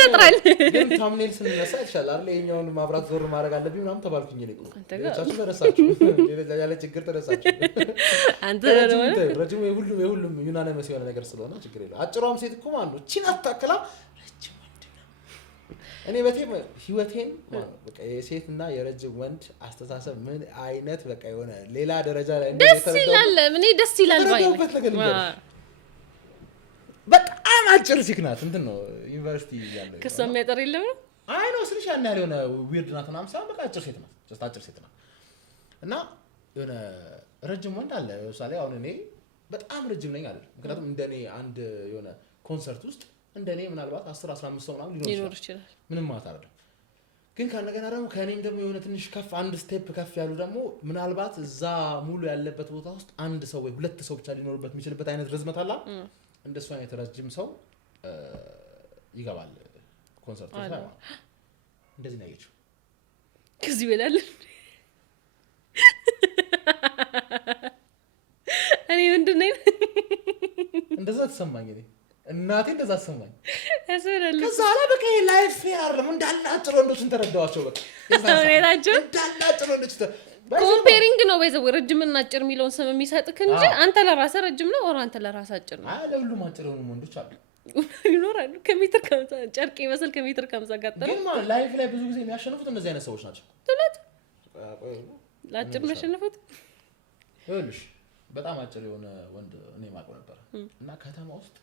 ያጥራል ግን ታምኔል ስንነሳ ይችላል አይደል የኛውን ማብራት ዞር ማድረግ አለብኝ ምናምን ተባልኩኝ እኔ እኮ ለቻችሁ ተረሳችሁ ያለ ችግር ተረሳችሁ አንተ ረጅም የሁሉም ዩናኒመስ የሆነ ነገር ስለሆነ ችግር የለም። አጭሯም ሴት እኮ ማለት ነው ቺን አታክላ ረጅም ወንድ ነው። እኔ በቴም ህይወቴን በቃ የሴትና የረጅም ወንድ አስተሳሰብ ምን አይነት በቃ የሆነ ሌላ ደረጃ ላይ ደስ ይላል። ምን ደስ ይላል ባይ በጣም አጭር ሲክናት እንትን ነው ዩኒቨርሲቲ ያለው ከሷ የሚያጠር የለም አይ ነው ስልሽ ያን ያለ የሆነ ዊርድ ናት ምናምን ሳይሆን በቃ አጭር ሴት ናት ጀስት አጭር ሴት ናት እና የሆነ ረጅም ወንድ አለ። ለምሳሌ አሁን እኔ በጣም ረጅም ነኝ አይደል ምክንያቱም እንደኔ አንድ የሆነ ኮንሰርት ውስጥ እንደኔ ምናልባት 10-15 ሰው ምናምን ሊኖር ይችላል ምንም ማለት አይደለም። ግን ከነገና ደግሞ ከኔም ደግሞ የሆነ ትንሽ ከፍ አንድ ስቴፕ ከፍ ያሉ ደግሞ ምናልባት እዛ ሙሉ ያለበት ቦታ ውስጥ አንድ ሰው ወይ ሁለት ሰው ብቻ ሊኖርበት የሚችልበት አይነት ርዝመት አለ። እንደሱ አይነት ረጅም ሰው ይገባል ኮንሰርት ላይ ማለት እንደዚህ ነው ያየችው ከዚህ በላል እኔ ምንድነው እንደዛ ተሰማኝ እኔ እናቴ እንደዛ ተሰማኝ ያሰራል ከዛ ላይ በቃ ላይፍ ያርም እንዳላጭሮ ወንዶችን ተረዳዋቸው በቃ እኔታቸው እንዳላጭሮ ወንዶች ኮምፔሪንግ ነው ባይዘው ረጅምና አጭር የሚለውን ስም የሚሰጥክ እንጂ አንተ ለራስህ ረጅም ነው ኦር አንተ ለራስህ አጭር ነው። አይ ለሁሉም አጭር የሆኑ ወንዶች አሉ ይኖራሉ ከሜትር ከመሳ ጨርቅ ይመስል ከሜትር ከመሳ ጋጠረ ግን ማለት ላይፍ ላይ ብዙ ጊዜ የሚያሸንፉት እነዚህ አይነት ሰዎች ናቸው። ትለት ለአጭር የሚያሸንፉት ይኸውልሽ በጣም አጭር የሆነ ወንድ እኔ ማውቀው ነበር እና ከተማ ውስጥ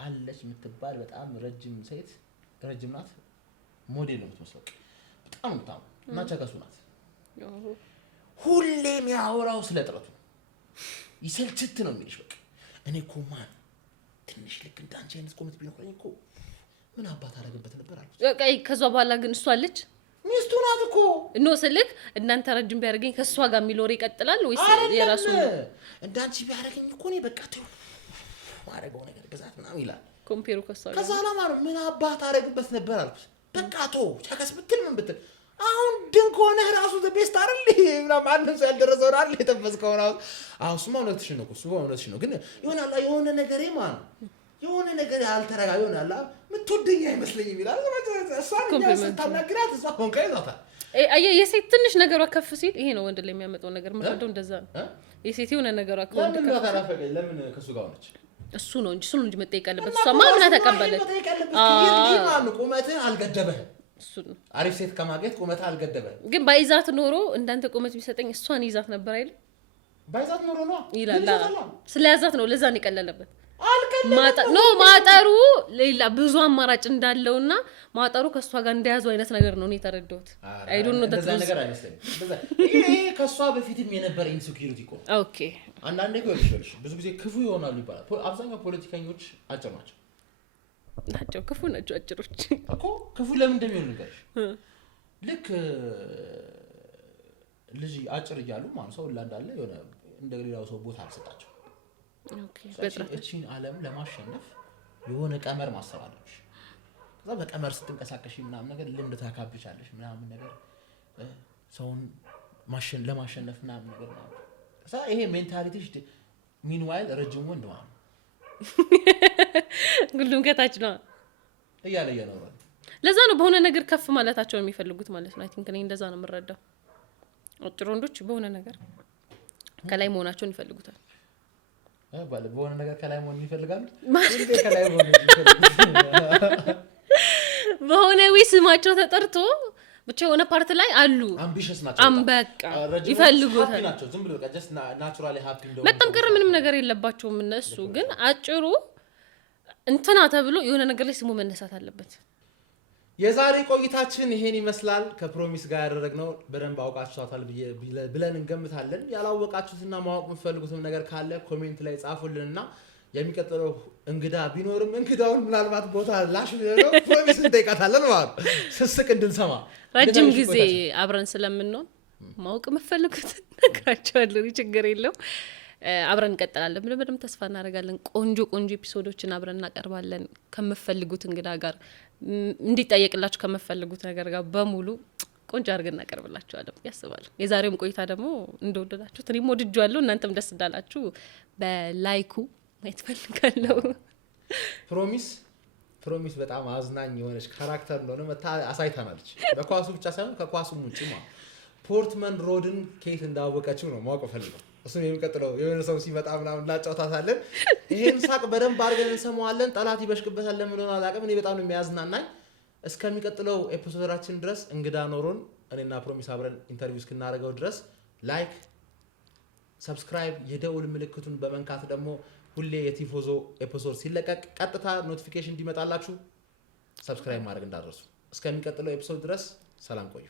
አለች የምትባል በጣም ረጅም ሴት ረጅም ናት ሞዴል ነው የምትመስለው በጣም እና ቸከሱ ናት ሁሌም ያወራው ስለ ጥረቱ ይሰልችት ነው የሚልሽ በቃ እኔ እኮ ማን ትንሽ ልክ እንዳንቺ አይነት ኮሜንት ቢኖርኝ እኮ ምን አባት አደረግበት ነበር አልኩት። በቃ ከዛ በኋላ ግን እሷ አለች ሚስቱ ናት እኮ እኖ ስልክ እናንተ ረጅም ቢያደርገኝ ከሷ ጋር የሚኖር ይቀጥላል ወይስ የራሱ እንዳንቺ ቢያደርገኝ እኮ እኔ በቃ ተው ማረጋው ነገር ገዛት ምናምን ይላል ኮምፔሩ ከሷ ጋር ከዛ ለማን ምን አባት አደረግበት ነበር አልኩት። በቃ ተው ቸከስ ብትል ምን ብትል አሁን ድንቅ ሆነ ራሱ ቤስት አይደል ምናምን ማንም ሰው ያልደረሰው አይደል የተፈስከው ነው። አሁን እሱማ እውነትሽ ነው እሱ እውነትሽ ነው ግን የሆነ ነገር ማለት የሆነ ነገር ያልተረጋ ይሆናል ምትወደኝ አይመስለኝም ይላል እሷን ስታናግራት እሷ ኮንካ ይዛታል። የሴት ትንሽ ነገሯ ከፍ ሲል ይሄ ነው ወንድ ላይ የሚያመጣው ነገር ምንድነው እንደዛ ነው የሴት የሆነ ነገሯ ከወንድ ለምን ታራፈቀኝ ለምን ከሱ ጋር ሆነች እሱ ነው እንጂ መጠየቅ ያለበት እሷ ማምና ተቀበለች ይሄን ቁመትህ አልገደበህም እሱ ነው አሪፍ ሴት ከማግኘት ቁመትህ አልገደበህም። ግን ባይዛት ኖሮ እንዳንተ ቁመት ቢሰጠኝ እሷን ይዛት ነበር አይደል ባይዛት ኖሮ ነው ይላል ስለያዛት ነው ለዛ ነው የቀለለበት ማጠሩ ሌላ ብዙ አማራጭ እንዳለውና ማጠሩ ከሷ ጋር እንደያዙ አይነት ነገር ነው የተረዳሁት። አይ ዶንት ኖ እንደዛ ነገር አይመስለኝም። ይሄ ከሷ በፊትም የነበረ ኢንሴኩሪቲ እኮ። ኦኬ አንዳንዴ ይልሽ ብዙ ጊዜ ክፉ ይሆናሉ ይባላል። አብዛኛው ፖለቲከኞች አጭር ናቸው። ክፉ ናቸው አጭሮች እኮ። ክፉ ለምን እንደሚሆን ንገርሽ። ልክ ልጅ አጭር እያሉ ማን ሰው እንዳለ የሆነ እንደሌላው ሰው ቦታ አልሰጣቸው። ኦኬ በጣም እቺን ዓለም ለማሸነፍ የሆነ ቀመር ማሰብ አለብሽ። ከዛ በቀመር ስትንቀሳቀሽ ምናምን ነገር ልምድ ታካብቻለሽ ምናምን ነገር ሰውን ለማሸነፍ ምናምን ነገር ማለት ከዛ ይሄ ሜንታሊቲሽ ሚንዋይል ረጅም ወንድ ማለት ሁሉም ከታች ነው እያለ እየኖረ ለዛ ነው በሆነ ነገር ከፍ ማለታቸው የሚፈልጉት ማለት ነው። አይ ቲንክ እኔ እንደዛ ነው የምረዳው። አጭር ወንዶች በሆነ ነገር ከላይ መሆናቸውን ይፈልጉታል። በሆነ ነገር ከላይ መሆን ይፈልጋሉ። በሆነ ስማቸው ተጠርቶ ብቻ የሆነ ፓርት ላይ አሉ አምቢሽስ ናቸው። በቃ ይፈልጉታል ናቸው። ዝም ብሎ ጀስት ናቹራሊ ሃፒ እንደሆነ በጣም ቅር ምንም ነገር የለባቸውም እነሱ። ግን አጭሩ እንትና ተብሎ የሆነ ነገር ላይ ስሙ መነሳት አለበት። የዛሬ ቆይታችን ይሄን ይመስላል። ከፕሮሚስ ጋር ያደረግነው በደንብ አውቃችኋታል ብለን እንገምታለን። ያላወቃችሁትና ማወቅ የምትፈልጉትም ነገር ካለ ኮሜንት ላይ ጻፉልንና የሚቀጥለው እንግዳ ቢኖርም እንግዳውን ምናልባት ቦታ ላሽ ነው ፕሮሚስ እንጠይቃታለን ማለት ስስቅ እንድንሰማ ረጅም ጊዜ አብረን ስለምንሆን ማወቅ የምትፈልጉት ነግራችኋለሁ። ችግር የለው አብረን እንቀጥላለን ብለን በደንብ ተስፋ እናደርጋለን። ቆንጆ ኤፒሶዶችን አብረን እናቀርባለን ከምትፈልጉት እንግዳ ጋር እንዲጠየቅላችሁ ከምትፈልጉት ነገር ጋር በሙሉ ቆንጆ አድርገን እናቀርብላችኋለን ያስባል። የዛሬውም ቆይታ ደግሞ እንደወደዳችሁት እኔም ወድጄዋለሁ፣ እናንተም ደስ እንዳላችሁ በላይኩ ማየት ፈልጋለሁ። ፕሮሚስ በጣም አዝናኝ የሆነች ካራክተር እንደሆነ አሳይታናለች። በኳሱ ብቻ ሳይሆን ከኳሱም ውጪ ማለት ፖርትመን ሮድን ኬት እንዳወቀችው ነው ማወቅ ፈልገው። እሱን የሚቀጥለው የሆነ ሰው ሲመጣ ምናምን እናጫውታታለን። ይሄን ሳቅ በደንብ አድርገን እንሰማዋለን። ጠላት ይበሽቅበታል ለምን ሆነ አላውቅም። እኔ በጣም ነው የሚያዝናናኝ። እስከሚቀጥለው ኤፒሶዳችን ድረስ እንግዳ ኖሮን እኔና ፕሮሚስ አብረን ኢንተርቪው እስክናደርገው ድረስ ላይክ፣ ሰብስክራይብ፣ የደውል ምልክቱን በመንካት ደግሞ ሁሌ የቲፎዞ ኤፒሶድ ሲለቀቅ ቀጥታ ኖቲፊኬሽን እንዲመጣላችሁ ሰብስክራይብ ማድረግ እንዳትረሱ። እስከሚቀጥለው ኤፒሶድ ድረስ ሰላም ቆዩ።